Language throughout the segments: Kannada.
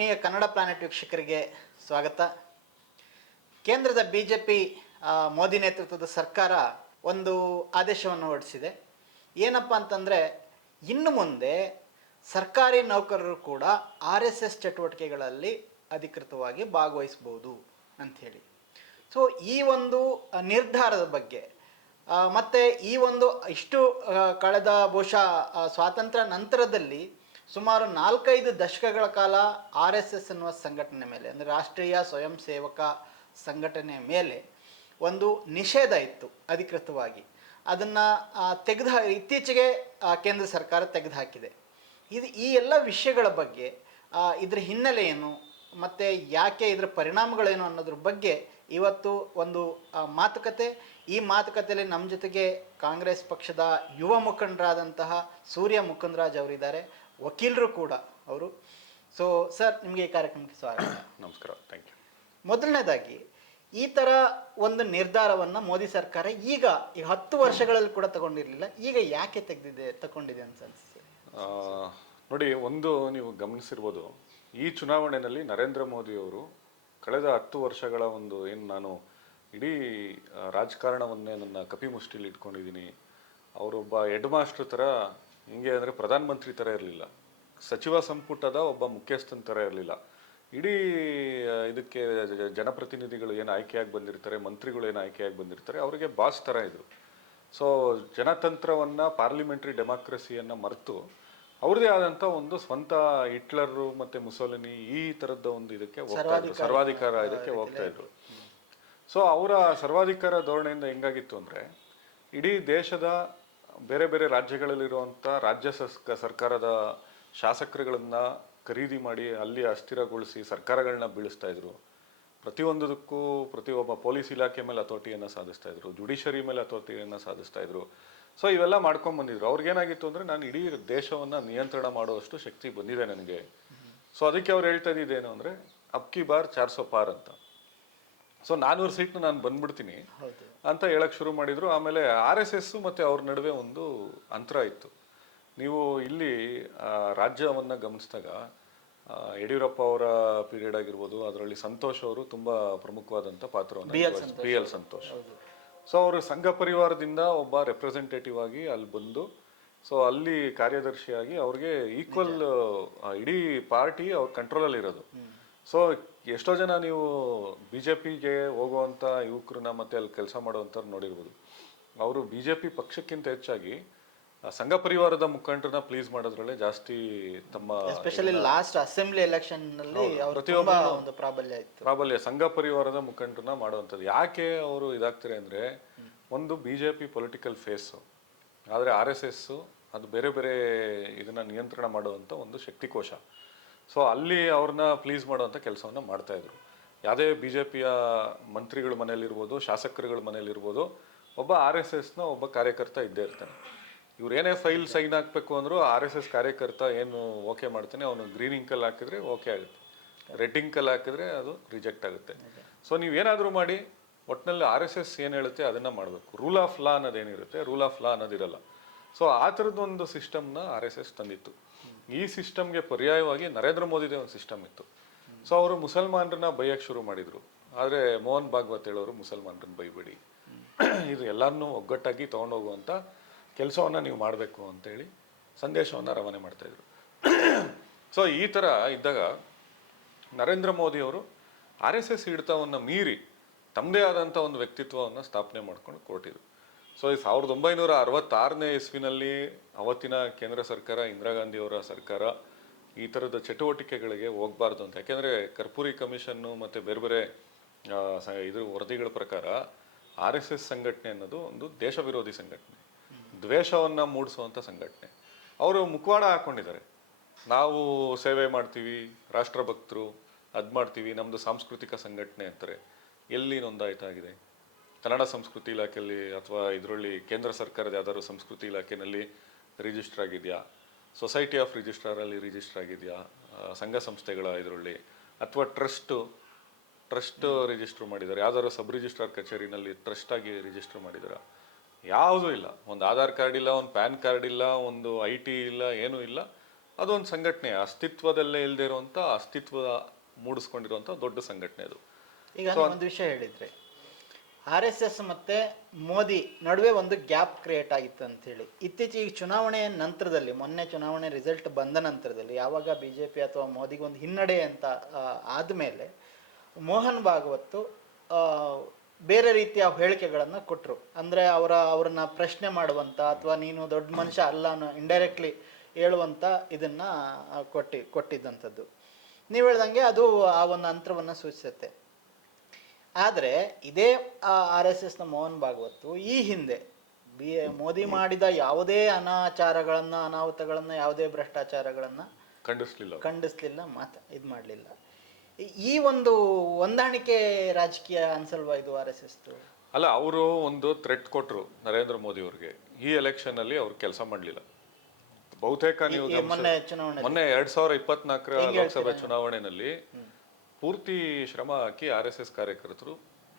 ಆತ್ಮೀಯ ಕನ್ನಡ ಪ್ಲಾನೆಟ್ ವೀಕ್ಷಕರಿಗೆ ಸ್ವಾಗತ. ಕೇಂದ್ರದ BJP ಮೋದಿ ನೇತೃತ್ವದ ಸರ್ಕಾರ ಒಂದು ಆದೇಶವನ್ನು ಹೊರಡಿಸಿದೆ. ಏನಪ್ಪ ಅಂತಂದರೆ, ಇನ್ನು ಮುಂದೆ ಸರ್ಕಾರಿ ನೌಕರರು ಕೂಡ RSS ಚಟುವಟಿಕೆಗಳಲ್ಲಿ ಅಧಿಕೃತವಾಗಿ ಭಾಗವಹಿಸ್ಬೋದು ಅಂಥೇಳಿ. ಸೊ ಈ ಒಂದು ನಿರ್ಧಾರದ ಬಗ್ಗೆ ಮತ್ತು ಈ ಒಂದು ಕಳೆದ ಬಹುಶಃ ಸ್ವಾತಂತ್ರ್ಯ ನಂತರದಲ್ಲಿ ಸುಮಾರು 4-5 ದಶಕಗಳ ಕಾಲ RSS ಅನ್ನುವ ಸಂಘಟನೆ ಮೇಲೆ, ಅಂದರೆ ರಾಷ್ಟ್ರೀಯ ಸ್ವಯಂ ಸೇವಕ ಸಂಘಟನೆಯ ಮೇಲೆ ಒಂದು ನಿಷೇಧ ಇತ್ತು ಅಧಿಕೃತವಾಗಿ. ಅದನ್ನು ಇತ್ತೀಚೆಗೆ ಕೇಂದ್ರ ಸರ್ಕಾರ ತೆಗೆದುಹಾಕಿದೆ. ಈ ಎಲ್ಲ ವಿಷಯಗಳ ಬಗ್ಗೆ, ಇದರ ಹಿನ್ನೆಲೆ ಏನು ಮತ್ತು ಯಾಕೆ ಇದರ ಪರಿಣಾಮಗಳೇನು ಅನ್ನೋದ್ರ ಬಗ್ಗೆ ಇವತ್ತು ಒಂದು ಮಾತುಕತೆ. ಈ ಮಾತುಕತೆಯಲ್ಲಿ ನಮ್ಮ ಜೊತೆಗೆ ಕಾಂಗ್ರೆಸ್ ಪಕ್ಷದ ಯುವ ಮುಖಂಡರಾದಂತಹ ಸೂರ್ಯ ಮುಕುಂದರಾಜ್ ಅವರಿದ್ದಾರೆ, ವಕೀಲರು ಕೂಡ ಅವರು. ಸೊ ಸರ್, ನಿಮಗೆ ಈ ಕಾರ್ಯಕ್ರಮಕ್ಕೆ ಸ್ವಾಗತ. ನಮಸ್ಕಾರ, ಥ್ಯಾಂಕ್ ಯು. ಮೊದಲನೇದಾಗಿ, ಈ ಥರ ಒಂದು ನಿರ್ಧಾರವನ್ನು ಮೋದಿ ಸರ್ಕಾರ ಈಗ 10 ವರ್ಷಗಳಲ್ಲಿ ಕೂಡ ತಗೊಂಡಿರಲಿಲ್ಲ, ಈಗ ಯಾಕೆ ತಗೊಂಡಿದೆ ಅಂತ ಅನಿಸ್ತದೆ? ನೋಡಿ, ಒಂದು ನೀವು ಗಮನಿಸಿರ್ಬೋದು, ಈ ಚುನಾವಣೆಯಲ್ಲಿ ನರೇಂದ್ರ ಮೋದಿಯವರು ಕಳೆದ 10 ವರ್ಷಗಳ ನಾನು ಇಡೀ ರಾಜಕಾರಣವನ್ನೇ ನನ್ನ ಕಪಿಮುಷ್ಟಿಲಿ ಇಟ್ಕೊಂಡಿದ್ದೀನಿ, ಅವರೊಬ್ಬ ಹೆಡ್ ಮಾಸ್ಟರ್ ಥರ, ಹಿಂಗೆ ಅಂದರೆ ಪ್ರಧಾನಮಂತ್ರಿ ಥರ ಇರಲಿಲ್ಲ, ಸಚಿವ ಸಂಪುಟದ ಒಬ್ಬ ಮುಖ್ಯಸ್ಥನ ಥರ ಇರಲಿಲ್ಲ. ಇಡೀ ಇದಕ್ಕೆ ಜನಪ್ರತಿನಿಧಿಗಳು ಏನು ಆಯ್ಕೆಯಾಗಿ ಬಂದಿರ್ತಾರೆ, ಮಂತ್ರಿಗಳು ಏನು ಆಯ್ಕೆಯಾಗಿ ಬಂದಿರ್ತಾರೆ, ಅವರಿಗೆ ಬಾಸ್ ಥರ ಇದ್ರು. ಸೊ ಜನತಂತ್ರವನ್ನು, ಪಾರ್ಲಿಮೆಂಟ್ರಿ ಡೆಮಾಕ್ರಸಿಯನ್ನು ಮರೆತು ಅವ್ರದ್ದೇ ಆದಂಥ ಒಂದು ಸ್ವಂತ ಹಿಟ್ಲರು ಮತ್ತು ಮುಸೋಲಿನಿ ಈ ಥರದ ಒಂದು ಇದಕ್ಕೆ ಹೋಗ್ತಾ ಇದ್ರು, ಸರ್ವಾಧಿಕಾರ ಇದಕ್ಕೆ ಹೋಗ್ತಾ ಇದ್ರು. ಸೊ ಅವರ ಸರ್ವಾಧಿಕಾರ ಧೋರಣೆಯಿಂದ ಹೆಂಗಾಗಿತ್ತು ಅಂದರೆ, ಇಡೀ ದೇಶದ ಬೇರೆ ಬೇರೆ ರಾಜ್ಯಗಳಲ್ಲಿರುವಂಥ ರಾಜ್ಯ ಸರ್ಕಾರದ ಶಾಸಕರುಗಳನ್ನು ಖರೀದಿ ಮಾಡಿ ಅಲ್ಲಿ ಅಸ್ಥಿರಗೊಳಿಸಿ ಸರ್ಕಾರಗಳನ್ನ ಬೀಳಿಸ್ತಾ ಇದ್ರು. ಪ್ರತಿಯೊಂದಕ್ಕೂ ಪ್ರತಿಯೊಬ್ಬ ಪೊಲೀಸ್ ಇಲಾಖೆ ಮೇಲೆ ಹತೋಟಿಯನ್ನು ಸಾಧಿಸ್ತಾ ಇದ್ರು, ಜುಡಿಷರಿ ಮೇಲೆ ಹತೋಟಿಯನ್ನು ಸಾಧಿಸ್ತಾ ಇದ್ರು. ಸೊ ಇವೆಲ್ಲ ಮಾಡ್ಕೊಂಡು ಬಂದಿದ್ರು. ಅವ್ರಿಗೇನಾಗಿತ್ತು ಅಂದರೆ, ನಾನು ಇಡೀ ದೇಶವನ್ನು ನಿಯಂತ್ರಣ ಮಾಡುವಷ್ಟು ಶಕ್ತಿ ಬಂದಿದೆ ನನಗೆ. ಸೊ ಅದಕ್ಕೆ ಅವ್ರು ಹೇಳ್ತಾ ಇದ್ದಿದ್ದೇನು ಅಂದರೆ, ಅಬ್ಕಿ ಬಾರ್ 400 ಪಾರ್ ಅಂತ. ಸೊ 400 ಸೀಟ್ನ ನಾನು ಬಂದ್ಬಿಡ್ತೀನಿ ಅಂತ ಹೇಳಕ್ಕೆ ಶುರು ಮಾಡಿದ್ರು. ಆಮೇಲೆ RSS ಮತ್ತು ಅವ್ರ ನಡುವೆ ಒಂದು ಅಂತರ ಇತ್ತು. ನೀವು ಇಲ್ಲಿ ರಾಜ್ಯವನ್ನು ಗಮನಿಸಿದಾಗ ಯಡಿಯೂರಪ್ಪ ಅವರ ಪೀರಿಯಡ್ ಆಗಿರ್ಬೋದು, ಅದರಲ್ಲಿ ಸಂತೋಷ್ ಅವರು ತುಂಬ ಪ್ರಮುಖವಾದಂಥ ಪಾತ್ರವನ್ನು, PL ಸಂತೋಷ್. ಸೊ ಅವರು ಸಂಘ ಪರಿವಾರದಿಂದ ಒಬ್ಬ ರೆಪ್ರೆಸೆಂಟೇಟಿವ್ ಆಗಿ ಅಲ್ಲಿ ಬಂದು, ಸೊ ಅಲ್ಲಿ ಕಾರ್ಯದರ್ಶಿಯಾಗಿ ಅವ್ರಿಗೆ ಈಕ್ವಲ್ ಇಡೀ ಪಾರ್ಟಿ ಅವ್ರ ಕಂಟ್ರೋಲಲ್ಲಿ ಇರೋದು. ಸೊ ಎಷ್ಟೋ ಜನ ನೀವು BJPಗೆ ಹೋಗುವಂಥ ಯುವಕರನ್ನ ಮತ್ತೆ ಅಲ್ಲಿ ಕೆಲಸ ಮಾಡುವಂಥವ್ರು ನೋಡಿರ್ಬೋದು. ಅವರು BJP ಪಕ್ಷಕ್ಕಿಂತ ಹೆಚ್ಚಾಗಿ ಸಂಘ ಪರಿವಾರದ ಮುಖಂಡರನ್ನ ಪ್ಲೀಸ್ ಮಾಡೋದ್ರಲ್ಲೇ ಜಾಸ್ತಿ ತಮ್ಮ, ಎಸ್ಪೆಷಲಿ ಲಾಸ್ಟ್ ಅಸೆಂಬ್ಲಿ ಎಲೆಕ್ಷನ್ ನಲ್ಲಿ ಒಂದು ಪ್ರಾಬಲ್ಯ ಸಂಘ ಪರಿವಾರದ ಮುಖಂಡರನ್ನ ಮಾಡುವಂಥದ್ದು. ಯಾಕೆ ಅವರು ಇದಾಗ್ತಾರೆ ಅಂದರೆ, ಒಂದು BJP ಪೊಲಿಟಿಕಲ್ ಫೇಸು, ಆದರೆ RSS ಅದು ಬೇರೆ ಬೇರೆ ಇದನ್ನ ನಿಯಂತ್ರಣ ಮಾಡುವಂಥ ಒಂದು ಶಕ್ತಿಕೋಶ. ಸೊ ಅಲ್ಲಿ ಅವ್ರನ್ನ ಪ್ಲೀಸ್ ಮಾಡುವಂಥ ಕೆಲಸವನ್ನು ಮಾಡ್ತಾಯಿದ್ರು. ಯಾವುದೇ BJPಯ ಮಂತ್ರಿಗಳ ಮನೇಲಿರ್ಬೋದು, ಶಾಸಕರುಗಳ ಮನೇಲಿರ್ಬೋದು, ಒಬ್ಬ RSSನ ಒಬ್ಬ ಕಾರ್ಯಕರ್ತ ಇದ್ದೇ ಇರ್ತಾನೆ. ಇವ್ರು ಏನೇ ಫೈಲ್ ಸೈನ್ ಹಾಕಬೇಕು ಅಂದರೂ RSS ಕಾರ್ಯಕರ್ತ ಏನು ಓಕೆ ಮಾಡ್ತಾನೆ, ಅವನು ಗ್ರೀನ್ ಇಂಕಲ್ಲಿ ಹಾಕಿದ್ರೆ ಓಕೆ ಆಗುತ್ತೆ, ರೆಡ್ ಇಂಕಲ್ಲಿ ಹಾಕಿದ್ರೆ ಅದು ರಿಜೆಕ್ಟ್ ಆಗುತ್ತೆ. ಸೊ ನೀವೇನಾದರೂ ಮಾಡಿ, ಒಟ್ಟಿನಲ್ಲಿ RSS ಏನು ಹೇಳುತ್ತೆ ಅದನ್ನು ಮಾಡಬೇಕು. ರೂಲ್ ಆಫ್ ಲಾ ಅನ್ನೋದೇನಿರುತ್ತೆ, ರೂಲ್ ಆಫ್ ಲಾ ಅನ್ನೋದಿರಲ್ಲ. ಸೊ ಆ ಥರದ್ದೊಂದು ಸಿಸ್ಟಮ್ನ RSS ತಂದಿತ್ತು. ಈ ಸಿಸ್ಟಮ್ಗೆ ಪರ್ಯಾಯವಾಗಿ ನರೇಂದ್ರ ಮೋದಿದೇ ಒಂದು ಸಿಸ್ಟಮ್ ಇತ್ತು. ಸೊ ಅವರು ಮುಸಲ್ಮಾನರನ್ನ ಬೈಯಕ್ಕೆ ಶುರು ಮಾಡಿದರು. ಆದರೆ ಮೋಹನ್ ಭಾಗವತ್ ಹೇಳೋರು, ಮುಸಲ್ಮಾನರನ್ನ ಬೈಬೇಡಿ, ಇದು ಎಲ್ಲರನ್ನೂ ಒಗ್ಗಟ್ಟಾಗಿ ತೊಗೊಂಡೋಗುವಂಥ ಕೆಲಸವನ್ನು ನೀವು ಮಾಡಬೇಕು ಅಂತೇಳಿ ಸಂದೇಶವನ್ನು ರವಾನೆ ಮಾಡ್ತಾಯಿದ್ರು. ಸೊ ಈ ಥರ ಇದ್ದಾಗ ನರೇಂದ್ರ ಮೋದಿಯವರು RSS ಹಿಡಿತವನ್ನು ಮೀರಿ ತಮ್ಮದೇ ಆದಂಥ ಒಂದು ವ್ಯಕ್ತಿತ್ವವನ್ನು ಸ್ಥಾಪನೆ ಮಾಡ್ಕೊಂಡು ಕೊಟ್ಟಿದ್ರು. ಸೊ 1966ನೇ ಇಸ್ವಿನಲ್ಲಿ ಅವತ್ತಿನ ಕೇಂದ್ರ ಸರ್ಕಾರ, ಇಂದಿರಾ ಗಾಂಧಿಯವರ ಸರ್ಕಾರ, ಈ ಥರದ ಚಟುವಟಿಕೆಗಳಿಗೆ ಹೋಗಬಾರ್ದು ಅಂತ. ಯಾಕೆಂದರೆ ಕರ್ಪೂರಿ ಕಮಿಷನ್ನು ಮತ್ತು ಬೇರೆ ಬೇರೆ ಇದ್ರ ವರದಿಗಳ ಪ್ರಕಾರ RSS ಸಂಘಟನೆ ಅನ್ನೋದು ಒಂದು ದೇಶ ವಿರೋಧಿ ಸಂಘಟನೆ, ದ್ವೇಷವನ್ನು ಮೂಡಿಸುವಂಥ ಸಂಘಟನೆ. ಅವರು ಮುಖವಾಡ ಹಾಕ್ಕೊಂಡಿದ್ದಾರೆ, ನಾವು ಸೇವೆ ಮಾಡ್ತೀವಿ, ರಾಷ್ಟ್ರಭಕ್ತರು, ಅದು ಮಾಡ್ತೀವಿ, ನಮ್ಮದು ಸಾಂಸ್ಕೃತಿಕ ಸಂಘಟನೆ ಅಂತಾರೆ. ಎಲ್ಲಿ ನೋಂದಾಯಿತಾಗಿದೆ? ಕನ್ನಡ ಸಂಸ್ಕೃತಿ ಇಲಾಖೆಯಲ್ಲಿ ಅಥವಾ ಇದರಲ್ಲಿ ಕೇಂದ್ರ ಸರ್ಕಾರದ ಯಾವ್ದಾದ್ರು ಸಂಸ್ಕೃತಿ ಇಲಾಖೆಯಲ್ಲಿ ರಿಜಿಸ್ಟರ್ ಆಗಿದೆಯಾ? ಸೊಸೈಟಿ ಆಫ್ ರಿಜಿಸ್ಟ್ರಾರಲ್ಲಿ ರಿಜಿಸ್ಟರ್ ಆಗಿದೆಯಾ? ಸಂಘ ಸಂಸ್ಥೆಗಳ ಇದರಲ್ಲಿ ಅಥವಾ ಟ್ರಸ್ಟ್ ರಿಜಿಸ್ಟರ್ ಮಾಡಿದ್ದಾರೆ? ಯಾವ್ದಾದ್ರು ಸಬ್ ರಿಜಿಸ್ಟ್ರಾರ್ ಕಚೇರಿನಲ್ಲಿ ಟ್ರಸ್ಟ್ ಆಗಿ ರಿಜಿಸ್ಟರ್ ಮಾಡಿದಾರಾ? ಯಾವುದೂ ಇಲ್ಲ. ಒಂದು ಆಧಾರ್ ಕಾರ್ಡ್ ಇಲ್ಲ, ಒಂದು ಪ್ಯಾನ್ ಕಾರ್ಡ್ ಇಲ್ಲ, ಒಂದು IT ಇಲ್ಲ, ಏನೂ ಇಲ್ಲ. ಅದೊಂದು ಸಂಘಟನೆ, ಅಸ್ತಿತ್ವದಲ್ಲೇ ಇಲ್ಲದೆ ಇರುವಂಥ ಅಸ್ತಿತ್ವ ಮೂಡಿಸ್ಕೊಂಡಿರುವಂಥ ದೊಡ್ಡ ಸಂಘಟನೆ ಅದು. ಈಗ ನೀವು ಒಂದು ವಿಷಯ ಹೇಳಿದ್ರೆ RSS ಮತ್ತೆ ಮೋದಿ ನಡುವೆ ಒಂದು ಗ್ಯಾಪ್ ಕ್ರಿಯೇಟ್ ಆಗಿತ್ತು ಅಂತ ಹೇಳಿ. ಇತ್ತೀಚೆಗೆ ಚುನಾವಣೆಯ ನಂತರದಲ್ಲಿ, ಮೊನ್ನೆ ಚುನಾವಣೆ ರಿಸಲ್ಟ್ ಬಂದ ನಂತರದಲ್ಲಿ, ಯಾವಾಗ BJP ಅಥವಾ ಮೋದಿಗೆ ಒಂದು ಹಿನ್ನಡೆ ಅಂತ ಆದಮೇಲೆ ಮೋಹನ್ ಭಾಗವತ್ ಬೇರೆ ರೀತಿಯ ಹೇಳಿಕೆಗಳನ್ನು ಕೊಟ್ಟರು. ಅಂದರೆ ಅವ್ರನ್ನ ಪ್ರಶ್ನೆ ಮಾಡುವಂಥ ಅಥವಾ ನೀನು ದೊಡ್ಡ ಮನುಷ್ಯ ಅಲ್ಲ ಅನ್ನೋ ಇಂಡೈರೆಕ್ಟ್ಲಿ ಹೇಳುವಂಥ ಇದನ್ನು ಕೊಟ್ಟಿದ್ದಂಥದ್ದು. ನೀವು ಹೇಳ್ದಂಗೆ ಅದು ಆ ಒಂದು ಅಂತರವನ್ನು ಸೂಚಿಸುತ್ತೆ. ಆದರೆ ಇದೇ RSSನ ಮೋಹನ್ ಭಾಗವತ್ ಈ ಹಿಂದೆ ಮೋದಿ ಮಾಡಿದ ಯಾವುದೇ ಅನಾಚಾರಗಳನ್ನು, ಅನಾಹುತಗಳನ್ನು, ಯಾವುದೇ ಭ್ರಷ್ಟಾಚಾರಗಳನ್ನು ಖಂಡಿಸ್ಲಿಲ್ಲ, ಇದು ಮಾಡಲಿಲ್ಲ. ಈ ಒಂದು ಹೊಂದಾಣಿಕೆ ರಾಜಕೀಯ ಅನ್ಸಲ್ವಾ ಇದು RSS? ಅಲ್ಲ, ಅವರು ಒಂದು ಥ್ರೆಟ್ ಕೊಟ್ಟರು ನರೇಂದ್ರ ಮೋದಿ ಅವ್ರಿಗೆ. ಈ ಎಲೆಕ್ಷನ್ ಅಲ್ಲಿ ಅವ್ರು ಕೆಲಸ ಮಾಡಲಿಲ್ಲ. ಬಹುತೇಕ ನೀವು ಮೊನ್ನೆ 2024ರ ಲೋಕಸಭೆ ಚುನಾವಣೆಯಲ್ಲಿ ಪೂರ್ತಿ ಶ್ರಮ ಹಾಕಿ RSS ಕಾರ್ಯಕರ್ತರು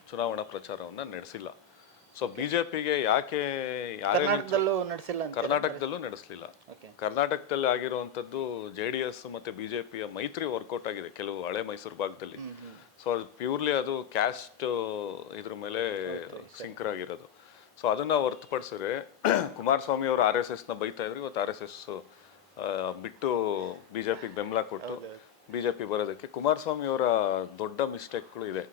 ಚುನಾವಣಾ ಪ್ರಚಾರವನ್ನ ನಡೆಸಿಲ್ಲ. ಸೊ ಬಿಜೆಪಿಗೆ ಯಾಕೆ ಕರ್ನಾಟಕದಲ್ಲೂ ನಡೆಸಲಿಲ್ಲ. ಕರ್ನಾಟಕದಲ್ಲಿ ಆಗಿರುವಂತದ್ದು JDS ಮತ್ತೆ ಬಿಜೆಪಿಯ ಮೈತ್ರಿ ವರ್ಕೌಟ್ ಆಗಿದೆ ಕೆಲವು ಹಳೆ ಮೈಸೂರು ಭಾಗದಲ್ಲಿ. ಸೊ ಅದು ಪ್ಯೂರ್ಲಿ ಅದು ಕ್ಯಾಸ್ಟ್ ಇದ್ರ ಮೇಲೆ ಸಿಂಕರ್ ಆಗಿರೋದು. ಸೊ ಅದನ್ನ ಹೊರತುಪಡಿಸಿದ್ರೆ ಕುಮಾರಸ್ವಾಮಿ ಅವರು RSSನ ಬೈತಾ ಇದ್ರು. ಇವತ್ತು RSS ಬಿಟ್ಟು ಬಿಜೆಪಿಗೆ ಬೆಂಬಲ ಕೊಟ್ಟು ಬಿಜೆಪಿ ಬರೋದಕ್ಕೆ ಕುಮಾರಸ್ವಾಮಿ ಅವರ ದೊಡ್ಡ ಮಿಸ್ಟೇಕ್ಗಳು ಇದೆ.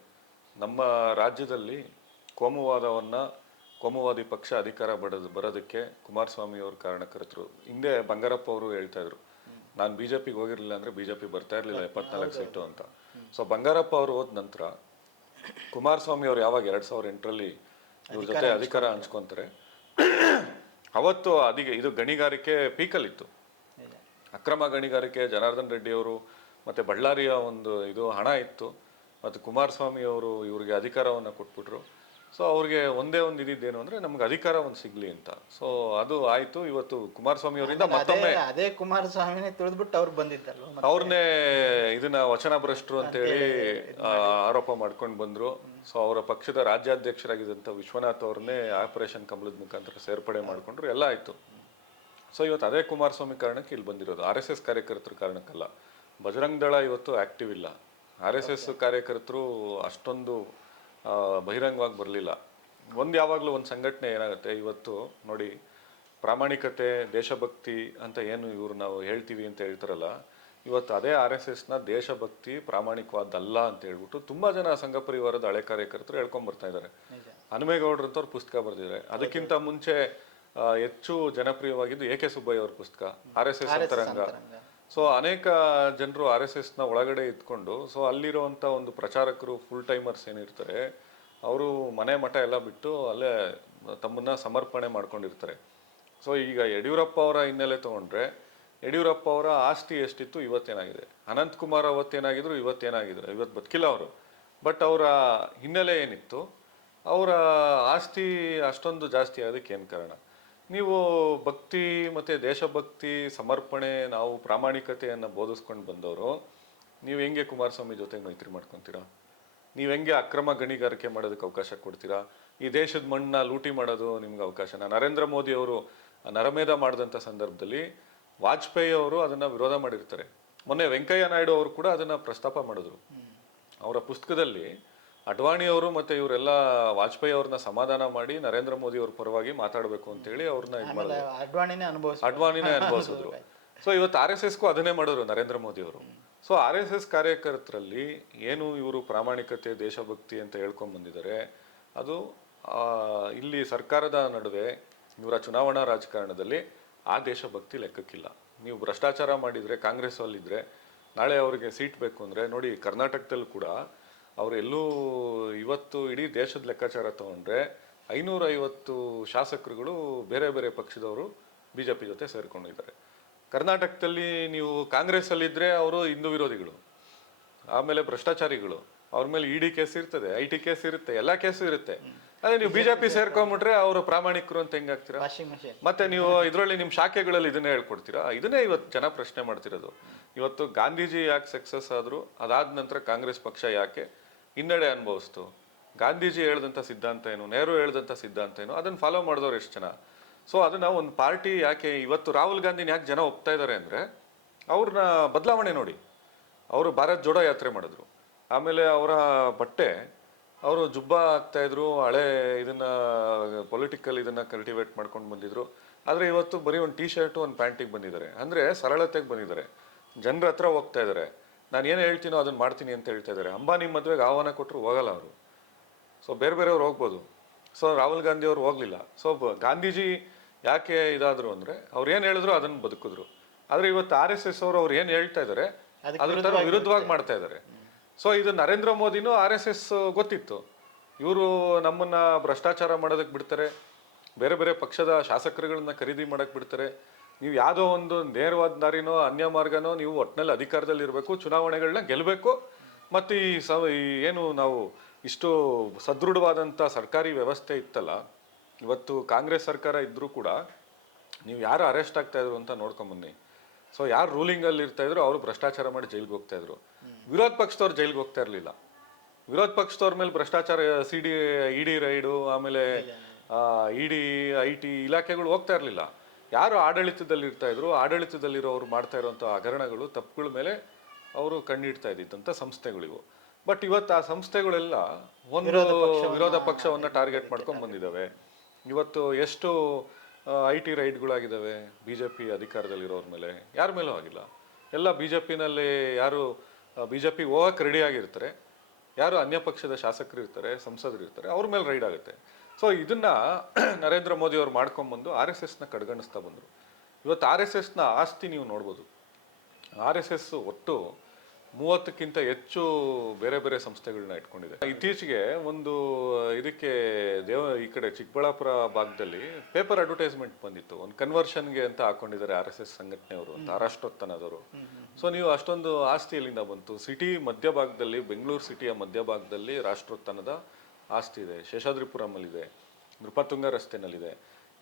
ನಮ್ಮ ರಾಜ್ಯದಲ್ಲಿ ಕೋಮುವಾದಿ ಪಕ್ಷ ಅಧಿಕಾರ ಬರೋದಕ್ಕೆ ಕುಮಾರಸ್ವಾಮಿ ಅವರು ಕಾರಣಕರ್ತರು. ಹಿಂದೆ ಬಂಗಾರಪ್ಪ ಅವರು ಹೇಳ್ತಾ ಇದ್ರು, ನಾನು ಬಿಜೆಪಿಗೆ ಹೋಗಿರ್ಲಿಲ್ಲ ಅಂದ್ರೆ ಬಿಜೆಪಿ ಬರ್ತಾ ಇರ್ಲಿಲ್ಲ 74 ಸೀಟು ಅಂತ. ಸೊ ಬಂಗಾರಪ್ಪ ಅವರು ಹೋದ ನಂತರ ಕುಮಾರಸ್ವಾಮಿ ಅವರು ಯಾವಾಗ 2008ರಲ್ಲಿ ಇವ್ರ ಜೊತೆ ಅಧಿಕಾರ ಹಂಚ್ಕೊಂತಾರೆ, ಅವತ್ತು ಇದು ಗಣಿಗಾರಿಕೆ ಪೀಕಲ್ಲಿತ್ತು. ಅಕ್ರಮ ಗಣಿಗಾರಿಕೆ, ಜನಾರ್ದನ್ ರೆಡ್ಡಿ ಅವರು ಮತ್ತೆ ಬಳ್ಳಾರಿಯ ಒಂದು ಹಣ ಇತ್ತು. ಮತ್ತು ಕುಮಾರಸ್ವಾಮಿ ಅವರು ಇವ್ರಿಗೆ ಅಧಿಕಾರವನ್ನು ಕೊಟ್ಬಿಟ್ರು. ಸೊ ಅವ್ರಿಗೆ ಒಂದೇ ಒಂದು ಇದಿದ್ದೇನು ಅಂದ್ರೆ ನಮ್ಗೆ ಅಧಿಕಾರ ಒಂದು ಸಿಗ್ಲಿ ಅಂತ. ಸೊ ಅದು ಆಯ್ತು. ಇವತ್ತು ಕುಮಾರಸ್ವಾಮಿ ಅವರಿಂದ ಮತ್ತೊಮ್ಮೆ ಅದೇ ಕುಮಾರಸ್ವಾಮಿನೇ ತಿಳಿದ್ಬಿಟ್ಟು ಅವ್ರು ಬಂದಿದ್ದಲ್ಲ, ಅವ್ರನ್ನೇ ಇದನ್ನ ವಚನ ಭ್ರಷ್ಟರು ಅಂತ ಹೇಳಿ ಆರೋಪ ಮಾಡ್ಕೊಂಡು ಬಂದ್ರು. ಸೊ ಅವರ ಪಕ್ಷದ ರಾಜ್ಯಾಧ್ಯಕ್ಷರಾಗಿದ್ದಂಥ ವಿಶ್ವನಾಥ್ ಅವ್ರನ್ನೇ ಆಪರೇಷನ್ ಕಮಲದ ಮುಖಾಂತರ ಸೇರ್ಪಡೆ ಮಾಡ್ಕೊಂಡ್ರು, ಎಲ್ಲ ಆಯ್ತು. ಸೊ ಇವತ್ತು ಅದೇ ಕುಮಾರಸ್ವಾಮಿ ಕಾರಣಕ್ಕೆ ಇಲ್ಲಿ ಬಂದಿರೋದು, RSS ಕಾರ್ಯಕರ್ತರ ಕಾರಣಕ್ಕಲ್ಲ. ಬಜರಂಗ್ ದಳ ಇವತ್ತು ಆಕ್ಟಿವ್ ಇಲ್ಲ. RSS ಕಾರ್ಯಕರ್ತರು ಅಷ್ಟೊಂದು ಬಹಿರಂಗವಾಗಿ ಬರಲಿಲ್ಲ. ಯಾವಾಗಲೂ ಒಂದು ಸಂಘಟನೆ ಏನಾಗುತ್ತೆ, ಇವತ್ತು ನೋಡಿ, ಪ್ರಾಮಾಣಿಕತೆ, ದೇಶಭಕ್ತಿ ಅಂತ ಏನು ಇವರು ನಾವು ಹೇಳ್ತೀವಿ ಅಂತ ಹೇಳ್ತಾರಲ್ಲ, ಇವತ್ತು ಅದೇ RSSನ ದೇಶಭಕ್ತಿ ಪ್ರಾಮಾಣಿಕವಾದಲ್ಲ ಅಂತ ಹೇಳ್ಬಿಟ್ಟು ತುಂಬಾ ಜನ ಸಂಘ ಪರಿವಾರದ ಹಳೆ ಕಾರ್ಯಕರ್ತರು ಹೇಳ್ಕೊಂಡ್ ಬರ್ತಾ ಇದ್ದಾರೆ. ಹನುಮೇಗೌಡರು ಅಂತವ್ರು ಪುಸ್ತಕ ಬರೆದಿದ್ದಾರೆ. ಅದಕ್ಕಿಂತ ಮುಂಚೆ ಹೆಚ್ಚು ಜನಪ್ರಿಯವಾಗಿದ್ದು AK ಸುಬ್ಬಯ್ಯ ಅವ್ರ ಪುಸ್ತಕ RSS ಅಂತರಂಗ. ಸೊ ಅನೇಕ ಜನರು RSSನ ಒಳಗಡೆ ಇದ್ಕೊಂಡು, ಸೊ ಅಲ್ಲಿರುವಂಥ ಒಂದು ಪ್ರಚಾರಕರು, ಫುಲ್ ಟೈಮರ್ಸ್ ಏನಿರ್ತಾರೆ, ಅವರು ಮನೆ ಮಠ ಎಲ್ಲ ಬಿಟ್ಟು ಅಲ್ಲೇ ತಮ್ಮನ್ನ ಸಮರ್ಪಣೆ ಮಾಡ್ಕೊಂಡಿರ್ತಾರೆ. ಸೊ ಈಗ ಯಡಿಯೂರಪ್ಪ ಅವರ ಹಿನ್ನೆಲೆ ತಗೊಂಡ್ರೆ, ಯಡಿಯೂರಪ್ಪ ಅವರ ಆಸ್ತಿ ಎಷ್ಟಿತ್ತು, ಇವತ್ತೇನಾಗಿದೆ. ಅನಂತಕುಮಾರ್ ಅವತ್ತೇನಾಗಿದ್ರು, ಇವತ್ತೇನಾಗಿದ್ರು. ಇವತ್ತು ಬದುಕಿಲ್ಲ ಅವರು, ಬಟ್ ಅವರ ಹಿನ್ನೆಲೆ ಏನಿತ್ತು, ಅವರ ಆಸ್ತಿ ಅಷ್ಟೊಂದು ಜಾಸ್ತಿ ಆಗೋದಕ್ಕೆ ಏನು ಕಾರಣ? ನೀವು ಭಕ್ತಿ ಮತ್ತು ದೇಶಭಕ್ತಿ, ಸಮರ್ಪಣೆ, ನಾವು ಪ್ರಾಮಾಣಿಕತೆಯನ್ನು ಬೋಧಿಸ್ಕೊಂಡು ಬಂದವರು, ನೀವು ಹೆಂಗೆ ಕುಮಾರಸ್ವಾಮಿ ಜೊತೆ ಮೈತ್ರಿ ಮಾಡ್ಕೊತೀರಾ? ನೀವು ಹೆಂಗೆ ಅಕ್ರಮ ಗಣಿಗಾರಿಕೆ ಮಾಡೋದಕ್ಕೆ ಅವಕಾಶ ಕೊಡ್ತೀರಾ? ಈ ದೇಶದ ಮಣ್ಣನ್ನ ಲೂಟಿ ಮಾಡೋದು ನಿಮ್ಗೆ ಅವಕಾಶನ? ನರೇಂದ್ರ ಮೋದಿ ಅವರು ನರಮೇಧ ಮಾಡಿದಂಥ ಸಂದರ್ಭದಲ್ಲಿ ವಾಜಪೇಯಿ ಅವರು ಅದನ್ನು ವಿರೋಧ ಮಾಡಿರ್ತಾರೆ. ಮೊನ್ನೆ ವೆಂಕಯ್ಯ ನಾಯ್ಡು ಅವರು ಕೂಡ ಅದನ್ನು ಪ್ರಸ್ತಾಪ ಮಾಡಿದ್ರು. ಅವರ ಪುಸ್ತಕದಲ್ಲಿ ಅಡ್ವಾಣಿ ಅವರು ಮತ್ತೆ ಇವರೆಲ್ಲ ವಾಜಪೇಯಿ ಅವ್ರನ್ನ ಸಮಾಧಾನ ಮಾಡಿ ನರೇಂದ್ರ ಮೋದಿ ಅವ್ರ ಪರವಾಗಿ ಮಾತಾಡಬೇಕು ಅಂತ ಹೇಳಿ ಅವ್ರನ್ನ ಇದು ಮಾಡಿದ್ರು, ಅಡ್ವಾಣಿನೇ ಅನುಭವಿಸಿದ್ರು. ಸೊ ಇವತ್ತು RSSಗೂ ಅದನ್ನೇ ಮಾಡೋರು ನರೇಂದ್ರ ಮೋದಿ ಅವರು. ಸೊ RSS ಕಾರ್ಯಕರ್ತರಲ್ಲಿ ಏನು ಇವರು ಪ್ರಾಮಾಣಿಕತೆ, ದೇಶಭಕ್ತಿ ಅಂತ ಹೇಳ್ಕೊಂಡ್ ಬಂದಿದ್ದಾರೆ, ಅದು ಇಲ್ಲಿ ಸರ್ಕಾರದ ನಡುವೆ ಇವರ ಚುನಾವಣಾ ರಾಜಕಾರಣದಲ್ಲಿ ಆ ದೇಶಭಕ್ತಿ ಲೆಕ್ಕಕ್ಕಿಲ್ಲ. ನೀವು ಭ್ರಷ್ಟಾಚಾರ ಮಾಡಿದ್ರೆ, ಕಾಂಗ್ರೆಸ್ ಅಲ್ಲಿದ್ರೆ, ನಾಳೆ ಅವರಿಗೆ ಸೀಟ್ ಬೇಕು ಅಂದ್ರೆ ನೋಡಿ, ಕರ್ನಾಟಕದಲ್ಲೂ ಕೂಡ ಅವರು ಎಲ್ಲೂ ಇವತ್ತು ಇಡೀ ದೇಶದ ಲೆಕ್ಕಾಚಾರ ತಗೊಂಡ್ರೆ 550 ಶಾಸಕರುಗಳು ಬೇರೆ ಬೇರೆ ಪಕ್ಷದವರು ಬಿಜೆಪಿ ಜೊತೆ ಸೇರ್ಕೊಂಡಿದ್ದಾರೆ. ಕರ್ನಾಟಕದಲ್ಲಿ ನೀವು ಕಾಂಗ್ರೆಸ್ ಅಲ್ಲಿದ್ರೆ ಅವರು ಹಿಂದೂ ವಿರೋಧಿಗಳು, ಆಮೇಲೆ ಭ್ರಷ್ಟಾಚಾರಿಗಳು, ಅವ್ರ ಮೇಲೆ ED ಕೇಸ್ ಇರ್ತದೆ, IT ಕೇಸ್ ಇರುತ್ತೆ, ಎಲ್ಲಾ ಕೇಸು ಇರುತ್ತೆ. ಅದೇ ನೀವು ಬಿಜೆಪಿ ಸೇರ್ಕೊಂಡ್ಬಿಟ್ರೆ ಅವರು ಪ್ರಾಮಾಣಿಕರು ಅಂತ ಹೆಂಗಾಗ್ತೀರಾ? ಮತ್ತೆ ನೀವು ಇದರಲ್ಲಿ ನಿಮ್ ಶಾಖೆಗಳಲ್ಲಿ ಇದನ್ನೇ ಹೇಳ್ಕೊಡ್ತೀರಾ? ಇದನ್ನೇ ಇವತ್ತು ಜನ ಪ್ರಶ್ನೆ ಮಾಡ್ತಿರೋದು. ಇವತ್ತು ಗಾಂಧೀಜಿ ಯಾಕೆ ಸಕ್ಸಸ್ ಆದ್ರು, ಅದಾದ ನಂತರ ಕಾಂಗ್ರೆಸ್ ಪಕ್ಷ ಯಾಕೆ ಹಿನ್ನಡೆ ಅನುಭವಿಸ್ತು? ಗಾಂಧೀಜಿ ಹೇಳ್ದಂಥ ಸಿದ್ಧಾಂತ ಏನು, ನೆಹರು ಹೇಳ್ದಂಥ ಸಿದ್ಧಾಂತ ಏನು, ಅದನ್ನ ಫಾಲೋ ಮಾಡಿದವ್ರು ಎಷ್ಟು ಜನ? ಸೊ ಅದನ್ನ ಒಂದು ಪಾರ್ಟಿ ಯಾಕೆ ಇವತ್ತು ರಾಹುಲ್ ಗಾಂಧಿನ ಯಾಕೆ ಜನ ಒಪ್ತಾ ಇದ್ದಾರೆ ಅಂದ್ರೆ, ಅವ್ರನ್ನ ಬದಲಾವಣೆ ನೋಡಿ. ಅವರು ಭಾರತ್ ಜೋಡೋ ಯಾತ್ರೆ ಮಾಡಿದ್ರು, ಆಮೇಲೆ ಅವರ ಬಟ್ಟೆ ಅವರು ಜುಬ್ಬ ಹಾಕ್ತಾ ಇದ್ರು, ಹಳೆ ಇದನ್ನ ಪೊಲಿಟಿಕಲ್ ಇದನ್ನ ಕಲ್ಟಿವೇಟ್ ಮಾಡ್ಕೊಂಡು ಬಂದಿದ್ರು. ಆದ್ರೆ ಇವತ್ತು ಬರೀ ಒಂದು ಟೀ ಶರ್ಟ್ ಒಂದು ಪ್ಯಾಂಟಿಗೆ ಬಂದಿದ್ದಾರೆ, ಅಂದ್ರೆ ಸರಳತೆಗೆ ಬಂದಿದ್ದಾರೆ, ಜನರ ಹತ್ರ ಹೋಗ್ತಾ ಇದ್ದಾರೆ. ನಾನು ಏನು ಹೇಳ್ತೀನೋ ಅದನ್ನ ಮಾಡ್ತೀನಿ ಅಂತ ಹೇಳ್ತಾ ಇದ್ದಾರೆ. ಅಂಬಾನಿ ಮದುವೆಗೆ ಆಹ್ವಾನ ಕೊಟ್ಟರು ಹೋಗಲ್ಲ ಅವರು. ಸೊ ಬೇರೆ ಬೇರೆಯವ್ರು ಹೋಗ್ಬೋದು. ಸೊ ರಾಹುಲ್ ಗಾಂಧಿ ಅವರು ಹೋಗ್ಲಿಲ್ಲ. ಸೊ ಗಾಂಧೀಜಿ ಯಾಕೆ ಇದಾದ್ರು ಅಂದ್ರೆ ಅವ್ರು ಏನು ಹೇಳಿದ್ರು ಅದನ್ನ ಬದುಕಿದ್ರು. ಆದ್ರೆ ಇವತ್ತು RSS ಅವ್ರು ಏನು ಹೇಳ್ತಾ ಇದ್ದಾರೆ ಅದ್ರ ವಿರುದ್ಧವಾಗಿ ಮಾಡ್ತಾ ಇದ್ದಾರೆ. ಸೊ ಇದು ನರೇಂದ್ರ ಮೋದಿನೂ RSS ಗೊತ್ತಿತ್ತು, ಇವರು ನಮ್ಮನ್ನ ಭ್ರಷ್ಟಾಚಾರ ಮಾಡೋದಕ್ಕೆ ಬಿಡ್ತಾರೆ, ಬೇರೆ ಬೇರೆ ಪಕ್ಷದ ಶಾಸಕರುಗಳನ್ನ ಖರೀದಿ ಮಾಡಕ್ ಬಿಡ್ತಾರೆ. ನೀವು ಯಾವುದೋ ಒಂದು ನೇರವಾದ ದಾರಿನೋ ಅನ್ಯ ಮಾರ್ಗನೋ ನೀವು ಒಟ್ಟಿನಲ್ಲಿ ಅಧಿಕಾರದಲ್ಲಿ ಇರಬೇಕು, ಚುನಾವಣೆಗಳನ್ನ ಗೆಲ್ಲಬೇಕು. ಮತ್ತು ಈ ಏನು ನಾವು ಇಷ್ಟು ಸದೃಢವಾದಂಥ ಸರ್ಕಾರಿ ವ್ಯವಸ್ಥೆ ಇತ್ತಲ್ಲ, ಇವತ್ತು ಕಾಂಗ್ರೆಸ್ ಸರ್ಕಾರ ಇದ್ರೂ ಕೂಡ ನೀವು ಯಾರು ಅರೆಸ್ಟ್ ಆಗ್ತಾ ಇದ್ರು ಅಂತ ನೋಡ್ಕೊಂಬನ್ನಿ. ಸೊ ಯಾರು ರೂಲಿಂಗಲ್ಲಿ ಇರ್ತಾ ಇದ್ರು ಅವರು ಭ್ರಷ್ಟಾಚಾರ ಮಾಡಿ ಜೈಲಿಗೆ ಹೋಗ್ತಾ ಇದ್ರು. ವಿರೋಧ ಪಕ್ಷದವ್ರು ಜೈಲಿಗೆ ಹೋಗ್ತಾ ಇರಲಿಲ್ಲ. ವಿರೋಧ ಪಕ್ಷದವ್ರ ಮೇಲೆ ಭ್ರಷ್ಟಾಚಾರ ಇಡಿ ರೈಡು, ಆಮೇಲೆ ಇಡಿ IT ಇಲಾಖೆಗಳು ಹೋಗ್ತಾ ಇರಲಿಲ್ಲ. ಯಾರು ಆಡಳಿತದಲ್ಲಿ ಇರ್ತಾ ಇದ್ರು, ಆಡಳಿತದಲ್ಲಿರೋರು ಮಾಡ್ತಾ ಇರುವಂಥ ಹಗರಣಗಳು ತಪ್ಪುಗಳ ಮೇಲೆ ಅವರು ಕಣ್ಣಿಡ್ತಾ ಇದ್ದಂಥ ಸಂಸ್ಥೆಗಳಿವು. ಬಟ್ ಇವತ್ತು ಆ ಸಂಸ್ಥೆಗಳೆಲ್ಲ ಒಂದು ವಿರೋಧ ಪಕ್ಷವನ್ನ ಟಾರ್ಗೆಟ್ ಮಾಡ್ಕೊಂಡು ಬಂದಿದ್ದಾವೆ. ಇವತ್ತು ಎಷ್ಟು IT ರೈಡ್ಗಳಾಗಿದ್ದಾವೆ BJP ಅಧಿಕಾರದಲ್ಲಿರೋರ ಮೇಲೆ, ಯಾರ ಮೇಲೂ ಆಗಿಲ್ಲ. ಎಲ್ಲ BJPನಲ್ಲಿ ಯಾರು BJP ಹೋಗಕ್ಕೆ ರೆಡಿ ಆಗಿರ್ತಾರೆ, ಯಾರು ಅನ್ಯ ಪಕ್ಷದ ಶಾಸಕರು ಇರ್ತಾರೆ, ಸಂಸದರು ಇರ್ತಾರೆ, ಅವ್ರ ಮೇಲೆ ರೈಡ್ ಆಗುತ್ತೆ. ಸೊ ಇದನ್ನ ನರೇಂದ್ರ ಮೋದಿ ಅವ್ರು ಮಾಡ್ಕೊಂಡ್ಬಂದು RSSನ ಕಡೆಗಣಿಸ್ತಾ ಬಂದರು. ಇವತ್ತು RSSನ ಆಸ್ತಿ ನೀವು ನೋಡ್ಬೋದು. RSS ಒಟ್ಟು 30ಕ್ಕಿಂತ ಹೆಚ್ಚು ಬೇರೆ ಬೇರೆ ಸಂಸ್ಥೆಗಳನ್ನ ಇಟ್ಕೊಂಡಿದೆ. ಇತ್ತೀಚೆಗೆ ಒಂದು ಇದಕ್ಕೆ ಈ ಕಡೆ ಚಿಕ್ಕಬಳ್ಳಾಪುರ ಭಾಗದಲ್ಲಿ ಪೇಪರ್ ಅಡ್ವರ್ಟೈಸ್ಮೆಂಟ್ ಬಂದಿತ್ತು, ಒಂದು ಕನ್ವರ್ಷನ್ಗೆ ಅಂತ ಹಾಕೊಂಡಿದ್ದಾರೆ RSS ಸಂಘಟನೆಯವರು ಅಂತ, ರಾಷ್ಟ್ರೋತ್ಥಾನದವರು. ಸೊ ನೀವು ಅಷ್ಟೊಂದು ಆಸ್ತಿ ಎಲ್ಲಿಂದ ಬಂತು? ಸಿಟಿ ಮಧ್ಯಭಾಗದಲ್ಲಿ, ಬೆಂಗಳೂರು ಸಿಟಿಯ ಮಧ್ಯಭಾಗದಲ್ಲಿ ರಾಷ್ಟ್ರೋತ್ಥಾನದ ಆಸ್ತಿ ಇದೆ, ಶೇಷಾದ್ರಿಪುರಮಲ್ಲಿದೆ, ನೃಪತುಂಗ ರಸ್ತೆನಲ್ಲಿದೆ.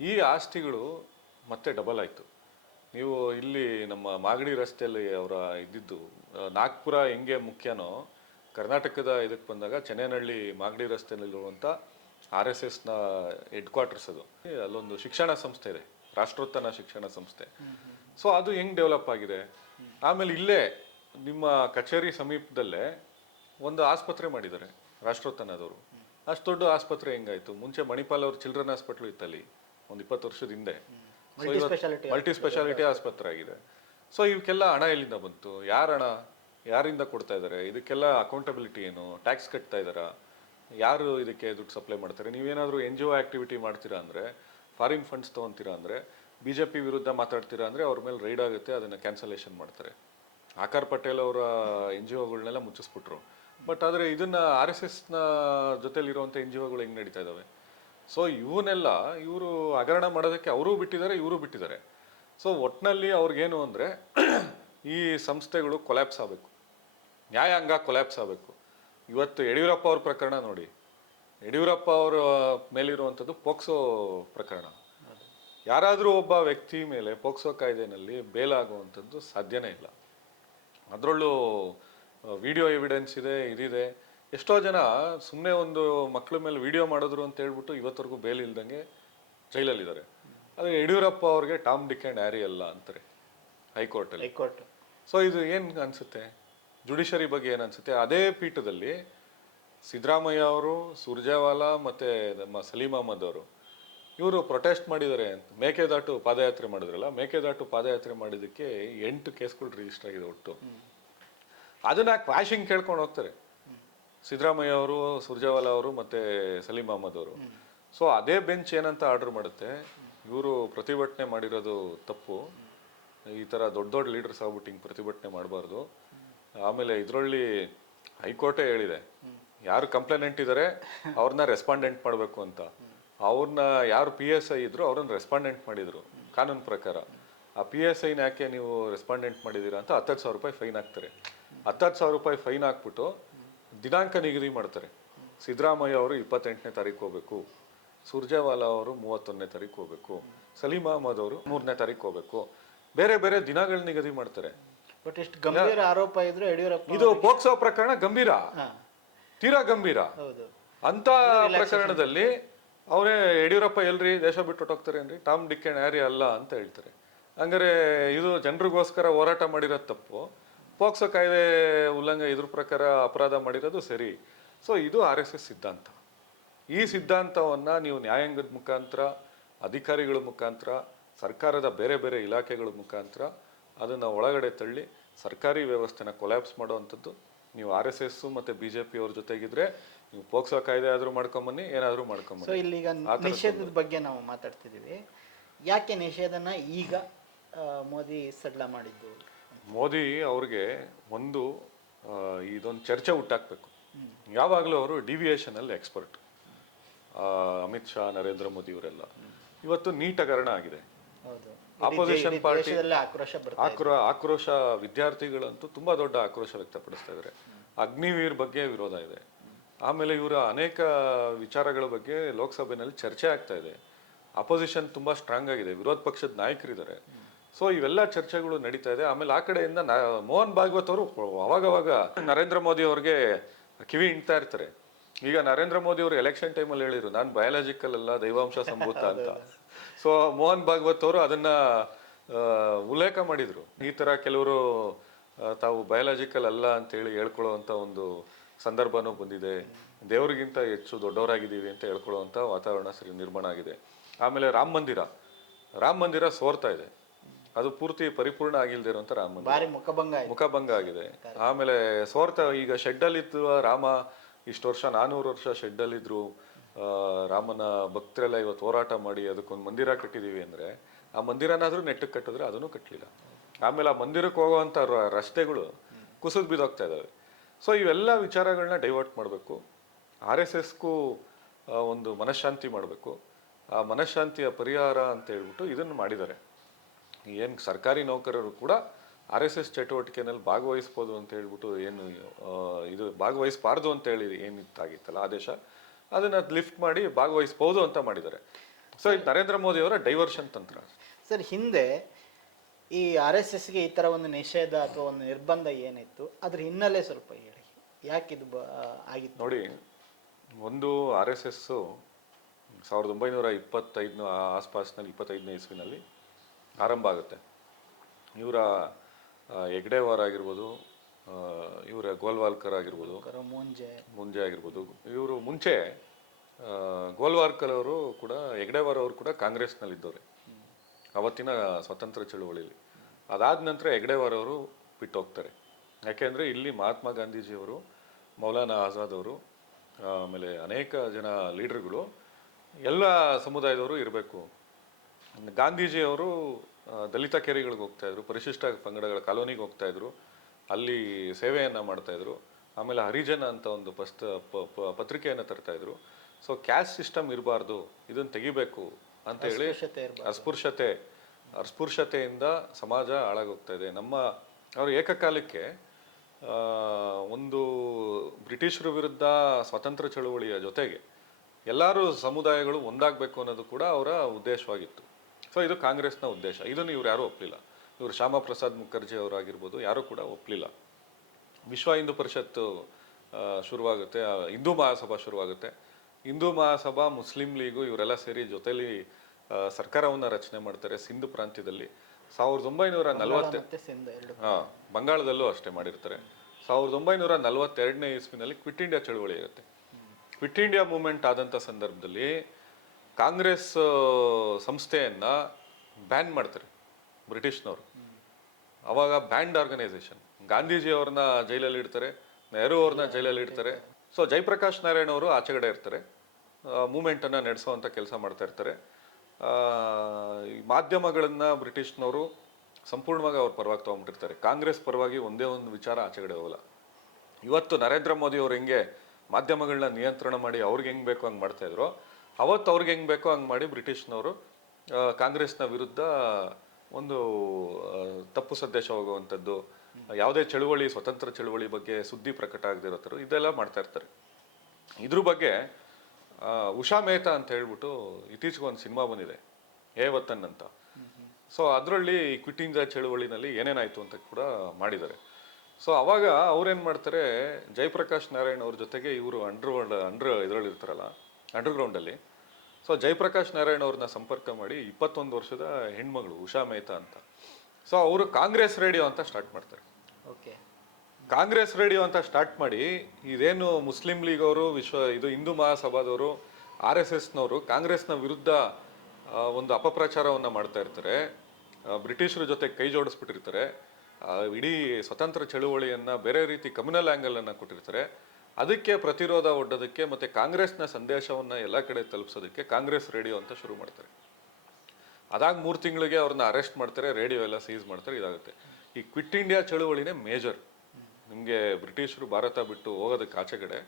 ಈ ಆಸ್ತಿಗಳು ಮತ್ತೆ ಡಬಲ್ ಆಯಿತು. ನೀವು ಇಲ್ಲಿ ನಮ್ಮ ಮಾಗಡಿ ರಸ್ತೆಯಲ್ಲಿ ಅವರ ಇದ್ದಿದ್ದು, ನಾಗ್ಪುರ ಹೆಂಗೆ ಮುಖ್ಯನೋ ಕರ್ನಾಟಕದ ಇದಕ್ಕೆ ಬಂದಾಗ ಚೆನ್ನೈನಹಳ್ಳಿ ಮಾಗಡಿ ರಸ್ತೆಯಲ್ಲಿರುವಂಥ RSSನ ಹೆಡ್ ಕ್ವಾರ್ಟರ್ಸ್ ಅದು. ಅಲ್ಲೊಂದು ಶಿಕ್ಷಣ ಸಂಸ್ಥೆ ಇದೆ, ರಾಷ್ಟ್ರೋತ್ಥಾನ ಶಿಕ್ಷಣ ಸಂಸ್ಥೆ. ಸೊ ಅದು ಹೆಂಗ್ ಡೆವಲಪ್ ಆಗಿದೆ. ಆಮೇಲೆ ಇಲ್ಲೇ ನಿಮ್ಮ ಕಚೇರಿ ಸಮೀಪದಲ್ಲೇ ಒಂದು ಆಸ್ಪತ್ರೆ ಮಾಡಿದ್ದಾರೆ ರಾಷ್ಟ್ರೋತ್ಥಾನದವರು. ಅಷ್ಟು ದೊಡ್ಡ ಆಸ್ಪತ್ರೆ ಹೆಂಗಾಯ್ತು? ಮುಂಚೆ ಮಣಿಪಾಲ್ ಅವ್ರ ಚಿಲ್ಡ್ರನ್ ಹಾಸ್ಪಿಟ್ಲ್ ಇತ್ತಲ್ಲಿ ಒಂದು 20 ವರ್ಷದ ಹಿಂದೆ. ಮಲ್ಟಿ ಸ್ಪೆಷಾಲಿಟಿ ಆಸ್ಪತ್ರೆ ಆಗಿದೆ. ಸೊ ಇವಕ್ಕೆಲ್ಲ ಹಣ ಎಲ್ಲಿಂದ ಬಂತು? ಯಾರ ಹಣ, ಯಾರಿಂದ ಕೊಡ್ತಾ ಇದ್ದಾರೆ? ಇದಕ್ಕೆಲ್ಲ ಅಕೌಂಟಬಿಲಿಟಿ ಏನು? ಟ್ಯಾಕ್ಸ್ ಕಟ್ತಾ ಇದ್ದಾರಾ? ಯಾರು ಇದಕ್ಕೆ ದುಡ್ಡು ಸಪ್ಲೈ ಮಾಡ್ತಾರೆ? ನೀವೇನಾದರೂ NGO ಆಕ್ಟಿವಿಟಿ ಮಾಡ್ತೀರಾ ಅಂದರೆ, ಫಾರಿನ್ ಫಂಡ್ಸ್ ತೊಗೊತೀರಾ ಅಂದರೆ, BJP ವಿರುದ್ಧ ಮಾತಾಡ್ತೀರಾ ಅಂದರೆ ಅವ್ರ ಮೇಲೆ ರೈಡ್ ಆಗುತ್ತೆ, ಅದನ್ನು ಕ್ಯಾನ್ಸಲೇಷನ್ ಮಾಡ್ತಾರೆ. ಆಕಾರ್ ಪಟೇಲ್ ಅವರ NGOಗಳನ್ನೆಲ್ಲ ಮುಚ್ಚಿಸ್ಬಿಟ್ರು. ಬಟ್ ಆದರೆ ಇದನ್ನ RSSನ ಜೊತೆಲಿರುವಂಥ NGOಗಳು ಹೆಂಗೆ ನಡೀತಾ ಇದ್ದಾವೆ? ಸೊ ಇವನ್ನೆಲ್ಲ ಇವರು ಹಗರಣ ಮಾಡೋದಕ್ಕೆ ಅವರೂ ಬಿಟ್ಟಿದ್ದಾರೆ, ಇವರು ಬಿಟ್ಟಿದ್ದಾರೆ. ಸೊ ಒಟ್ಟಿನಲ್ಲಿ ಅವ್ರಿಗೇನು ಅಂದರೆ ಈ ಸಂಸ್ಥೆಗಳು ಕೊಲ್ಯಾಪ್ಸ್ ಆಗಬೇಕು, ನ್ಯಾಯಾಂಗ ಕೊಲ್ಯಾಪ್ಸ್ ಆಗಬೇಕು. ಇವತ್ತು ಯಡಿಯೂರಪ್ಪ ಅವ್ರ ಪ್ರಕರಣ ನೋಡಿ, ಯಡಿಯೂರಪ್ಪ ಅವರ ಮೇಲಿರುವಂಥದ್ದು ಪೋಕ್ಸೋ ಪ್ರಕರಣ. ಯಾರಾದರೂ ಒಬ್ಬ ವ್ಯಕ್ತಿ ಮೇಲೆ ಪೋಕ್ಸೋ ಕಾಯ್ದೆನಲ್ಲಿ ಬೇಲಾಗುವಂಥದ್ದು ಸಾಧ್ಯನೇ ಇಲ್ಲ. ಅದರಲ್ಲೂ ವಿಡಿಯೋ ಎವಿಡೆನ್ಸ್ ಇದೆ, ಇದಿದೆ. ಎಷ್ಟೋ ಜನ ಸುಮ್ಮನೆ ಒಂದು ಮಕ್ಕಳ ಮೇಲೆ ವಿಡಿಯೋ ಮಾಡಿದ್ರು ಅಂತ ಹೇಳ್ಬಿಟ್ಟು ಇವತ್ತರೆಗೂ ಬೇಲ್ ಇಲ್ದಂಗೆ ಜೈಲಲ್ಲಿದ್ದಾರೆ. ಆದರೆ ಯಡಿಯೂರಪ್ಪ ಅವ್ರಿಗೆ ಟಾಮ್ ಡಿಕ್ ಆ್ಯಂಡ್ ಹ್ಯಾರಿ ಅಲ್ಲ ಅಂತಾರೆ ಹೈಕೋರ್ಟಲ್ಲಿ. ಸೊ ಇದು ಏನು ಅನಿಸುತ್ತೆ ಜುಡಿಷರಿ ಬಗ್ಗೆ ಏನು ಅನಿಸುತ್ತೆ? ಅದೇ ಪೀಠದಲ್ಲಿ ಸಿದ್ದರಾಮಯ್ಯ ಅವರು, ಸುರ್ಜೇವಾಲಾ ಮತ್ತು ನಮ್ಮ ಸಲೀಂ ಅಹ್ಮದ್ ಅವರು ಇವರು ಪ್ರೊಟೆಸ್ಟ್ ಮಾಡಿದ್ದಾರೆ ಅಂತ. ಮೇಕೆದಾಟು ಪಾದಯಾತ್ರೆ ಮಾಡಿದ್ರಲ್ಲ, ಮೇಕೆದಾಟು ಪಾದಯಾತ್ರೆ ಮಾಡಿದ್ದಕ್ಕೆ 8 ಕೇಸ್ಗಳು ರಿಜಿಸ್ಟರ್ ಆಗಿದೆ ಒಟ್ಟು. ಅದನ್ನ ಕ್ವಾಶಿಂಗ್ ಕೇಳ್ಕೊಂಡು ಹೋಗ್ತಾರೆ ಸಿದ್ದರಾಮಯ್ಯ ಅವರು, ಸುರ್ಜೇವಾಲಾ ಅವರು ಮತ್ತು ಸಲೀಂ ಅಹ್ಮದ್ ಅವರು. ಸೊ ಅದೇ ಬೆಂಚ್ ಏನಂತ ಆರ್ಡರ್ ಮಾಡುತ್ತೆ, ಇವರು ಪ್ರತಿಭಟನೆ ಮಾಡಿರೋದು ತಪ್ಪು, ಈ ಥರ ದೊಡ್ಡ ದೊಡ್ಡ ಲೀಡರ್ಸ್ ಆಗ್ಬಿಟ್ಟು ಹಿಂಗೆ ಪ್ರತಿಭಟನೆ ಮಾಡಬಾರ್ದು. ಆಮೇಲೆ ಇದರಲ್ಲಿ ಹೈಕೋರ್ಟೇ ಹೇಳಿದೆ, ಯಾರು ಕಂಪ್ಲೇನೆಂಟ್ ಇದ್ದಾರೆ ಅವ್ರನ್ನ ರೆಸ್ಪಾಂಡೆಂಟ್ ಮಾಡಬೇಕು ಅಂತ. ಅವ್ರನ್ನ ಯಾರು PSI ಇದ್ರು ಅವ್ರನ್ನ ರೆಸ್ಪಾಂಡೆಂಟ್ ಮಾಡಿದ್ರು ಕಾನೂನು ಪ್ರಕಾರ. ಆ PSIನ ಯಾಕೆ ನೀವು ರೆಸ್ಪಾಂಡೆಂಟ್ ಮಾಡಿದ್ದೀರಾ ಅಂತ 10,000 ರೂಪಾಯಿ ಫೈನ್ ಹಾಕ್ತಾರೆ. 10,000 ರೂಪಾಯಿ ಫೈನ್ ಹಾಕ್ಬಿಟ್ಟು ದಿನಾಂಕ ನಿಗದಿ ಮಾಡ್ತಾರೆ. ಸಿದ್ದರಾಮಯ್ಯ ಅವರು 28ನೇ ತಾರೀಕು ಹೋಗ್ಬೇಕು, ಸುರ್ಜೇವಾಲಾ ಅವರು 31ನೇ ತಾರೀಕು ಹೋಗ್ಬೇಕು, ಸಲೀಂ ಅಹ್ಮದ್ ಅವರು 3ನೇ ತಾರೀಕು ಹೋಗ್ಬೇಕು. ಬೇರೆ ಬೇರೆ ದಿನಗಳು ನಿಗದಿ ಮಾಡ್ತಾರೆ. ಬಟ್ ಇಷ್ಟು ಗಂಭೀರ ಆರೋಪ ಇದ್ರೆ ಯಡಿಯೂರಪ್ಪ, ಇದು ಪೋಕ್ಸೋ ಪ್ರಕರಣ ಗಂಭೀರ, ತೀರಾ ಗಂಭೀರ. ಅಂತ ಪ್ರಕರಣದಲ್ಲಿ ಅವರೇ ಯಡಿಯೂರಪ್ಪ ಎಲ್ರಿ ದೇಶ ಬಿಟ್ಟು ಹೊಟ್ಟೋಗ್ತಾರೆ ಏನ್ರಿ, ಟಾಮ್ ಡಿಕ್ ಆ್ಯಂಡ್ ಹ್ಯಾರಿ ಅಲ್ಲ ಅಂತ ಹೇಳ್ತಾರೆ. ಹಂಗಾರೆ ಇದು ಜನರಿಗೋಸ್ಕರ ಹೋರಾಟ ಮಾಡಿರೋದು ತಪ್ಪು, ಪೋಕ್ಸೋ ಕಾಯ್ದೆ ಇದ್ರ ಪ್ರಕಾರ ಅಪರಾಧ ಮಾಡಿರೋದು ಸರಿ. ಸೊ ಇದು RSS ಸಿದ್ಧಾಂತ. ಈ ಸಿದ್ಧಾಂತವನ್ನ ನೀವು ನ್ಯಾಯಾಂಗದ ಮುಖಾಂತರ, ಅಧಿಕಾರಿಗಳ ಮುಖಾಂತರ, ಸರ್ಕಾರದ ಬೇರೆ ಬೇರೆ ಇಲಾಖೆಗಳ ಮುಖಾಂತರ ಅದನ್ನ ಒಳಗಡೆ ತಳ್ಳಿ ಸರ್ಕಾರಿ ವ್ಯವಸ್ಥೆನ ಕೊಲ್ಯಾಪ್ಸ್ ಮಾಡುವಂಥದ್ದು. ನೀವು RSS ಮತ್ತೆ BJP ಅವ್ರ ಜೊತೆಗಿದ್ರೆ ನೀವು ಪೋಕ್ಸೋ ಕಾಯ್ದೆ ಆದ್ರೂ ಮಾಡ್ಕೊಂಬನ್ನಿ, ಏನಾದ್ರೂ ಸೊ ಮಾಡ್ಕೊಂಬನ್ನಿ. ಇಲ್ಲಿಗ ನಿಷೇಧದ ಬಗ್ಗೆ ನಾವು ಮಾತಾಡ್ತಿದ್ದೀವಿ. ಯಾಕೆ ನಿಷೇಧನ ಈಗ ಮೋದಿ ಸಡ್ಲ ಮಾಡಿದ್ದು? ಮೋದಿ ಅವ್ರಿಗೆ ಒಂದು ಇದೊಂದು ಚರ್ಚೆ ಹುಟ್ಟಾಕ್ಬೇಕು. ಯಾವಾಗಲೂ ಅವರು ಡಿವಿಯೇಷನ್ ಅಲ್ಲಿ ಎಕ್ಸ್ಪರ್ಟ್. ಅಮಿತ್ ಶಾ, ನರೇಂದ್ರ ಮೋದಿ ಇವರೆಲ್ಲ ಇವತ್ತು ನೀಟ್ ಹಗರಣ ಆಗಿದೆ. ಹೌದು, ಆಪೋಸಿಷನ್ ಪಾರ್ಟಿ ಆಕ್ರೋಶ ಬರ್ತಾ ಆಕ್ರೋಶ, ವಿದ್ಯಾರ್ಥಿಗಳಂತೂ ತುಂಬಾ ದೊಡ್ಡ ಆಕ್ರೋಶ ವ್ಯಕ್ತಪಡಿಸ್ತಾ ಇದ್ದಾರೆ. ಅಗ್ನಿವೀರ್ ಬಗ್ಗೆ ವಿರೋಧ ಇದೆ. ಆಮೇಲೆ ಇವರ ಅನೇಕ ವಿಚಾರಗಳ ಬಗ್ಗೆ ಲೋಕಸಭೆಯಲ್ಲಿ ಚರ್ಚೆ ಆಗ್ತಾ ಇದೆ. ಅಪೋಸಿಷನ್ ತುಂಬಾ ಸ್ಟ್ರಾಂಗ್ ಆಗಿದೆ, ವಿರೋಧ ಪಕ್ಷದ ನಾಯಕರಿದ್ದಾರೆ. ಸೊ ಇವೆಲ್ಲ ಚರ್ಚೆಗಳು ನಡೀತಾ ಇದೆ. ಆಮೇಲೆ ಆ ಕಡೆಯಿಂದ ಮೋಹನ್ ಭಾಗವತ್ ಅವರು ಅವಾಗವಾಗ ನರೇಂದ್ರ ಮೋದಿ ಅವ್ರಿಗೆ ಕಿವಿ ಹಿಂಡ್ತಾ ಇರ್ತಾರೆ. ಈಗ ನರೇಂದ್ರ ಮೋದಿ ಅವರು ಎಲೆಕ್ಷನ್ ಟೈಮಲ್ಲಿ ಹೇಳಿದ್ರು, ನಾನು ಬಯಾಲಜಿಕಲ್ ಅಲ್ಲ, ದೈವಾಂಶ ಸಂಭೂತ ಅಂತ. ಸೊ ಮೋಹನ್ ಭಾಗವತ್ ಅವರು ಅದನ್ನ ಉಲ್ಲೇಖ ಮಾಡಿದ್ರು. ಈ ತರ ಕೆಲವರು ತಾವು ಬಯಾಲಜಿಕಲ್ ಅಲ್ಲ ಅಂತ ಹೇಳಿ ಹೇಳ್ಕೊಳ್ಳುವಂತ ಒಂದು ಸಂದರ್ಭನೂ ಬಂದಿದೆ. ದೇವ್ರಿಗಿಂತ ಹೆಚ್ಚು ದೊಡ್ಡವರಾಗಿದ್ದೀವಿ ಅಂತ ಹೇಳ್ಕೊಳ್ಳುವಂತ ವಾತಾವರಣ ನಿರ್ಮಾಣ ಆಗಿದೆ. ಆಮೇಲೆ ರಾಮ ಮಂದಿರ ಸೋರ್ತಾ ಇದೆ. ಅದು ಪೂರ್ತಿ ಪರಿಪೂರ್ಣ ಆಗಿಲ್ದೇ ಇರುವಂತ ರಾಮ ಮಂದಿರ ಮುಖಭಂಗ ಆಗಿದೆ. ಆಮೇಲೆ ಸೋರ್ತ ಈಗ ಶೆಡ್ಡಲ್ಲಿದ್ದು ರಾಮ ಇಷ್ಟು ವರ್ಷ 400 ವರ್ಷ ಶೆಡ್ಡಲ್ಲಿದ್ರು ರಾಮನ ಭಕ್ತರೆಲ್ಲ ಇವತ್ತು ಹೋರಾಟ ಮಾಡಿ ಅದಕ್ಕೊಂದು ಮಂದಿರ ಕಟ್ಟಿದೀವಿ ಅಂದ್ರೆ, ಆ ಮಂದಿರನಾದ್ರೂ ನೆಟ್ಟಕ್ಕೆ ಕಟ್ಟಿದ್ರೆ ಅದನ್ನು ಕಟ್ಟಲಿಲ್ಲ. ಆಮೇಲೆ ಆ ಮಂದಿರಕ್ಕೆ ಹೋಗುವಂತ ರಸ್ತೆಗಳು ಕುಸಿದು ಬಿದ್ದೋಗ್ತಾ ಇದಾವೆ. ಸೊ ಇವೆಲ್ಲ ವಿಚಾರಗಳನ್ನ ಡೈವರ್ಟ್ ಮಾಡಬೇಕು. RSSಗೂ ಒಂದು ಮನಃಶಾಂತಿ ಮಾಡಬೇಕು. ಆ ಮನಃಶಾಂತಿಯ ಪರಿಹಾರ ಅಂತ ಹೇಳ್ಬಿಟ್ಟು ಇದನ್ನು ಮಾಡಿದ್ದಾರೆ. ಏನು ಸರ್ಕಾರಿ ನೌಕರರು ಕೂಡ RSS ಚಟುವಟಿಕೆನಲ್ಲಿ ಭಾಗವಹಿಸ್ಬೋದು ಅಂತ ಹೇಳ್ಬಿಟ್ಟು ಏನು ಇದು ಭಾಗವಹಿಸಬಾರ್ದು ಅಂತ ಹೇಳಿ ಏನಿತ್ತಾಗಿತ್ತಲ್ಲ ಆದೇಶ, ಅದನ್ನ ಲಿಫ್ಟ್ ಮಾಡಿ ಭಾಗವಹಿಸಬಹುದು ಅಂತ ಮಾಡಿದ್ದಾರೆ. ಸೊ ಇದು ನರೇಂದ್ರ ಮೋದಿ ಅವರ ಡೈವರ್ಷನ್ ತಂತ್ರ. ಸರ್, ಹಿಂದೆ ಈ RSSಗೆ ಈ ತರ ಒಂದು ನಿಷೇಧ ಅಥವಾ ಒಂದು ನಿರ್ಬಂಧ ಏನಿತ್ತು, ಅದ್ರ ಹಿನ್ನೆಲೆ ಸ್ವಲ್ಪ ಹೇಳಿ, ಯಾಕಿದು ಆಗಿತ್ತು? ನೋಡಿ, ಒಂದು RSS 1925 ಆಸ್ಪಾಸ್ನಲ್ಲಿ 25ನೇ ಇಸ್ವಿನಲ್ಲಿ ಆರಂಭ ಆಗುತ್ತೆ. ಇವರ ಹೆಗ್ಡೆವಾರ್ ಆಗಿರ್ಬೋದು, ಇವರ ಗೋಲ್ವಾಲ್ಕರ್ ಆಗಿರ್ಬೋದು, ಮುಂಜೆ ಆಗಿರ್ಬೋದು, ಇವರು ಮುಂಚೆ ಗೋಲ್ವಾಲ್ಕರ್ ಅವರು ಕೂಡ, ಹೆಗ್ಡೆವಾರ್ ಅವರು ಕೂಡ ಕಾಂಗ್ರೆಸ್ನಲ್ಲಿದ್ದವ್ರೆ ಅವತ್ತಿನ ಸ್ವತಂತ್ರ ಚಳುವಳಿಯಲ್ಲಿ. ಅದಾದ ನಂತರ ಹೆಗ್ಡೆವಾರ್ ಅವರು ಬಿಟ್ಟು ಹೋಗ್ತಾರೆ. ಯಾಕೆಂದರೆ ಇಲ್ಲಿ ಮಹಾತ್ಮ ಗಾಂಧೀಜಿಯವರು, ಮೌಲಾನಾ ಆಜಾದ್ ಅವರು, ಆಮೇಲೆ ಅನೇಕ ಜನ ಲೀಡರ್ಗಳು ಎಲ್ಲ ಸಮುದಾಯದವರು ಇರಬೇಕು. ಗಾಂಧೀಜಿಯವರು ದಲಿತ ಕೆರೆಗಳಿಗೆ ಹೋಗ್ತಾ ಇದ್ರು, ಪರಿಶಿಷ್ಟ ಪಂಗಡಗಳ ಕಾಲೋನಿಗೆ ಹೋಗ್ತಾ ಇದ್ರು, ಅಲ್ಲಿ ಸೇವೆಯನ್ನು ಮಾಡ್ತಾ ಇದ್ರು. ಆಮೇಲೆ ಹರಿಜನ ಅಂತ ಒಂದು ಪತ್ರಿಕೆಯನ್ನು ತರ್ತಾ ಇದ್ರು. ಸೊ ಕ್ಯಾಸ್ಟ್ ಸಿಸ್ಟಮ್ ಇರಬಾರ್ದು, ಇದನ್ನು ತೆಗಿಬೇಕು ಅಂತ ಹೇಳಿ, ಅಸ್ಪೃಶ್ಯತೆಯಿಂದ ಸಮಾಜ ಹಾಳಾಗೋಗ್ತಾ ಇದೆ. ಅವರು ಏಕಕಾಲಕ್ಕೆ ಒಂದು ಬ್ರಿಟಿಷರ ವಿರುದ್ಧ ಸ್ವತಂತ್ರ ಚಳುವಳಿಯ ಜೊತೆಗೆ ಎಲ್ಲರೂ ಸಮುದಾಯಗಳು ಒಂದಾಗಬೇಕು ಅನ್ನೋದು ಕೂಡ ಅವರ ಉದ್ದೇಶವಾಗಿತ್ತು. ಸೊ ಇದು ಕಾಂಗ್ರೆಸ್ನ ಉದ್ದೇಶ. ಇದನ್ನು ಇವ್ರು ಯಾರೂ ಒಪ್ಪಲಿಲ್ಲ. ಇವರು ಶ್ಯಾಮಾ ಪ್ರಸಾದ್ ಮುಖರ್ಜಿ ಅವರಾಗಿರ್ಬೋದು, ಯಾರೂ ಕೂಡ ಒಪ್ಪಲಿಲ್ಲ. ವಿಶ್ವ ಹಿಂದೂ ಪರಿಷತ್ತು ಶುರುವಾಗುತ್ತೆ, ಹಿಂದೂ ಮಹಾಸಭಾ ಶುರುವಾಗುತ್ತೆ. ಹಿಂದೂ ಮಹಾಸಭಾ, ಮುಸ್ಲಿಂ ಲೀಗು ಇವರೆಲ್ಲ ಸೇರಿ ಜೊತೆಲಿ ಸರ್ಕಾರವನ್ನು ರಚನೆ ಮಾಡ್ತಾರೆ ಸಿಂಧ್ ಪ್ರಾಂತ್ಯದಲ್ಲಿ. 1940 ಬಂಗಾಳದಲ್ಲೂ ಅಷ್ಟೇ ಮಾಡಿರ್ತಾರೆ. 1942ನೇ ಇಸ್ವಿನಲ್ಲಿ ಕ್ವಿಟ್ ಇಂಡಿಯಾ ಚಳುವಳಿ ಆಗುತ್ತೆ. ಕ್ವಿಟ್ ಇಂಡಿಯಾ ಮೂವ್ಮೆಂಟ್ ಆದಂಥ ಸಂದರ್ಭದಲ್ಲಿ ಕಾಂಗ್ರೆಸ್ ಸಂಸ್ಥೆಯನ್ನ ಬ್ಯಾನ್ ಮಾಡ್ತಾರೆ ಬ್ರಿಟಿಷ್ನವರು. ಅವಾಗ ಬ್ಯಾಂಡ್ ಆರ್ಗನೈಸೇಷನ್. ಗಾಂಧೀಜಿ ಅವ್ರನ್ನ ಜೈಲಲ್ಲಿ ಇಡ್ತಾರೆ, ನೆಹರು ಅವ್ರನ್ನ ಜೈಲಲ್ಲಿ ಇಡ್ತಾರೆ. ಸೊ ಜಯಪ್ರಕಾಶ್ ನಾರಾಯಣ್ ಅವರು ಆಚೆಗಡೆ ಇರ್ತಾರೆ, ಮೂವ್ಮೆಂಟನ್ನು ನಡೆಸುವಂಥ ಕೆಲಸ ಮಾಡ್ತಾ ಇರ್ತಾರೆ. ಮಾಧ್ಯಮಗಳನ್ನ ಬ್ರಿಟಿಷ್ನವರು ಸಂಪೂರ್ಣವಾಗಿ ಅವ್ರ ಪರವಾಗಿ ತೊಗೊಂಡ್ಬಿಟ್ಟಿರ್ತಾರೆ. ಕಾಂಗ್ರೆಸ್ ಪರವಾಗಿ ಒಂದೇ ಒಂದು ವಿಚಾರ ಆಚೆಗಡೆ ಹೋಗಲ್ಲ. ಇವತ್ತು ನರೇಂದ್ರ ಮೋದಿ ಅವ್ರು ಹೆಂಗೆ ಮಾಧ್ಯಮಗಳನ್ನ ನಿಯಂತ್ರಣ ಮಾಡಿ ಅವ್ರಿಗೆ ಹೆಂಗೆ ಬೇಕೋ ಹಂಗೆ ಮಾಡ್ತಾ ಇದ್ರು, ಅವತ್ತು ಅವ್ರಿಗೆ ಹೆಂಗೆ ಬೇಕೋ ಹಂಗೆ ಮಾಡಿ ಬ್ರಿಟಿಷ್ನವರು ಕಾಂಗ್ರೆಸ್ನ ವಿರುದ್ಧ ಒಂದು ತಪ್ಪು ಸಂದೇಶ ಹೋಗುವಂಥದ್ದು, ಯಾವುದೇ ಚಳುವಳಿ, ಸ್ವತಂತ್ರ ಚಳುವಳಿ ಬಗ್ಗೆ ಸುದ್ದಿ ಪ್ರಕಟ ಆಗದಿರೋ ಥರ ಇದೆಲ್ಲ ಮಾಡ್ತಾ ಇರ್ತಾರೆ. ಇದ್ರ ಬಗ್ಗೆ ಉಷಾ ಮೆಹ್ತಾ ಅಂತ ಹೇಳ್ಬಿಟ್ಟು ಇತ್ತೀಚೆಗೆ ಒಂದು ಸಿನಿಮಾ ಬಂದಿದೆ, ಏ ವತನ್ ಅಂತ. ಸೊ ಅದರಲ್ಲಿ ಕ್ವಿಟ್ ಇಂಡಿಯಾ ಚಳುವಳಿನಲ್ಲಿ ಏನೇನಾಯಿತು ಅಂತ ಕೂಡ ಮಾಡಿದ್ದಾರೆ. ಸೊ ಅವಾಗ ಅವ್ರೇನು ಮಾಡ್ತಾರೆ, ಜಯಪ್ರಕಾಶ್ ನಾರಾಯಣ್ ಅವ್ರ ಜೊತೆಗೆ ಇವರು ಇದರಲ್ಲಿ ಇರ್ತಾರಲ್ಲ, ಅಂಡರ್ಗ್ರೌಂಡಲ್ಲಿ. ಸೊ ಜಯಪ್ರಕಾಶ್ ನಾರಾಯಣ್ ಅವ್ರನ್ನ ಸಂಪರ್ಕ ಮಾಡಿ 21 ವರ್ಷದ ಹೆಣ್ಮಗಳು ಉಷಾ ಮೆಹ್ತಾ ಅಂತ. ಸೊ ಅವರು ಕಾಂಗ್ರೆಸ್ ರೇಡಿಯೋ ಅಂತ ಸ್ಟಾರ್ಟ್ ಮಾಡ್ತಾರೆ. ಓಕೆ. ಕಾಂಗ್ರೆಸ್ ರೇಡಿಯೋ ಅಂತ ಸ್ಟಾರ್ಟ್ ಮಾಡಿ ಇದೇನು ಮುಸ್ಲಿಂ ಲೀಗ್ ಅವರು ಇದು ಹಿಂದೂ ಮಹಾಸಭಾದವರು RSSನವರು ಕಾಂಗ್ರೆಸ್ನ ವಿರುದ್ಧ ಒಂದು ಅಪಪ್ರಚಾರವನ್ನು ಮಾಡ್ತಾ ಇರ್ತಾರೆ. ಬ್ರಿಟಿಷರ ಜೊತೆ ಕೈ ಜೋಡಿಸ್ಬಿಟ್ಟಿರ್ತಾರೆ. ಇಡೀ ಸ್ವತಂತ್ರ ಚಳುವಳಿಯನ್ನು ಬೇರೆ ರೀತಿ ಕಮ್ಯುನಲ್ ಆ್ಯಂಗಲನ್ನು ಕೊಟ್ಟಿರ್ತಾರೆ. ಅದಕ್ಕೆ ಪ್ರತಿರೋಧ ಒಡ್ಡೋದಕ್ಕೆ ಮತ್ತು ಕಾಂಗ್ರೆಸ್ನ ಸಂದೇಶವನ್ನು ಎಲ್ಲ ಕಡೆ ತಲುಪಿಸೋದಕ್ಕೆ ಕಾಂಗ್ರೆಸ್ ರೇಡಿಯೋ ಅಂತ ಶುರು ಮಾಡ್ತಾರೆ. ಅದಾಗ 3 ತಿಂಗಳಿಗೆ ಅವ್ರನ್ನ ಅರೆಸ್ಟ್ ಮಾಡ್ತಾರೆ, ರೇಡಿಯೋ ಎಲ್ಲ ಸೀಸ್ ಮಾಡ್ತಾರೆ, ಇದಾಗುತ್ತೆ. ಈ ಕ್ವಿಟ್ ಇಂಡಿಯಾ ಚಳುವಳಿನೇ ಮೇಜರ್. ನಿಮಗೆ ಬ್ರಿಟಿಷರು ಭಾರತ ಬಿಟ್ಟು ಹೋಗೋದಕ್ಕೆ ಆಚೆಗಡೆ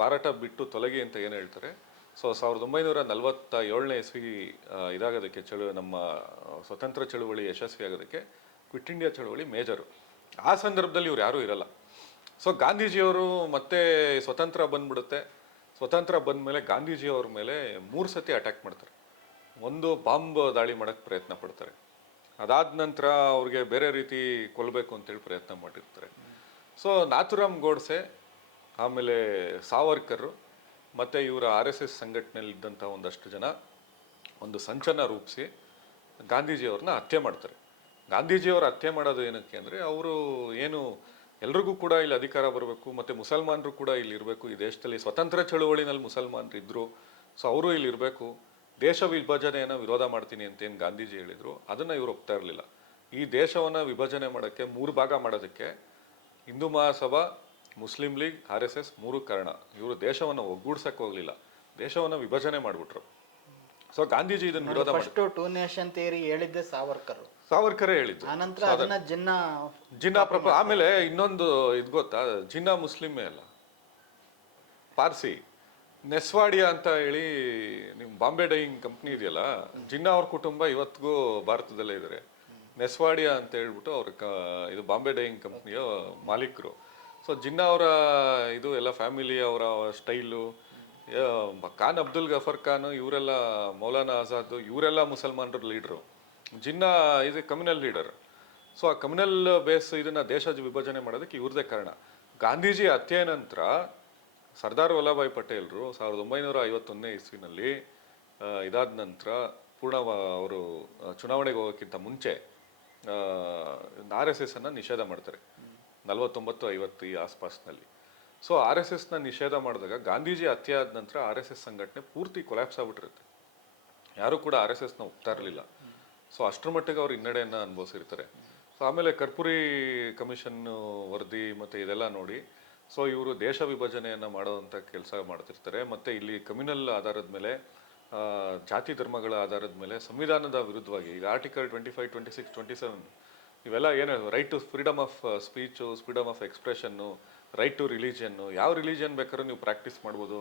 ಭಾರತ ಬಿಟ್ಟು ತೊಲಗಿ ಅಂತ ಏನು ಹೇಳ್ತಾರೆ. ಸೊ 1947ನೇ ಇಸ್ವಿ ಇದಾಗೋದಕ್ಕೆ ನಮ್ಮ ಸ್ವತಂತ್ರ ಚಳುವಳಿ ಯಶಸ್ವಿ ಆಗೋದಕ್ಕೆ ಕ್ವಿಟ್ ಇಂಡಿಯಾ ಚಳುವಳಿ ಮೇಜರು. ಆ ಸಂದರ್ಭದಲ್ಲಿ ಇವ್ರು ಯಾರೂ ಇರಲ್ಲ. ಸೊ ಗಾಂಧೀಜಿಯವರು ಮತ್ತೆ ಸ್ವತಂತ್ರ ಬಂದ್ಬಿಡುತ್ತೆ. ಸ್ವತಂತ್ರ ಬಂದ ಮೇಲೆ ಗಾಂಧೀಜಿಯವ್ರ ಮೇಲೆ 3 ಸತಿ ಅಟ್ಯಾಕ್ ಮಾಡ್ತಾರೆ. ಒಂದು ಬಾಂಬ್ ದಾಳಿ ಮಾಡೋಕ್ಕೆ ಪ್ರಯತ್ನ ಪಡ್ತಾರೆ. ಅದಾದ ನಂತರ ಅವ್ರಿಗೆ ಬೇರೆ ರೀತಿ ಕೊಲ್ಲಬೇಕು ಅಂತೇಳಿ ಪ್ರಯತ್ನ ಮಾಡಿರ್ತಾರೆ. ಸೊ ನಾಥುರಾಮ್ ಗೋಡ್ಸೆ, ಆಮೇಲೆ ಸಾವರ್ಕರ್ ಮತ್ತು ಇವರ RSS ಸಂಘಟನೆಯಲ್ಲಿದ್ದಂಥ ಒಂದಷ್ಟು ಜನ ಒಂದು ಸಂಚನ ರೂಪಿಸಿ ಗಾಂಧೀಜಿಯವ್ರನ್ನ ಹತ್ಯೆ ಮಾಡ್ತಾರೆ. ಗಾಂಧೀಜಿಯವ್ರ ಹತ್ಯೆ ಮಾಡೋದು ಏನಕ್ಕೆ ಅಂದರೆ ಅವರು ಏನು ಎಲ್ರಿಗೂ ಕೂಡ ಇಲ್ಲಿ ಅಧಿಕಾರ ಬರಬೇಕು ಮತ್ತು ಮುಸಲ್ಮಾನರು ಕೂಡ ಇಲ್ಲಿ ಇರಬೇಕು. ಈ ದೇಶದಲ್ಲಿ ಸ್ವತಂತ್ರ ಚಳುವಳಿನಲ್ಲಿ ಮುಸಲ್ಮಾನರು ಇದ್ದರು. ಸೊ ಅವರು ಇಲ್ಲಿ ಇರಬೇಕು. ದೇಶ ವಿಭಜನೆಯನ್ನು ವಿರೋಧ ಮಾಡ್ತೀನಿ ಅಂತೇನು ಗಾಂಧೀಜಿ ಹೇಳಿದರು, ಅದನ್ನು ಇವರು ಒಪ್ತಾ ಇರಲಿಲ್ಲ. ಈ ದೇಶವನ್ನು ವಿಭಜನೆ ಮಾಡೋಕ್ಕೆ 3 ಭಾಗ ಮಾಡೋದಕ್ಕೆ Hindu Mahasabha, Muslim league, RSS 3 ಕಾರಣ. ಇವರು ದೇಶವನ್ನು ಒಗ್ಗೂಡ್ಸಕ್ಕೆ ಹೋಗಲಿಲ್ಲ, ದೇಶವನ್ನು ವಿಭಜನೆ ಮಾಡಿಬಿಟ್ರು. ಸೊ ಗಾಂಧೀಜಿ ಇದನ್ನು ವಿರೋಧ ಮಾಡಿ ಟೂ ನೇಷನ್ ಥಿಯರಿ ಹೇಳಿದ್ದೆ ಸಾವರ್ಕರೇ ಹೇಳಿದ್ದು. ಆನಂತರ ಅದನ್ನ ಜಿನ್ನಾ ಆಮೇಲೆ ಇನ್ನೊಂದು ಇದು ಗೊತ್ತಾ, ಜಿನ್ನಾ ಮುಸ್ಲಿಮೇ ಅಲ್ಲ, ಪಾರ್ಸಿ. ನೆಸ್ವಾಡಿಯಾ ಅಂತ ಹೇಳಿ ನಿಮ್ಮ ಬಾಂಬೆ ಡೈಯಿಂಗ್ ಕಂಪ್ನಿ ಇದೆಯಲ್ಲ, ಜಿನ್ನಾ ಅವ್ರ ಕುಟುಂಬ ಇವತ್ತಿಗೂ ಭಾರತದಲ್ಲೇ ಇದ್ದಾರೆ. ನೆಸ್ವಾಡಿಯಾ ಅಂತ ಹೇಳ್ಬಿಟ್ಟು ಅವ್ರ ಇದು ಬಾಂಬೆ ಡೈಯಿಂಗ್ ಕಂಪ್ನಿಯ ಮಾಲೀಕರು. ಸೊ ಜಿನ್ನಾ ಅವರ ಇದು ಎಲ್ಲ ಫ್ಯಾಮಿಲಿ, ಅವರ ಸ್ಟೈಲು, ಖಾನ್ ಅಬ್ದುಲ್ ಗಫರ್ ಖಾನ್, ಇವರೆಲ್ಲ ಮೌಲಾನಾ ಆಜಾದ್, ಇವರೆಲ್ಲ ಮುಸಲ್ಮಾನರ ಲೀಡ್ರು. ಜಿನ್ನಾ ಇದು ಕಮ್ಯುನಲ್ ಲೀಡರ್. ಸೊ ಆ ಕಮ್ಯುನಲ್ ಬೇಸ್ ಇದನ್ನ ದೇಶದ ವಿಭಜನೆ ಮಾಡೋದಕ್ಕೆ ಇವ್ರದೇ ಕಾರಣ. ಗಾಂಧೀಜಿ ಹತ್ಯೆ ನಂತರ ಸರ್ದಾರ್ ವಲ್ಲಭಾಯ್ ಪಟೇಲ್ರು 1951ನೇ ಇಸ್ವಿನಲ್ಲಿ ಇದಾದ ನಂತರ ಅವರು ಚುನಾವಣೆಗೆ ಹೋಗೋಕ್ಕಿಂತ ಮುಂಚೆ RSSನ್ನು ನಿಷೇಧ ಮಾಡ್ತಾರೆ 49-50 ಈ ಆಸ್ಪಾಸ್ನಲ್ಲಿ. ಸೊ RSSನ ನಿಷೇಧ ಮಾಡಿದಾಗ ಗಾಂಧೀಜಿ ಹತ್ಯೆ ಆದ ನಂತರ RSS ಸಂಘಟನೆ ಪೂರ್ತಿ ಕೊಲ್ಯಾಪ್ಸ್ ಆಗ್ಬಿಟ್ಟಿರುತ್ತೆ. ಯಾರೂ ಕೂಡ RSSನ ಒಪ್ತಾ ಇರಲಿಲ್ಲ. ಸೊ ಅಷ್ಟರ ಮಟ್ಟಿಗೆ ಅವ್ರು ಹಿನ್ನಡೆಯನ್ನು ಅನುಭವಿಸಿರ್ತಾರೆ. ಸೊ ಆಮೇಲೆ ಕರ್ಪೂರಿ ಕಮಿಷನ್ ವರದಿ ಮತ್ತು ಇದೆಲ್ಲ ನೋಡಿ ಸೊ ಇವರು ದೇಶ ವಿಭಜನೆಯನ್ನು ಮಾಡೋವಂಥ ಕೆಲಸ ಮಾಡ್ತಿರ್ತಾರೆ. ಮತ್ತು ಇಲ್ಲಿ ಕಮ್ಯುನಲ್ ಆಧಾರದ ಮೇಲೆ, ಜಾತಿ ಧರ್ಮಗಳ ಆಧಾರದ ಮೇಲೆ ಸಂವಿಧಾನದ ವಿರುದ್ಧವಾಗಿ ಈಗ ಆರ್ಟಿಕಲ್ 25, 26, 27 ಇವೆಲ್ಲ ಏನು right to freedom of speech, freedom of expression, right to religion, ಯಾವ ರಿಲಿಜಿಯನ್ ಬೇಕಾದ್ರೂ ನೀವು ಪ್ರಾಕ್ಟೀಸ್ ಮಾಡ್ಬೋದು,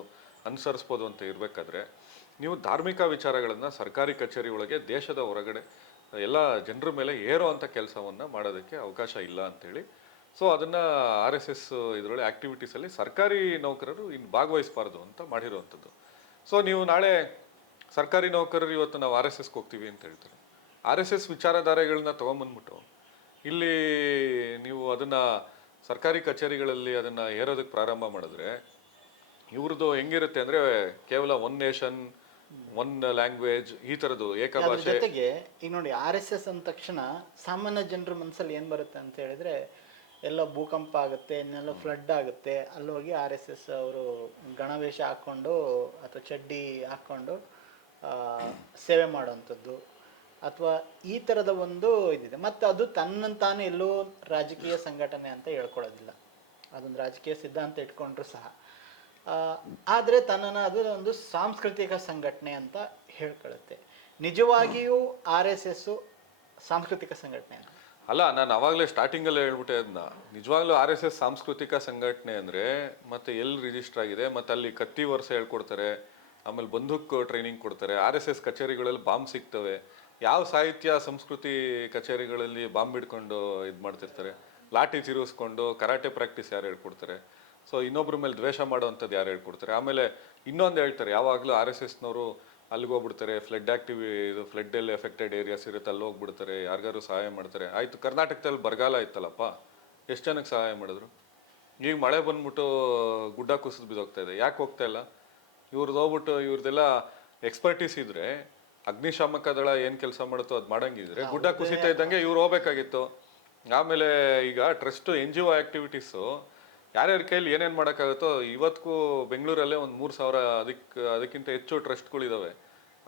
ಅನುಸರಿಸ್ಬೋದು ಅಂತ ಇರಬೇಕಾದ್ರೆ ನೀವು ಧಾರ್ಮಿಕ ವಿಚಾರಗಳನ್ನು ಸರ್ಕಾರಿ ಕಚೇರಿ ಒಳಗೆ ದೇಶದ ಹೊರಗಡೆ ಎಲ್ಲ ಜನರ ಮೇಲೆ ಏರೋ ಅಂಥ ಕೆಲಸವನ್ನು ಮಾಡೋದಕ್ಕೆ ಅವಕಾಶ ಇಲ್ಲ ಅಂಥೇಳಿ ಸೊ ಅದನ್ನು RSS ಇದರೊಳಗೆ ಆ್ಯಕ್ಟಿವಿಟೀಸಲ್ಲಿ ಸರ್ಕಾರಿ ನೌಕರರು ಇನ್ನು ಭಾಗವಹಿಸಬಾರ್ದು ಅಂತ ಮಾಡಿರುವಂಥದ್ದು. ಸೊ ನೀವು ನಾಳೆ ಸರ್ಕಾರಿ ನೌಕರರು ಇವತ್ತು ನಾವು RSSಗೆ ಹೋಗ್ತೀವಿ ಅಂತ ಹೇಳ್ತಾರೆ. RSS ವಿಚಾರಧಾರೆಗಳನ್ನ ತೊಗೊಂಬಂದ್ಬಿಟ್ಟು ಇಲ್ಲಿ ನೀವು ಅದನ್ನು ಸರ್ಕಾರಿ ಕಚೇರಿಗಳಲ್ಲಿ ಅದನ್ನು ಹೇರೋದಕ್ಕೆ ಪ್ರಾರಂಭ ಮಾಡಿದ್ರೆ ಇವ್ರದ್ದು ಹೆಂಗಿರುತ್ತೆ ಅಂದರೆ ಕೇವಲ 1 ನೇಷನ್ 1 ಲ್ಯಾಂಗ್ವೇಜ್ ಈ ಥರದ್ದು ಏಕಭಾಷೆ. ಜೊತೆಗೆ ಈಗ ನೋಡಿ RSS ಅಂದ ತಕ್ಷಣ ಸಾಮಾನ್ಯ ಜನರ ಮನಸ್ಸಲ್ಲಿ ಏನು ಬರುತ್ತೆ ಅಂತ ಹೇಳಿದ್ರೆ ಎಲ್ಲ ಭೂಕಂಪ ಆಗುತ್ತೆ, ಇನ್ನೆಲ್ಲ ಫ್ಲಡ್ ಆಗುತ್ತೆ, ಅಲ್ಲಿ ಹೋಗಿ RSS ಅವರು ಗಣವೇಷ ಹಾಕ್ಕೊಂಡು ಅಥವಾ ಚಡ್ಡಿ ಹಾಕ್ಕೊಂಡು ಸೇವೆ ಮಾಡುವಂಥದ್ದು ಅಥವಾ ಈ ಥರದ ಒಂದು ಇದಿದೆ. ಮತ್ತು ಅದು ತನ್ನಂತಾನು ಎಲ್ಲೋ ರಾಜಕೀಯ ಸಂಘಟನೆ ಅಂತ ಹೇಳ್ಕೊಳ್ಳೋದಿಲ್ಲ, ಅದೊಂದು ರಾಜಕೀಯ ಸಿದ್ಧಾಂತ ಇಟ್ಕೊಂಡ್ರು ಸಹ. ಆದರೆ ತನ್ನನ್ನು ಅದು ಒಂದು ಸಾಂಸ್ಕೃತಿಕ ಸಂಘಟನೆ ಅಂತ ಹೇಳ್ಕೊಳ್ಳುತ್ತೆ. ನಿಜವಾಗಿಯೂ RSS ಸಾಂಸ್ಕೃತಿಕ ಸಂಘಟನೆ ಅಲ್ಲ. ನಾನು ಅವಾಗಲೇ ಸ್ಟಾರ್ಟಿಂಗಲ್ಲೇ ಹೇಳ್ಬಿಟ್ಟೆ ಅದನ್ನ. ನಿಜವಾಗ್ಲೂ RSS ಸಾಂಸ್ಕೃತಿಕ ಸಂಘಟನೆ ಅಂದರೆ ಮತ್ತೆ ಎಲ್ಲಿ ರಿಜಿಸ್ಟರ್ ಆಗಿದೆ, ಮತ್ತು ಅಲ್ಲಿ ಕತ್ತಿ ವರ್ಷ ಹೇಳ್ಕೊಡ್ತಾರೆ, ಆಮೇಲೆ ಬಂದೂಕ್ ಟ್ರೈನಿಂಗ್ ಕೊಡ್ತಾರೆ. RSS ಕಚೇರಿಗಳಲ್ಲಿ ಬಾಂಬ್ ಸಿಗ್ತವೆ. ಯಾವ ಸಾಹಿತ್ಯ ಸಂಸ್ಕೃತಿ ಕಚೇರಿಗಳಲ್ಲಿ ಬಾಂಬ್ ಹಿಡ್ಕೊಂಡು ಇದು ಮಾಡ್ತಿರ್ತಾರೆ, ಲಾಠಿ ತಿರುಗಿಸ್ಕೊಂಡು ಕರಾಟೆ ಪ್ರಾಕ್ಟೀಸ್ ಯಾರು ಹೇಳ್ಕೊಡ್ತಾರೆ. ಸೊ ಇನ್ನೊಬ್ಬರ ಮೇಲೆ ದ್ವೇಷ ಮಾಡೋವಂಥದ್ದು ಯಾರು ಹೇಳ್ಕೊಡ್ತಾರೆ. ಆಮೇಲೆ ಇನ್ನೊಂದು ಹೇಳ್ತಾರೆ, ಯಾವಾಗಲೂ RSSನವರು ಅಲ್ಲಿಗೆ ಹೋಗ್ಬಿಡ್ತಾರೆ, ಫ್ಲಡ್ಡಲ್ಲಿ ಎಫೆಕ್ಟೆಡ್ ಏರಿಯಾಸ್ ಇರುತ್ತೆ, ಅಲ್ಲಿ ಹೋಗ್ಬಿಡ್ತಾರೆ, ಯಾರಿಗಾರು ಸಹಾಯ ಮಾಡ್ತಾರೆ. ಆಯಿತು, ಕರ್ನಾಟಕದಲ್ಲಿ ಬರಗಾಲ ಆಯ್ತಲ್ಲಪ್ಪ, ಎಷ್ಟು ಜನಕ್ಕೆ ಸಹಾಯ ಮಾಡಿದ್ರು? ಈಗ ಮಳೆ ಬಂದ್ಬಿಟ್ಟು ಗುಡ್ಡ ಕುಸಿದು ಬಿದ್ದೋಗ್ತಾ ಇದೆ, ಯಾಕೆ ಹೋಗ್ತಾ ಇಲ್ಲ? ಇವ್ರದ್ದು ಹೋಗ್ಬಿಟ್ಟು ಇವ್ರದ್ದೆಲ್ಲ ಎಕ್ಸ್ಪರ್ಟೀಸ್ ಇದ್ರೆ ಅಗ್ನಿಶಾಮಕ ದಳ ಏನ್ ಕೆಲಸ ಮಾಡುತ್ತೋ ಅದ್ ಮಾಡಂಗಿದ್ರೆ ಗುಡ್ಡ ಕುಸಿತಾ ಇದ್ದಂಗೆ ಇವ್ರು ಹೋಗ್ಬೇಕಾಗಿತ್ತು. ಆಮೇಲೆ ಈಗ ಟ್ರಸ್ಟ್ NGO ಆಕ್ಟಿವಿಟೀಸು ಯಾರ್ಯಾರ ಕೈಲಿ ಏನೇನ್ ಮಾಡಕ್ಕಾಗುತ್ತೋ, ಇವತ್ತಿಗೂ ಬೆಂಗಳೂರಲ್ಲೇ ಒಂದು 3,000 ಅದಕ್ಕಿಂತ ಹೆಚ್ಚು ಟ್ರಸ್ಟ್ಗಳಿದಾವೆ.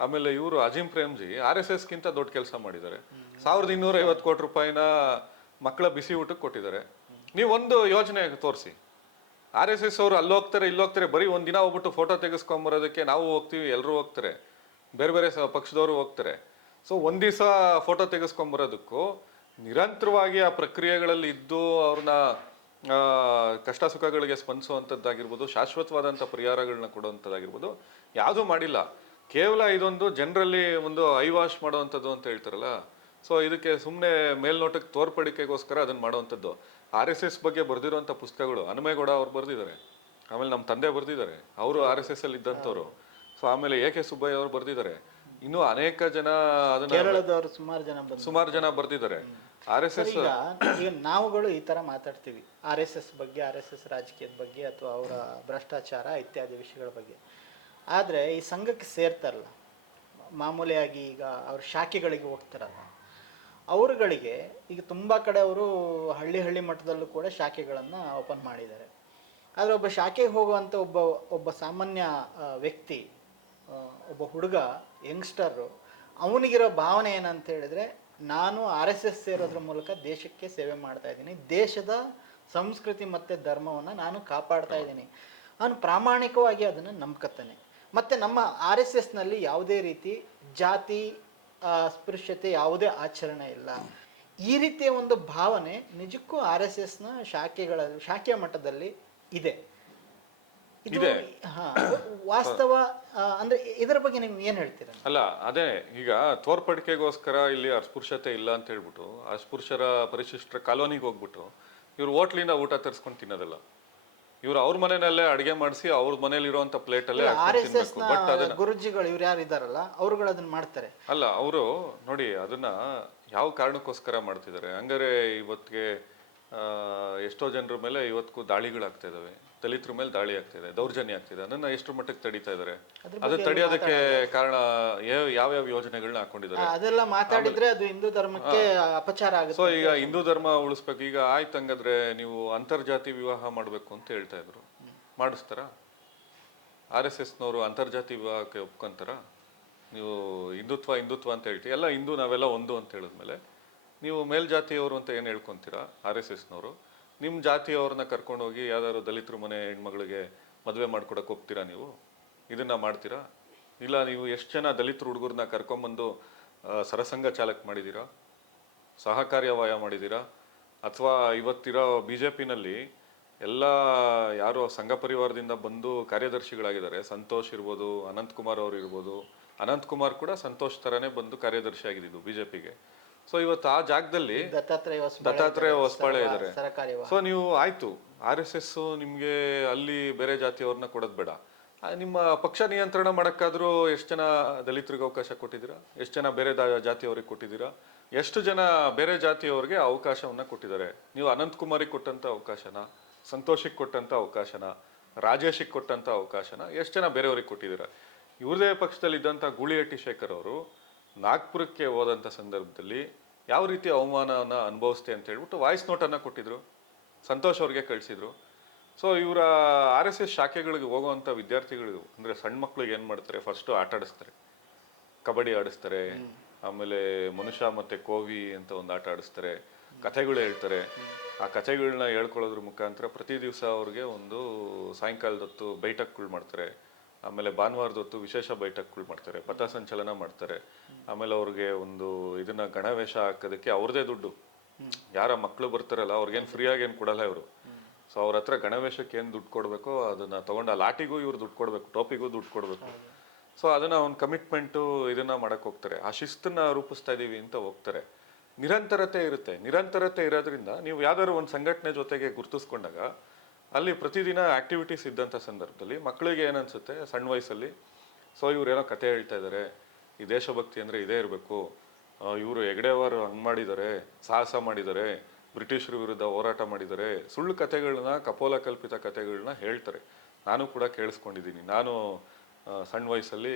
ಆಮೇಲೆ ಇವರು ಅಜೀಂ ಪ್ರೇಮ್ಜಿ RSSಗಿಂತ ದೊಡ್ಡ ಕೆಲಸ ಮಾಡಿದ್ದಾರೆ. 1,250 ಕೋಟಿ ರೂಪಾಯಿನ ಮಕ್ಕಳ ಬಿಸಿ ಊಟಕ್ಕೆ ಕೊಟ್ಟಿದ್ದಾರೆ. ನೀವು ಒಂದು ಯೋಜನೆ ತೋರಿಸಿ. RSS ಅವರು ಅಲ್ಲಿ ಹೋಗ್ತಾರೆ ಇಲ್ಲಿ ಹೋಗ್ತಾರೆ, ಬರೀ ಒಂದಿನ ಹೋಗ್ಬಿಟ್ಟು ಫೋಟೋ ತೆಗೆಸ್ಕೊಂಬರೋದಕ್ಕೆ ನಾವು ಹೋಗ್ತೀವಿ, ಎಲ್ಲರೂ ಹೋಗ್ತಾರೆ, ಬೇರೆ ಬೇರೆ ಪಕ್ಷದವರು ಹೋಗ್ತಾರೆ. ಸೊ ಒಂದ್ ದಿವಸ ಫೋಟೋ ತೆಗೆಸ್ಕೊಂಬರೋದಕ್ಕೂ ನಿರಂತರವಾಗಿ ಆ ಪ್ರಕ್ರಿಯೆಗಳಲ್ಲಿ ಇದ್ದು ಅವ್ರನ್ನ ಕಷ್ಟ ಸುಖಗಳಿಗೆ ಸ್ಪಂದಿಸುವಂಥದ್ದಾಗಿರ್ಬೋದು, ಶಾಶ್ವತವಾದಂಥ ಪರಿಹಾರಗಳನ್ನ ಕೊಡುವಂಥದ್ದಾಗಿರ್ಬೋದು, ಯಾವುದೂ ಮಾಡಿಲ್ಲ. ಕೇವಲ ಇದೊಂದು ಜನರಲ್ಲಿ ಒಂದು ಐ ವಾಶ್ ಮಾಡುವಂಥದ್ದು ಅಂತ ಹೇಳ್ತಾರಲ್ಲ, ಸೊ ಇದಕ್ಕೆ ಸುಮ್ಮನೆ ಮೇಲ್ನೋಟಕ್ಕೆ ತೋರ್ಪಡಿಕೆಗೋಸ್ಕರ ಅದನ್ನ ಮಾಡುವಂಥದ್ದು. RSS ಬಗ್ಗೆ ಬರೆದಿರುವಂಥ ಪುಸ್ತಕಗಳು ಹನುಮೇಗೌಡ ಅವ್ರು ಬರೆದಿದ್ದಾರೆ, ಆಮೇಲೆ ನಮ್ಮ ತಂದೆ ಬರೆದಿದ್ದಾರೆ, ಅವರು RSS ಅಲ್ಲಿ ಇದ್ದಂಥವ್ರು. ಸೊ ಆಮೇಲೆ AK ಸುಬ್ಬಯ್ಯ ಅವರು ಬರೆದಿದ್ದಾರೆ, ಇನ್ನೂ ಅನೇಕ ಜನ ಅದನ್ನ ಕೇರಳದವರು ಸುಮಾರು ಜನ ಬರೆದಿದ್ದಾರೆ. RSS ಈಗ ನಾವುಗಳು ಈ ತರ ಮಾತಾಡ್ತೀವಿ RSS ಬಗ್ಗೆ, RSS ರಾಜಕೀಯದ ಬಗ್ಗೆ ಅಥವಾ ಅವರ ಭ್ರಷ್ಟಾಚಾರ ಇತ್ಯಾದಿ ವಿಷಯಗಳ ಬಗ್ಗೆ. ಆದ್ರೆ ಈ ಸಂಘಕ್ಕೆ ಸೇರ್ತಾರಲ್ಲ, ಮಾಮೂಲಿಯಾಗಿ ಈಗ ಅವ್ರ ಶಾಖೆಗಳಿಗೆ ಹೋಗ್ತಾರಲ್ಲ, ಅವರುಗಳಿಗೆ ಈಗ ತುಂಬಾ ಕಡೆ ಅವರು ಹಳ್ಳಿ ಮಟ್ಟದಲ್ಲೂ ಕೂಡ ಶಾಖೆಗಳನ್ನ ಓಪನ್ ಮಾಡಿದ್ದಾರೆ. ಆದ್ರೆ ಒಬ್ಬ ಶಾಖೆಗೆ ಹೋಗುವಂತ ಒಬ್ಬ ಸಾಮಾನ್ಯ ವ್ಯಕ್ತಿ, ಒಬ್ಬ ಹುಡುಗ, ಯಂಗ್ಸ್ಟರು, ಅವನಿಗಿರೋ ಭಾವನೆ ಏನಂತ ಹೇಳಿದ್ರೆ, ನಾನು RSS ಸೇರೋದ್ರ ಮೂಲಕ ದೇಶಕ್ಕೆ ಸೇವೆ ಮಾಡ್ತಾ ಇದ್ದೀನಿ, ದೇಶದ ಸಂಸ್ಕೃತಿ ಮತ್ತು ಧರ್ಮವನ್ನು ನಾನು ಕಾಪಾಡ್ತಾ ಇದ್ದೀನಿ. ಅವನು ಪ್ರಾಮಾಣಿಕವಾಗಿ ಅದನ್ನು ನಂಬ್ಕೊತಾನೆ. ಮತ್ತು ನಮ್ಮ RSSನಲ್ಲಿ ಯಾವುದೇ ರೀತಿ ಜಾತಿ ಸ್ಪೃಶ್ಯತೆ ಯಾವುದೇ ಆಚರಣೆ ಇಲ್ಲ. ಈ ರೀತಿಯ ಒಂದು ಭಾವನೆ ನಿಜಕ್ಕೂ RSSನ ಶಾಖೆಯ ಮಟ್ಟದಲ್ಲಿ ಇದೆ. ಇದು ವಾಸ್ತವ ಅಂದ್ರೆ ಇದರ ಬಗ್ಗೆ ನೀವು ಏನ್ ಹೇಳ್ತೀರಾ? ಅಲ್ಲ, ಅದೇ ಈಗ ತೋರ್ಪಡಿಕೆಗೋಸ್ಕರ ಇಲ್ಲಿ ಅಸ್ಪೃಶ್ಯತೆ ಇಲ್ಲ ಅಂತ ಹೇಳ್ಬಿಟ್ಟು ಅಸ್ಪೃಶ್ಯರ ಪರಿಶಿಷ್ಟರ ಕಾಲೋನಿಗೆ ಹೋಗ್ಬಿಟ್ಟು ಇವ್ರು ಹೋಟ್ಲಿಂದ ಊಟ ತರಿಸ್ಕೊಂಡು ತಿನ್ನೋದಲ್ಲ. ಇವ್ರು ಅವ್ರ ಮನೆಯಲ್ಲೇ ಅಡಿಗೆ ಮಾಡಿಸಿ ಅವ್ರ ಮನೇಲಿ ಇರುವಂತ ಪ್ಲೇಟ್ ಅಲ್ಲೇ ಗುರುಜಿಗಳು ಇವ್ರು ಯಾರು ಇದಾರಲ್ಲ ಅವ್ರುಗಳು ಅದನ್ನ ಮಾಡ್ತಾರೆ. ಅಲ್ಲ, ಅವರು ನೋಡಿ ಅದನ್ನ ಯಾವ ಕಾರಣಕ್ಕೋಸ್ಕರ ಮಾಡ್ತಿದ್ದಾರೆ ಹಂಗಾರೆ. ಇವತ್ತಿಗೆ ಎಷ್ಟೋ ಜನರ ಮೇಲೆ ಇವತ್ತಿಗೂ ದಾಳಿಗಳಾಗ್ತಾ ಇದಾವೆ, ದಲಿತರ ಮೇಲೆ ದಾಳಿ ಆಗ್ತಿದೆ, ದೌರ್ಜನ್ಯ ಆಗ್ತಿದೆ. ಅದನ್ನ ಎಷ್ಟು ಮಟ್ಟಕ್ಕೆ ತಡೀತಾ ಇದಾರೆ? ಅದು ತಡೆಯೋದಕ್ಕೆ ಕಾರಣ ಯಾವ್ಯಾವ ಯೋಜನೆಗಳನ್ನ ಹಾಕೊಂಡಿದ್ದಾರೆ ಅದೆಲ್ಲ ಮಾತಾಡಿದ್ರೆ ಅದು ಹಿಂದೂ ಧರ್ಮಕ್ಕೆ ಅಪಚಾರ ಆಗುತ್ತೆ. ಸೊ ಈಗ ಹಿಂದೂ ಧರ್ಮ ಉಳಿಸ್ಬೇಕು. ಈಗ ಆಯ್ತು, ಹಂಗಾದ್ರೆ ನೀವು ಅಂತರ್ಜಾತಿ ವಿವಾಹ ಮಾಡ್ಬೇಕು ಅಂತ ಹೇಳ್ತಾ ಇದ್ರು, ಮಾಡಿಸ್ತಾರ? RSSನವರು ಅಂತರ್ಜಾತಿ ವಿವಾಹಕ್ಕೆ ಒಪ್ಕೊಂತಾರ? ನೀವು ಹಿಂದುತ್ವ ಅಂತ ಹೇಳ್ತೀವಿ, ಎಲ್ಲ ಹಿಂದೂ, ನಾವೆಲ್ಲ ಒಂದು ಅಂತ ಹೇಳಿದ್ಮೇಲೆ ನೀವು ಮೇಲ್ಜಾತಿಯವರು ಅಂತ ಏನು ಹೇಳ್ಕೊಂತೀರಾ? RSSನವರು ನಿಮ್ಮ ಜಾತಿಯವ್ರನ್ನ ಕರ್ಕೊಂಡೋಗಿ ಯಾವ್ದಾದ್ರು ದಲಿತರ ಮನೆ ಹೆಣ್ಮಗಳಿಗೆ ಮದುವೆ ಮಾಡ್ಕೊಡಕ್ಕೆ ಹೋಗ್ತೀರಾ? ನೀವು ಇದನ್ನ ಮಾಡ್ತೀರಾ? ಇಲ್ಲ, ನೀವು ಎಷ್ಟು ಜನ ದಲಿತರ ಹುಡುಗರನ್ನ ಕರ್ಕೊಂಬಂದು ಸರಸಂಘ ಚಾಲಕ್ ಮಾಡಿದ್ದೀರಾ, ಸಹಕಾರ್ಯವಾಯ ಮಾಡಿದ್ದೀರಾ? ಅಥವಾ ಇವತ್ತಿರೋ BJPನಲ್ಲಿ ಎಲ್ಲ ಯಾರು ಸಂಘ ಪರಿವಾರದಿಂದ ಬಂದು ಕಾರ್ಯದರ್ಶಿಗಳಾಗಿದ್ದಾರೆ, ಸಂತೋಷ್ ಇರ್ಬೋದು, ಅನಂತಕುಮಾರ್ ಅವರು ಇರ್ಬೋದು. ಅನಂತಕುಮಾರ್ ಕೂಡ ಸಂತೋಷ್ ಥರನೇ ಬಂದು ಕಾರ್ಯದರ್ಶಿ ಆಗಿದ್ದು BJPಗೆ. ಸೊ ಇವತ್ತು ಆ ಜಾಗದಲ್ಲಿ ದತ್ತಾತ್ರೇಯ ಹೊಸಬಾಳೆ ಇದ್ದಾರೆ. ಸೊ ನೀವು ಆಯ್ತು, RSS ನಿಮ್ಗೆ ಅಲ್ಲಿ ಬೇರೆ ಜಾತಿಯವ್ರನ್ನ ಕೊಡೋದ್ ಬೇಡ, ನಿಮ್ಮ ಪಕ್ಷ ನಿಯಂತ್ರಣ ಮಾಡಕ್ಕಾದ್ರೂ ಎಷ್ಟು ಜನ ದಲಿತರಿಗೆ ಅವಕಾಶ ಕೊಟ್ಟಿದ್ದೀರಾ? ಎಷ್ಟು ಜನ ಬೇರೆ ಜಾತಿಯವ್ರಿಗೆ ಕೊಟ್ಟಿದ್ದೀರಾ? ಎಷ್ಟು ಜನ ಬೇರೆ ಜಾತಿಯವ್ರಿಗೆ ಅವಕಾಶವನ್ನ ಕೊಟ್ಟಿದ್ದಾರೆ? ನೀವು ಅನಂತಕುಮಾರಿಗೆ ಕೊಟ್ಟಂತ ಅವಕಾಶನ, ಸಂತೋಷಿಗೆ ಕೊಟ್ಟಂತ ಅವಕಾಶನ, ರಾಜೇಶಿಗೆ ಕೊಟ್ಟಂತ ಅವಕಾಶನ ಎಷ್ಟು ಜನ ಬೇರೆಯವ್ರಿಗೆ ಕೊಟ್ಟಿದ್ದೀರಾ? ಇವ್ರದೇ ಪಕ್ಷದಲ್ಲಿ ಇದ್ದಂಥ ಗೂಳಿಹಟ್ಟಿ ಶೇಖರ್ ಅವರು ನಾಗ್ಪುರಕ್ಕೆ ಹೋದಂಥ ಸಂದರ್ಭದಲ್ಲಿ ಯಾವ ರೀತಿ ಅವಮಾನನ ಅನುಭವಿಸ್ತೆ ಅಂತ ಹೇಳ್ಬಿಟ್ಟು ವಾಯ್ಸ್ ನೋಟನ್ನು ಕೊಟ್ಟಿದ್ರು, ಸಂತೋಷ್ ಅವ್ರಿಗೆ ಕಳಿಸಿದ್ರು. ಸೊ ಇವರ RSS ಶಾಖೆಗಳಿಗೆ ಹೋಗುವಂಥ ವಿದ್ಯಾರ್ಥಿಗಳು ಅಂದರೆ ಸಣ್ಣ ಮಕ್ಳಿಗೆ ಏನು ಮಾಡ್ತಾರೆ, ಫಸ್ಟು ಆಟ ಆಡಿಸ್ತಾರೆ, ಕಬಡ್ಡಿ ಆಡಿಸ್ತಾರೆ, ಆಮೇಲೆ ಮನುಷ್ಯ ಮತ್ತು ಕೋವಿ ಅಂತ ಒಂದು ಆಟ ಆಡಿಸ್ತಾರೆ, ಕಥೆಗಳು ಹೇಳ್ತಾರೆ. ಆ ಕಥೆಗಳನ್ನ ಹೇಳ್ಕೊಳ್ಳೋದ್ರ ಮುಖಾಂತರ ಪ್ರತಿ ದಿವಸ ಅವ್ರಿಗೆ ಒಂದು ಸಾಯಂಕಾಲದೊತ್ತು ಬೈಠಕ್ಗಳು ಮಾಡ್ತಾರೆ, ಆಮೇಲೆ ಭಾನುವಾರದೊತ್ತು ವಿಶೇಷ ಬೈಠಕ್ಗಳು ಮಾಡ್ತಾರೆ, ಪಥಸಂಚಲನ ಮಾಡ್ತಾರೆ. ಆಮೇಲೆ ಅವ್ರಿಗೆ ಒಂದು ಇದನ್ನ ಗಣವೇಷ ಹಾಕೋದಕ್ಕೆ ಅವ್ರದೇ ದುಡ್ಡು, ಯಾರ ಮಕ್ಕಳು ಬರ್ತಾರಲ್ಲ ಅವ್ರಿಗೇನು ಫ್ರೀಯಾಗಿ ಏನು ಕೊಡಲ್ಲ ಇವರು. ಸೊ ಅವ್ರ ಹತ್ರ ಗಣವೇಷಕ್ಕೆ ಏನು ದುಡ್ಡು ಕೊಡಬೇಕು ಅದನ್ನ ತಗೊಂಡು ಆ ಲಾಟಿಗೂ ಇವ್ರು ದುಡ್ಡು ಕೊಡಬೇಕು, ಟೋಪಿಗೂ ದುಡ್ಡು ಕೊಡಬೇಕು. ಸೊ ಅದನ್ನ ಒಂದು ಕಮಿಟ್ಮೆಂಟು ಇದನ್ನ ಮಾಡಕ್ ಹೋಗ್ತಾರೆ, ಆ ಶಿಸ್ತನ್ನ ರೂಪಿಸ್ತಾ ಇದೀವಿ ಅಂತ ಹೋಗ್ತಾರೆ. ನಿರಂತರತೆ ಇರುತ್ತೆ. ನಿರಂತರತೆ ಇರೋದ್ರಿಂದ ನೀವು ಯಾವ್ದಾದ್ರು ಒಂದು ಸಂಘಟನೆ ಜೊತೆಗೆ ಗುರುತಿಸ್ಕೊಂಡಾಗ ಅಲ್ಲಿ ಪ್ರತಿದಿನ ಆಕ್ಟಿವಿಟೀಸ್ ಇದ್ದಂಥ ಸಂದರ್ಭದಲ್ಲಿ ಮಕ್ಕಳಿಗೆ ಏನನ್ಸುತ್ತೆ ಸಣ್ಣ ವಯಸ್ಸಲ್ಲಿ, ಸೊ ಇವ್ರೇನೋ ಕತೆ ಹೇಳ್ತಾ ಇದ್ದಾರೆ, ಈ ದೇಶಭಕ್ತಿ ಅಂದರೆ ಇದೇ ಇರಬೇಕು, ಇವರು ಹೆಗ್ಡೆಯವರು ಹಂಗೆ ಮಾಡಿದ್ದಾರೆ, ಸಾಹಸ ಮಾಡಿದ್ದಾರೆ, ಬ್ರಿಟಿಷರ ವಿರುದ್ಧ ಹೋರಾಟ ಮಾಡಿದ್ದಾರೆ, ಸುಳ್ಳು ಕಥೆಗಳನ್ನ, ಕಪೋಲ ಕಲ್ಪಿತ ಕಥೆಗಳನ್ನ ಹೇಳ್ತಾರೆ. ನಾನು ಕೂಡ ಕೇಳಿಸ್ಕೊಂಡಿದ್ದೀನಿ. ನಾನು ಸಣ್ಣ ವಯಸ್ಸಲ್ಲಿ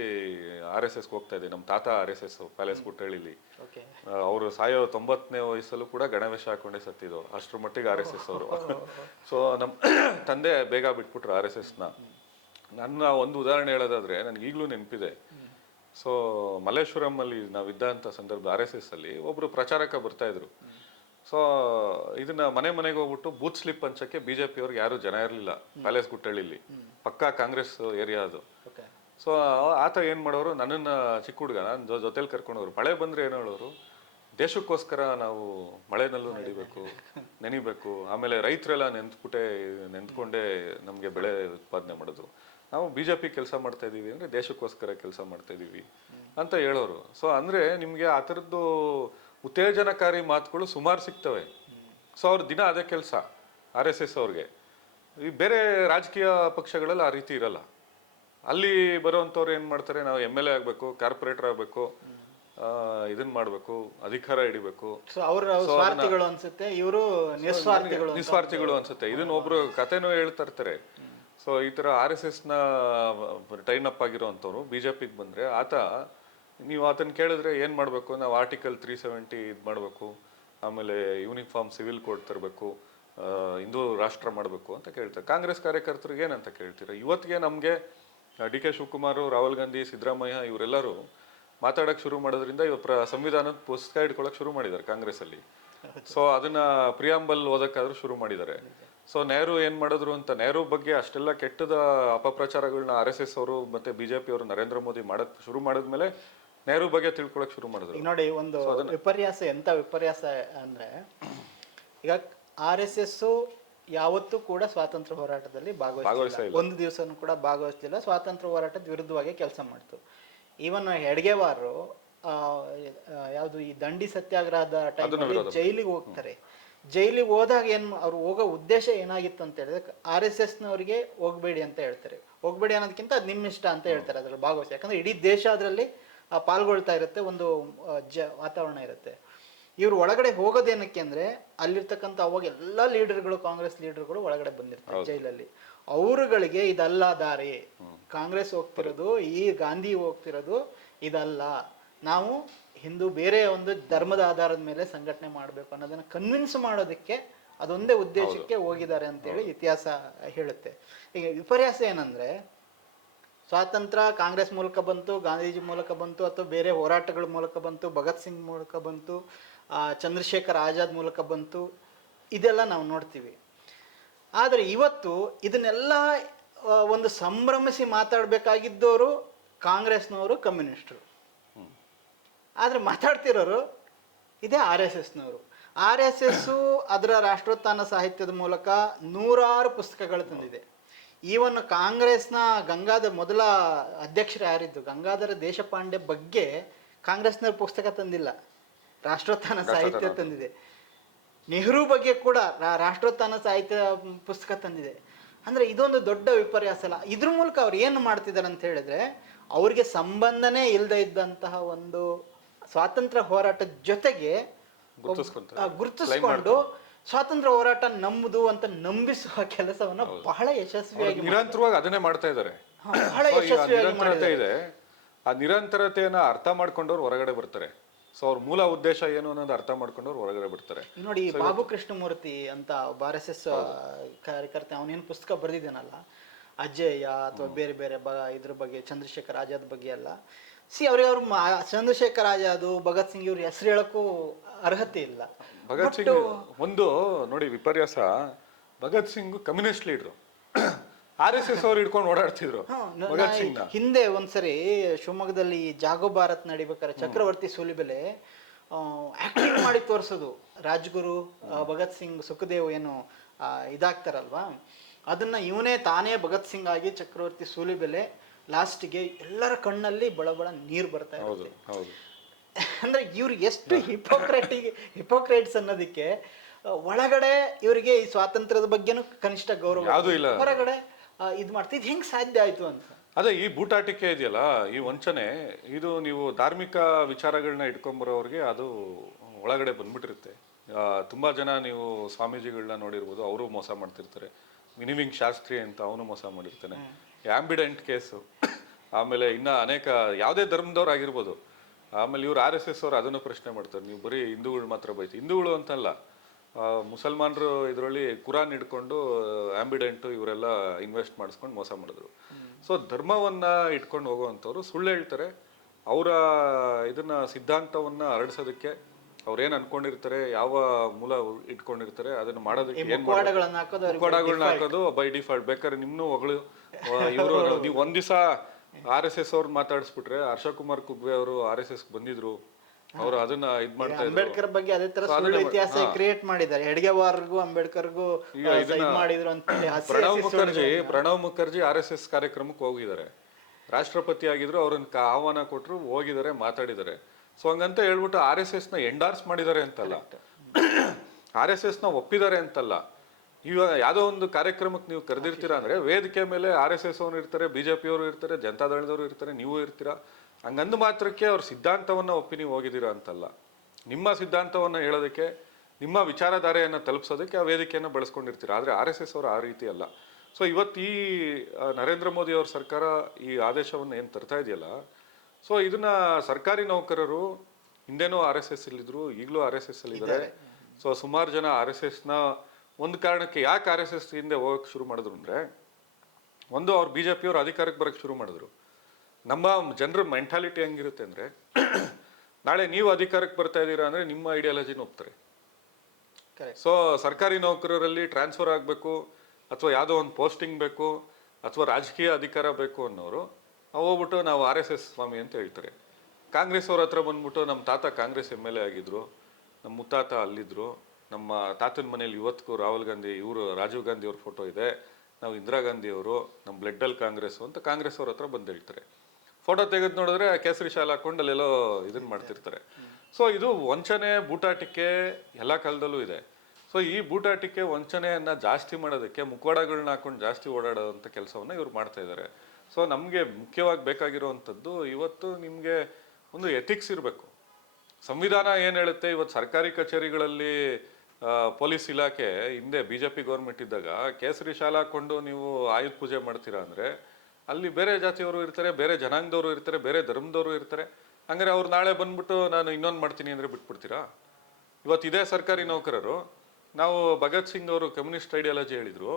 RSSಗೆ ಹೋಗ್ತಾ ಇದ್ದೆ. ನಮ್ಮ ತಾತ RSS ಪ್ಯಾಲೇಸ್ ಕುಟ್ಟಳ್ಳಿಲಿ. ಓಕೆ. ಅವರು ಸಾಯೋ 90ನೇ ವಯಸ್ಸಲ್ಲೂ ಕೂಡ ಗಣವೇಶ ಹಾಕೊಂಡೇ ಸತ್ತಿದ್ದು, ಅಷ್ಟರ ಮಟ್ಟಿಗೆ RSS ಅವರು. ಸೊ ನಮ್ಮ ತಂದೆ ಬೇಗ ಬಿಟ್ಬಿಟ್ರು RSSನ. ನನ್ನ ಒಂದು ಉದಾಹರಣೆ ಹೇಳೋದಾದ್ರೆ ನನಗೆ ಈಗಲೂ ನೆನಪಿದೆ. ಸೊ ಮಲ್ಲೇಶ್ವರಂ ಅಲ್ಲಿ ನಾವಿದ್ದಂಥ ಸಂದರ್ಭ RSS ಅಲ್ಲಿ ಒಬ್ರು ಪ್ರಚಾರಕ ಬರ್ತಾ ಇದ್ರು. ಸೊ ಇದನ್ನ ಮನೆಗೆ ಹೋಗ್ಬಿಟ್ಟು ಬೂತ್ ಸ್ಲಿಪ್ ಹಂಚಕ್ಕೆ BJP ಅವ್ರಿಗೆ ಯಾರು ಜನ ಇರಲಿಲ್ಲ ಪ್ಯಾಲೇಸ್ ಗುಟ್ಟಳ್ಳಿಲಿ, ಪಕ್ಕಾ ಕಾಂಗ್ರೆಸ್ ಏರಿಯಾ ಅದು. ಸೊ ಆತ ಏನ್ ಮಾಡೋರು, ನನ್ನನ್ನ ಚಿಕ್ಕ ಹುಡುಗ ನಾನು ಜೊತೆಲಿ ಕರ್ಕೊಂಡವ್ರು. ಮಳೆ ಬಂದ್ರೆ ಏನು ಹೇಳೋರು, ದೇಶಕ್ಕೋಸ್ಕರ ನಾವು ಮಳೆನಲ್ಲೂ ನಡಿಬೇಕು, ನೆನಿಬೇಕು, ಆಮೇಲೆ ರೈತರೆಲ್ಲ ನೆಂತ್ಕೊಂಡೇ ನಮ್ಗೆ ಬೆಳೆ ಉತ್ಪಾದನೆ ಮಾಡೋದು, ನಾವು BJP ಕೆಲಸ ಮಾಡ್ತಾ ಇದೀವಿ ಅಂದ್ರೆ ದೇಶಕ್ಕೋಸ್ಕರ ಕೆಲಸ ಮಾಡ್ತಾ ಇದೀವಿ ಅಂತ ಹೇಳೋರು. ಸೊ ಅಂದ್ರೆ ನಿಮ್ಗೆ ಆ ಥರದ್ದು ಉತ್ತೇಜನಕಾರಿ ಮಾತುಗಳು ಸುಮಾರು ಸಿಗ್ತವೆ. ಸೊ ಅವ್ರ ದಿನ ಅದೇ ಕೆಲಸ RSS ಅವ್ರಿಗೆ. ಈ ಬೇರೆ ರಾಜಕೀಯ ಪಕ್ಷಗಳಲ್ಲಿ ಆ ರೀತಿ ಇರಲ್ಲ. ಅಲ್ಲಿ ಬರೋವಂಥವ್ರು ಏನ್ ಮಾಡ್ತಾರೆ, ನಾವು MLA ಆಗ್ಬೇಕು, ಕಾರ್ಪೊರೇಟರ್ ಆಗ್ಬೇಕು, ಇದನ್ ಮಾಡ್ಬೇಕು, ಅಧಿಕಾರ ಹಿಡಿಬೇಕು. ಸ್ವಾರ್ಥಿಗಳು ಅನ್ಸುತ್ತೆ, ಇವರು ನಿಸ್ವಾರ್ಥಿಗಳು ಅನ್ಸುತ್ತೆ. ಇದನ್ನ ಒಬ್ರು ಕಥೆನೂ ಹೇಳ್ತಾ ಇರ್ತಾರೆ. ಸೊ ಈ ತರ RSSನ ಟೈನ್ ಅಪ್ ಆಗಿರೋವಂಥವ್ರು BJPಗೆ ಬಂದ್ರೆ, ನೀವು ಆತನ ಕೇಳಿದ್ರೆ ಏನ್ ಮಾಡ್ಬೇಕು, ನಾವು ಆರ್ಟಿಕಲ್ 370 ಇದು ಮಾಡ್ಬೇಕು, ಆಮೇಲೆ ಯೂನಿಫಾರ್ಮ್ ಸಿವಿಲ್ ಕೋಡ್ ತರಬೇಕು, ಹಿಂದೂ ರಾಷ್ಟ್ರ ಮಾಡಬೇಕು ಅಂತ ಕೇಳ್ತಾರೆ. ಕಾಂಗ್ರೆಸ್ ಕಾರ್ಯಕರ್ತರಿಗೆ ಏನಂತ ಕೇಳ್ತೀರಾ? ಇವತ್ತಿಗೆ ನಮ್ಗೆ DK ಶಿವಕುಮಾರ್, ರಾಹುಲ್ ಗಾಂಧಿ, ಸಿದ್ದರಾಮಯ್ಯ ಇವರೆಲ್ಲರೂ ಮಾತಾಡಕ್ ಶುರು ಮಾಡೋದ್ರಿಂದ ಸಂವಿಧಾನದ ಪುಸ್ತಕ ಇಟ್ಕೊಳಕ್ ಶುರು ಮಾಡಿದ್ದಾರೆ ಕಾಂಗ್ರೆಸ್ ಅಲ್ಲಿ. ಸೊ ಅದನ್ನ ಪ್ರಿಯಾಂಬಲ್ ಓದಕ್ಕಾದ್ರೂ ಶುರು ಮಾಡಿದ್ದಾರೆ. ಸೊ ನೆಹರು ಏನ್ ಮಾಡಿದ್ರು ಅಂತ, ನೆಹರು ಬಗ್ಗೆ ಅಷ್ಟೆಲ್ಲ ಕೆಟ್ಟದ ಅಪಪ್ರಚಾರಗಳನ್ನ RSS ಅವರು ಮತ್ತೆ BJP ಅವರು ನರೇಂದ್ರ ಮೋದಿ ಮಾಡಕ್ ಶುರು ಮಾಡಿದ್ಮೇಲೆ ನೆಹರು ಬಗ್ಗೆ ತಿಳ್ಕೊಳಕ್ ಶುರು ಮಾಡಿದ್ರು. ಈಗ ನೋಡಿ, ಒಂದು ವಿಪರ್ಯಾಸ, ಎಂತ ವಿಪರ್ಯಾಸ ಅಂದ್ರೆ, ಈಗ RSS ಯಾವತ್ತೂ ಕೂಡ ಸ್ವಾತಂತ್ರ್ಯ ಹೋರಾಟದಲ್ಲಿ ಭಾಗವಹಿಸಿಲ್ಲ, ಒಂದು ದಿವಸನೂ ಕೂಡ ಭಾಗವಹಿಸಲಿಲ್ಲ. ಸ್ವಾತಂತ್ರ್ಯ ಹೋರಾಟದ ವಿರುದ್ಧವಾಗಿ ಕೆಲಸ ಮಾಡ್ತು. ಈವನ್ ಹೆಡ್ಗೆವಾರ್ ಯಾವುದು ಈ ದಂಡಿ ಸತ್ಯಾಗ್ರಹದ ಟೈಮಲ್ಲಿ ಜೈಲಿಗೆ ಹೋಗ್ತಾರೆ. ಜೈಲಿಗೆ ಹೋದಾಗ ಅವ್ರು ಹೋಗೋ ಉದ್ದೇಶ ಏನಾಗಿತ್ತು ಅಂತ ಹೇಳಿದ್ರೆ, RSSನವರಿಗೆ ಹೋಗ್ಬೇಡಿ ಅಂತ ಹೇಳ್ತಾರೆ. ಹೋಗ್ಬೇಡಿ ಅನ್ನೋದಕ್ಕಿಂತ ಅದು ನಿಮ್ಮ ಇಷ್ಟ ಅಂತ ಹೇಳ್ತಾರೆ ಅದ್ರಲ್ಲಿ ಭಾಗವಹಿಸಿ. ಯಾಕಂದ್ರೆ ಇಡೀ ದೇಶ ಅದರಲ್ಲಿ ಪಾಲ್ಗೊಳ್ತಾ ಇರುತ್ತೆ, ಒಂದು ವಾತಾವರಣ ಇರುತ್ತೆ. ಇವ್ರು ಒಳಗಡೆ ಹೋಗೋದೇನಕ್ಕೆ ಅಂದ್ರೆ, ಅಲ್ಲಿರ್ತಕ್ಕಂಥ ಅವಾಗ ಎಲ್ಲ ಲೀಡರ್ಗಳು, ಕಾಂಗ್ರೆಸ್ ಲೀಡರ್ಗಳು ಒಳಗಡೆ ಬಂದಿರ್ತಾರೆ ಜೈಲಲ್ಲಿ. ಅವರುಗಳಿಗೆ ಇದಲ್ಲ ದಾರಿ, ಕಾಂಗ್ರೆಸ್ ಹೋಗ್ತಿರೋದು, ಈ ಗಾಂಧಿ ಹೋಗ್ತಿರೋದು ಇದಲ್ಲ, ನಾವು ಹಿಂದೂ ಬೇರೆ ಒಂದು ಧರ್ಮದ ಆಧಾರದ ಮೇಲೆ ಸಂಘಟನೆ ಮಾಡಬೇಕು ಅನ್ನೋದನ್ನ ಕನ್ವಿನ್ಸ್ ಮಾಡೋದಕ್ಕೆ ಅದೊಂದೇ ಉದ್ದೇಶಕ್ಕೆ ಹೋಗಿದ್ದಾರೆ ಅಂತೇಳಿ ಇತಿಹಾಸ ಹೇಳುತ್ತೆ. ಈಗ ವಿಪರ್ಯಾಸ ಏನಂದ್ರೆ, ಸ್ವಾತಂತ್ರ್ಯ ಕಾಂಗ್ರೆಸ್ ಮೂಲಕ ಬಂತು, ಗಾಂಧೀಜಿ ಮೂಲಕ ಬಂತು, ಅಥವಾ ಬೇರೆ ಹೋರಾಟಗಳ ಮೂಲಕ ಬಂತು, ಭಗತ್ ಸಿಂಗ್ ಮೂಲಕ ಬಂತು, ಚಂದ್ರಶೇಖರ್ ಆಜಾದ್ ಮೂಲಕ ಬಂತು, ಇದೆಲ್ಲ ನಾವು ನೋಡ್ತೀವಿ. ಆದರೆ ಇವತ್ತು ಇದನ್ನೆಲ್ಲ ಒಂದು ಸಂಭ್ರಮಿಸಿ ಮಾತಾಡಬೇಕಾಗಿದ್ದವರು ಕಾಂಗ್ರೆಸ್ನವರು, ಕಮ್ಯುನಿಸ್ಟರು. ಆದರೆ ಮಾತಾಡ್ತಿರೋರು ಇದೇ RSSನವರು. RSS ಅದರ ರಾಷ್ಟ್ರೋತ್ಥಾನ ಸಾಹಿತ್ಯದ ಮೂಲಕ ನೂರಾರು ಪುಸ್ತಕಗಳು ತಂದಿದೆ. ಈವನ್ ಕಾಂಗ್ರೆಸ್ನ ಮೊದಲ ಅಧ್ಯಕ್ಷರು ಯಾರಿದ್ದು, ಗಂಗಾಧರ ದೇಶಪಾಂಡೆ ಬಗ್ಗೆ ಕಾಂಗ್ರೆಸ್ನ ಪುಸ್ತಕ ತಂದಿಲ್ಲ, ರಾಷ್ಟ್ರೋತ್ಥಾನ ಸಾಹಿತ್ಯ ತಂದಿದೆ. ನೆಹರು ಬಗ್ಗೆ ಕೂಡ ರಾಷ್ಟ್ರೋತ್ಥಾನ ಸಾಹಿತ್ಯ ಪುಸ್ತಕ ತಂದಿದೆ. ಅಂದ್ರೆ ಇದೊಂದು ದೊಡ್ಡ ವಿಪರ್ಯಾಸ ಅಲ್ಲ. ಇದ್ರ ಮೂಲಕ ಅವ್ರು ಏನು ಮಾಡ್ತಿದ್ದಾರೆ ಅಂತ ಹೇಳಿದ್ರೆ, ಅವ್ರಿಗೆ ಸಂಬಂಧನೇ ಇಲ್ಲದೆ ಇದ್ದಂತಹ ಒಂದು ಸ್ವಾತಂತ್ರ್ಯ ಹೋರಾಟದ ಜೊತೆಗೆ ಗುರುತಿಸ್ಕೊಂಡು ಸ್ವಾತಂತ್ರ್ಯ ಹೋರಾಟ ನಮ್ಮದು ಅಂತ ನಂಬಿಸುವ ಕೆಲಸವನ್ನ ಬಹಳ ಯಶಸ್ವಿಯಾಗಿ ನಿರಂತರವಾಗಿ ಅದನ್ನೇ ಮಾಡ್ತಾ ಇದ್ದಾರೆ. ಬಹಳ ಯಶಸ್ವಿಯಾಗಿ ಇದೆ. ಆ ನಿರಂತರತೆಯನ್ನ ಅರ್ಥ ಮಾಡ್ಕೊಂಡವ್ರು ಹೊರಗಡೆ ಬರ್ತಾರೆ. ಸೊ ಅವ್ರ ಮೂಲ ಉದ್ದೇಶ ಏನು ಅನ್ನೋದು ಅರ್ಥ ಮಾಡ್ಕೊಂಡವ್ರು ಹೊರಗಡೆ ಬರ್ತಾರೆ. ನೋಡಿ, ಬಾಬು ಕೃಷ್ಣಮೂರ್ತಿ ಅಂತ RSS ಕಾರ್ಯಕರ್ತ, ಅವನೇನು ಪುಸ್ತಕ ಬರೆದಿದ್ದಾನಲ್ಲ, ಅಜೇಯ ಅಥವಾ ಬೇರೆ ಬೇರೆ ಇದ್ರ ಬಗ್ಗೆ, ಚಂದ್ರಶೇಖರ್ ಆಜಾದ್ ಬಗ್ಗೆ ಎಲ್ಲ, ಅವ್ರು ಚಂದ್ರಶೇಖರ್ ಆಜಾದ್, ಭಗತ್ ಸಿಂಗ್ ಇವ್ರ ಹೆಸರು ಹೇಳಕ್ಕೂ ಅರ್ಹತೆ ಇಲ್ಲ. ಭಗತ್ ಸಿಂಗ್ ಒಂದು ನೋಡಿ ವಿಪರ್ಯಾಸ, ಭಗತ್ ಸಿಂಗ್ ಕಮ್ಯುನಿಸ್ಟ್ ಲೀಡ್ರು, RSS ಅವ್ರು ಹಿಡ್ಕೊಂಡು ಓಡಾಡ್ತಿದ್ರು ಭಗತ್ ಸಿಂಗ್. ಹಿಂದೆ ಒಂದ್ಸರಿ ಶಿವಮೊಗ್ಗದಲ್ಲಿ ಜಾಗೋ ಭಾರತ್ ನಡಿಬೇಕಾದ್ರೆ ಚಕ್ರವರ್ತಿ ಸೂಲಿಬೆಲೆ ಆಕ್ಟಿಂಗ್ ಮಾಡಿ ತೋರಿಸೋದು, ರಾಜ್ಗುರು, ಭಗತ್ ಸಿಂಗ್, ಸುಖದೇವ್ ಏನು ಇದಾಗ್ತಾರಲ್ವಾ, ಅದನ್ನ ಇವನೇ ತಾನೇ ಭಗತ್ ಸಿಂಗ್ ಆಗಿ ಚಕ್ರವರ್ತಿ ಸೂಲಿಬೆಲೆ ಲಾಸ್ಟ್ಗೆ ಎಲ್ಲರ ಕಣ್ಣಲ್ಲಿ ಬಳ ನೀರು ಬರ್ತಾ ಇರುತ್ತೆ. ಅಂದ್ರೆ ಇವ್ರು ಎಷ್ಟು ಹಿಪೋಕ್ರೇಟ್ಸ್ ಅನ್ನೋದಕ್ಕೆ, ಒಳಗಡೆ ಇವರಿಗೆ ಈ ಸ್ವಾತಂತ್ರ್ಯದ ಬಗ್ಗೆನೂ ಕನಿಷ್ಠ ಗೌರವ, ಹೊರಗಡೆ ಇದು ಮಾಡ್ತಿದ್ ಹೆಂಗ್ ಸಾಧ್ಯ ಆಯ್ತು ಅಂತ. ಅದೇ ಈ ಬೂಟಾಟಿಕೆ ಇದೆಯಲ್ಲ, ಈ ವಂಚನೆ, ಇದು ನೀವು ಧಾರ್ಮಿಕ ವಿಚಾರಗಳನ್ನ ಇಟ್ಕೊಂಬರೋರಿಗೆ ಅದು ಒಳಗಡೆ ಬಂದ್ಬಿಟ್ಟಿರುತ್ತೆ. ತುಂಬಾ ಜನ ನೀವು ಸ್ವಾಮೀಜಿಗಳನ್ನ ನೋಡಿರ್ಬೋದು, ಅವರು ಮೋಸ ಮಾಡ್ತಿರ್ತಾರೆ. ವಿನಿವಿಂಗ್ ಶಾಸ್ತ್ರಿ ಅಂತ ಅವನು ಮೋಸ ಮಾಡಿರ್ತಾನೆ. ಆಂಬಿಡೆಂಟ್ ಕೇಸು, ಆಮೇಲೆ ಇನ್ನ ಅನೇಕ ಯಾವುದೇ ಧರ್ಮದವ್ರು ಆಗಿರ್ಬೋದು. ಆಮೇಲೆ ಇವ್ರು RSS ಅವ್ರು ಅದನ್ನು ಪ್ರಶ್ನೆ ಮಾಡ್ತಾರೆ, ನೀವು ಬರೀ ಹಿಂದೂಗಳು ಮಾತ್ರ ಬೈತಿ. ಹಿಂದೂಗಳು ಅಂತಲ್ಲ, ಮುಸಲ್ಮಾನರು ಇದರಲ್ಲಿ ಕುರಾನ್ ಹಿಡ್ಕೊಂಡು ಆಂಬಿಡೆಂಟು ಇವರೆಲ್ಲ ಇನ್ವೆಸ್ಟ್ ಮಾಡಿಸ್ಕೊಂಡು ಮೋಸ ಮಾಡಿದ್ರು. ಸೊ ಧರ್ಮವನ್ನ ಇಟ್ಕೊಂಡು ಹೋಗುವಂಥವ್ರು ಸುಳ್ಳು ಹೇಳ್ತಾರೆ. ಅವರ ಇದನ್ನ ಸಿದ್ಧಾಂತವನ್ನ ಹರಡಿಸೋದಕ್ಕೆ ಅವ್ರೇನ್ ಅನ್ಕೊಂಡಿರ್ತಾರೆ, ಯಾವ ಮೂಲ ಇಟ್ಕೊಂಡಿರ್ತಾರೆ, ಅದನ್ನ ಮಾಡೋದಕ್ಕೆ ಏನ್ ಮುಖವಾಡಗಳನ್ನ ಹಾಕೋದು ಬೈ ಡಿಫಾಲ್ಟ್. ಬೇಕಾದ್ರೆ ನಿಮ್ನು ಹೊಗಳು ಇವರು ನೀವು ಒಂದ್ ದಿವಸ RSS ಅವ್ರು ಮಾತಾಡಿಸ್ಬಿಟ್ರೆ, ಹರ್ಷಕುಮಾರ್ ಕುಗ್ವೆ ಅವರು RSS ಬಂದಿದ್ರು, ಅವರು ಅದನ್ನ ಇದ್ ಮಾಡ್ತಾ ಇದ್ರು. ಅಂಬೇಡ್ಕರ್ ಬಗ್ಗೆ ಅದೇ ತರ ಸುಳ್ಳು ಇತಿಹಾಸ ಕ್ರಿಯೇಟ್ ಮಾಡಿದ್ದಾರೆ. ಹೆಡ್ಗೆವಾರ್ಗೂ ಅಂಬೇಡ್ಕರ್ಗೂ ಮಾಡಿದ್ರು ಅಂತ ಪ್ರಣವ್ ಮುಖರ್ಜಿ RSS ಕಾರ್ಯಕ್ರಮಕ್ಕೆ ಹೋಗಿದ್ದಾರೆ, ರಾಷ್ಟ್ರಪತಿ ಆಗಿದ್ರು, ಅವ್ರನ್ನ ಆಹ್ವಾನ ಕೊಟ್ರು, ಹೋಗಿದ್ದಾರೆ, ಮಾತಾಡಿದ್ದಾರೆ. ಸೊ ಹಂಗಂತ ಹೇಳ್ಬಿಟ್ಟು RSS ನ ಎಂಡಾರ್ಸ್ ಮಾಡಿದ್ದಾರೆ ಅಂತಲ್ಲ, RSS ನ ಒಪ್ಪಿದ್ದಾರೆ ಅಂತಲ್ಲ. ಇವಾಗ ಯಾವ್ದೋ ಒಂದು ಕಾರ್ಯಕ್ರಮಕ್ಕೆ ನೀವು ಕರೆದಿರ್ತೀರಾ ಅಂದ್ರೆ ವೇದಿಕೆ ಮೇಲೆ RSS ಅವ್ರು ಇರ್ತಾರೆ, BJP ಅವರು ಇರ್ತಾರೆ, ಜನತಾದಳದವರು ಇರ್ತಾರೆ, ನೀವು ಇರ್ತೀರಾ. ಹಂಗಂದು ಮಾತ್ರಕ್ಕೆ ಅವ್ರ ಸಿದ್ಧಾಂತವನ್ನ ಒಪ್ಪಿ ನೀವು ಹೋಗಿದ್ದೀರಾ ಅಂತಲ್ಲ. ನಿಮ್ಮ ಸಿದ್ಧಾಂತವನ್ನ ಹೇಳೋದಕ್ಕೆ, ನಿಮ್ಮ ವಿಚಾರಧಾರೆಯನ್ನ ತಲುಪಿಸೋದಕ್ಕೆ ಆ ವೇದಿಕೆಯನ್ನ ಬಳಸ್ಕೊಂಡಿರ್ತೀರಾ. ಆದ್ರೆ RSS ಅವರು ಆ ರೀತಿ ಅಲ್ಲ. ಸೊ ಇವತ್ತು ಈ ನರೇಂದ್ರ ಮೋದಿ ಅವ್ರ ಸರ್ಕಾರ ಈ ಆದೇಶವನ್ನು ಏನು ತರ್ತಾ ಇದೆಯಲ್ಲ, ಸೊ ಇದನ್ನ ಸರ್ಕಾರಿ ನೌಕರರು ಹಿಂದೆನೂ RSS ಅಲ್ಲಿದ್ರು, ಈಗಲೂ RSS ಅಲ್ಲಿ ಇದ್ದಾರೆ. ಸೊ ಸುಮಾರು ಜನ RSS ನ ಒಂದು ಕಾರಣಕ್ಕೆ ಯಾಕೆ RSS ಹಿಂದೆ ಹೋಗಕ್ಕೆ ಶುರು ಮಾಡಿದ್ರು ಅಂದ್ರೆ, ಒಂದು ಅವ್ರು BJP ಅವ್ರು ಅಧಿಕಾರಕ್ಕೆ ಬರಕ್ಕೆ ಶುರು ಮಾಡಿದ್ರು. ನಮ್ಮ ಜನರ ಮೆಂಟಾಲಿಟಿ ಹೆಂಗಿರುತ್ತೆ ಅಂದ್ರೆ, ನಾಳೆ ನೀವು ಅಧಿಕಾರಕ್ಕೆ ಬರ್ತಾ ಇದ್ದೀರಾ ಅಂದ್ರೆ ನಿಮ್ಮ ಐಡಿಯಾಲಜಿನ ಒಪ್ತಾರೆ. ಸೊ ಸರ್ಕಾರಿ ನೌಕರರಲ್ಲಿ ಟ್ರಾನ್ಸ್ಫರ್ ಆಗಬೇಕು, ಅಥವಾ ಯಾವುದೋ ಒಂದು ಪೋಸ್ಟಿಂಗ್ ಬೇಕು, ಅಥವಾ ರಾಜಕೀಯ ಅಧಿಕಾರ ಬೇಕು ಅನ್ನೋರು ಹೋಗ್ಬಿಟ್ಟು ನಾವು RSS ಸ್ವಾಮಿ ಅಂತ ಹೇಳ್ತಾರೆ. ಕಾಂಗ್ರೆಸ್ ಅವ್ರ ಹತ್ರ ಬಂದ್ಬಿಟ್ಟು ನಮ್ಮ ತಾತ ಕಾಂಗ್ರೆಸ್ MLA ಆಗಿದ್ರು, ನಮ್ಮ ಮುತ್ತಾತ ಅಲ್ಲಿದ್ರು, ನಮ್ಮ ತಾತನ ಮನೇಲಿ ಇವತ್ತಿಗೂ ರಾಹುಲ್ ಗಾಂಧಿ, ಇವರು ರಾಜೀವ್ ಗಾಂಧಿ ಅವ್ರ ಫೋಟೋ ಇದೆ, ನಾವು ಇಂದಿರಾ ಗಾಂಧಿ ಅವರು, ನಮ್ಮ ಬ್ಲಡ್ಡಲ್ಲಿ ಕಾಂಗ್ರೆಸ್ ಅಂತ ಕಾಂಗ್ರೆಸ್ ಅವ್ರ ಹತ್ರ ಬಂದು ಹೇಳ್ತಾರೆ. ಫೋಟೋ ತೆಗೆದು ನೋಡಿದ್ರೆ ಕೇಸರಿ ಶಾಲೆ ಹಾಕೊಂಡು ಅಲ್ಲೆಲ್ಲೋ ಇದನ್ನ ಮಾಡ್ತಿರ್ತಾರೆ. ಸೊ ಇದು ವಂಚನೆ, ಬೂಟಾಟಿಕೆ ಎಲ್ಲ ಕಾಲದಲ್ಲೂ ಇದೆ. ಸೊ ಈ ಬೂಟಾಟಿಕೆ ವಂಚನೆಯನ್ನ ಜಾಸ್ತಿ ಮಾಡೋದಕ್ಕೆ ಮುಖವಾಡಗಳನ್ನ ಹಾಕೊಂಡು ಜಾಸ್ತಿ ಓಡಾಡೋಂಥ ಕೆಲಸವನ್ನ ಇವ್ರು ಮಾಡ್ತಾ ಇದ್ದಾರೆ. ಸೊ ನಮಗೆ ಮುಖ್ಯವಾಗಿ ಬೇಕಾಗಿರುವಂಥದ್ದು ಇವತ್ತು ನಿಮಗೆ ಒಂದು ಎಥಿಕ್ಸ್ ಇರಬೇಕು. ಸಂವಿಧಾನ ಏನು ಹೇಳುತ್ತೆ, ಇವತ್ತು ಸರ್ಕಾರಿ ಕಚೇರಿಗಳಲ್ಲಿ ಪೊಲೀಸ್ ಇಲಾಖೆ ಹಿಂದೆ BJP ಗೌರ್ಮೆಂಟ್ ಇದ್ದಾಗ ಕೇಸರಿ ಶಾಲೆ ಹಾಕೊಂಡು ನೀವು ಆಯುಧ ಪೂಜೆ ಮಾಡ್ತೀರಾ ಅಂದ್ರೆ ಅಲ್ಲಿ ಬೇರೆ ಜಾತಿಯವರು ಇರ್ತಾರೆ, ಬೇರೆ ಜನಾಂಗದವರು ಇರ್ತಾರೆ, ಬೇರೆ ಧರ್ಮದವರು ಇರ್ತಾರೆ. ಹಂಗಾರೆ ಅವ್ರು ನಾಳೆ ಬಂದ್ಬಿಟ್ಟು ನಾನು ಇನ್ನೊಂದು ಮಾಡ್ತೀನಿ ಅಂದ್ರೆ ಬಿಟ್ಬಿಡ್ತೀರಾ? ಇವತ್ತು ಇದೇ ಸರ್ಕಾರಿ ನೌಕರರು, ನಾವು ಭಗತ್ ಸಿಂಗ್ ಅವರು ಕಮ್ಯುನಿಸ್ಟ್ ಐಡಿಯಾಲಜಿ ಹೇಳಿದ್ರು,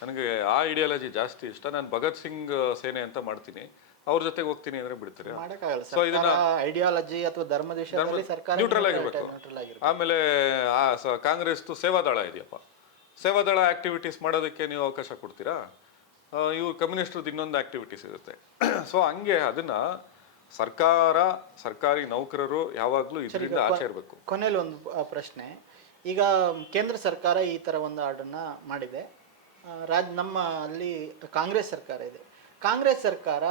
ನನಗೆ ಆ ಐಡಿಯಾಲಜಿ ಜಾಸ್ತಿ ಇಷ್ಟ, ನಾನು ಭಗತ್ ಸಿಂಗ್ ಸೇನೆ ಅಂತ ಮಾಡ್ತೀನಿ, ಅವ್ರ ಜೊತೆಗೆ ಹೋಗ್ತೀನಿ ಅಂದ್ರೆ ಬಿಡ್ತಾರೆ? ಸೊ ಇದನ್ನ ಐಡಿಯಾಲಜಿ ಅಥವಾ ಧರ್ಮ ನ್ಯೂಟ್ರಲ್ ಆಗಿರ್ಬೇಕು. ಆಮೇಲೆ ಕಾಂಗ್ರೆಸ್ ಸೇವಾದಳ ಇದೆಯಪ್ಪ, ಸೇವಾದಳ ಆಕ್ಟಿವಿಟೀಸ್ ಮಾಡೋದಕ್ಕೆ ನೀವು ಅವಕಾಶ ಕೊಡ್ತೀರಾ? ಇವ್ರು ಕಮ್ಯುನಿಸ್ಟ್ರದ್ದು ಇನ್ನೊಂದು ಆಕ್ಟಿವಿಟೀಸ್ ಇರುತ್ತೆ. ಸೊ ಹಂಗೆ ಅದನ್ನ ಸರ್ಕಾರ, ಸರ್ಕಾರಿ ನೌಕರರು ಯಾವಾಗ್ಲೂ ಇದರಿಂದ ಆಚೆ ಇರಬೇಕು. ಕೊನೆಯಲ್ಲಿ ಒಂದು ಪ್ರಶ್ನೆ, ಈಗ ಕೇಂದ್ರ ಸರ್ಕಾರ ಈ ತರ ಒಂದು ಆರ್ಡರ್ನ ಮಾಡಿದೆ, ನಮ್ಮ ಅಲ್ಲಿ ಕಾಂಗ್ರೆಸ್ ಸರ್ಕಾರ ಇದೆ, ಕಾಂಗ್ರೆಸ್ ಸರ್ಕಾರ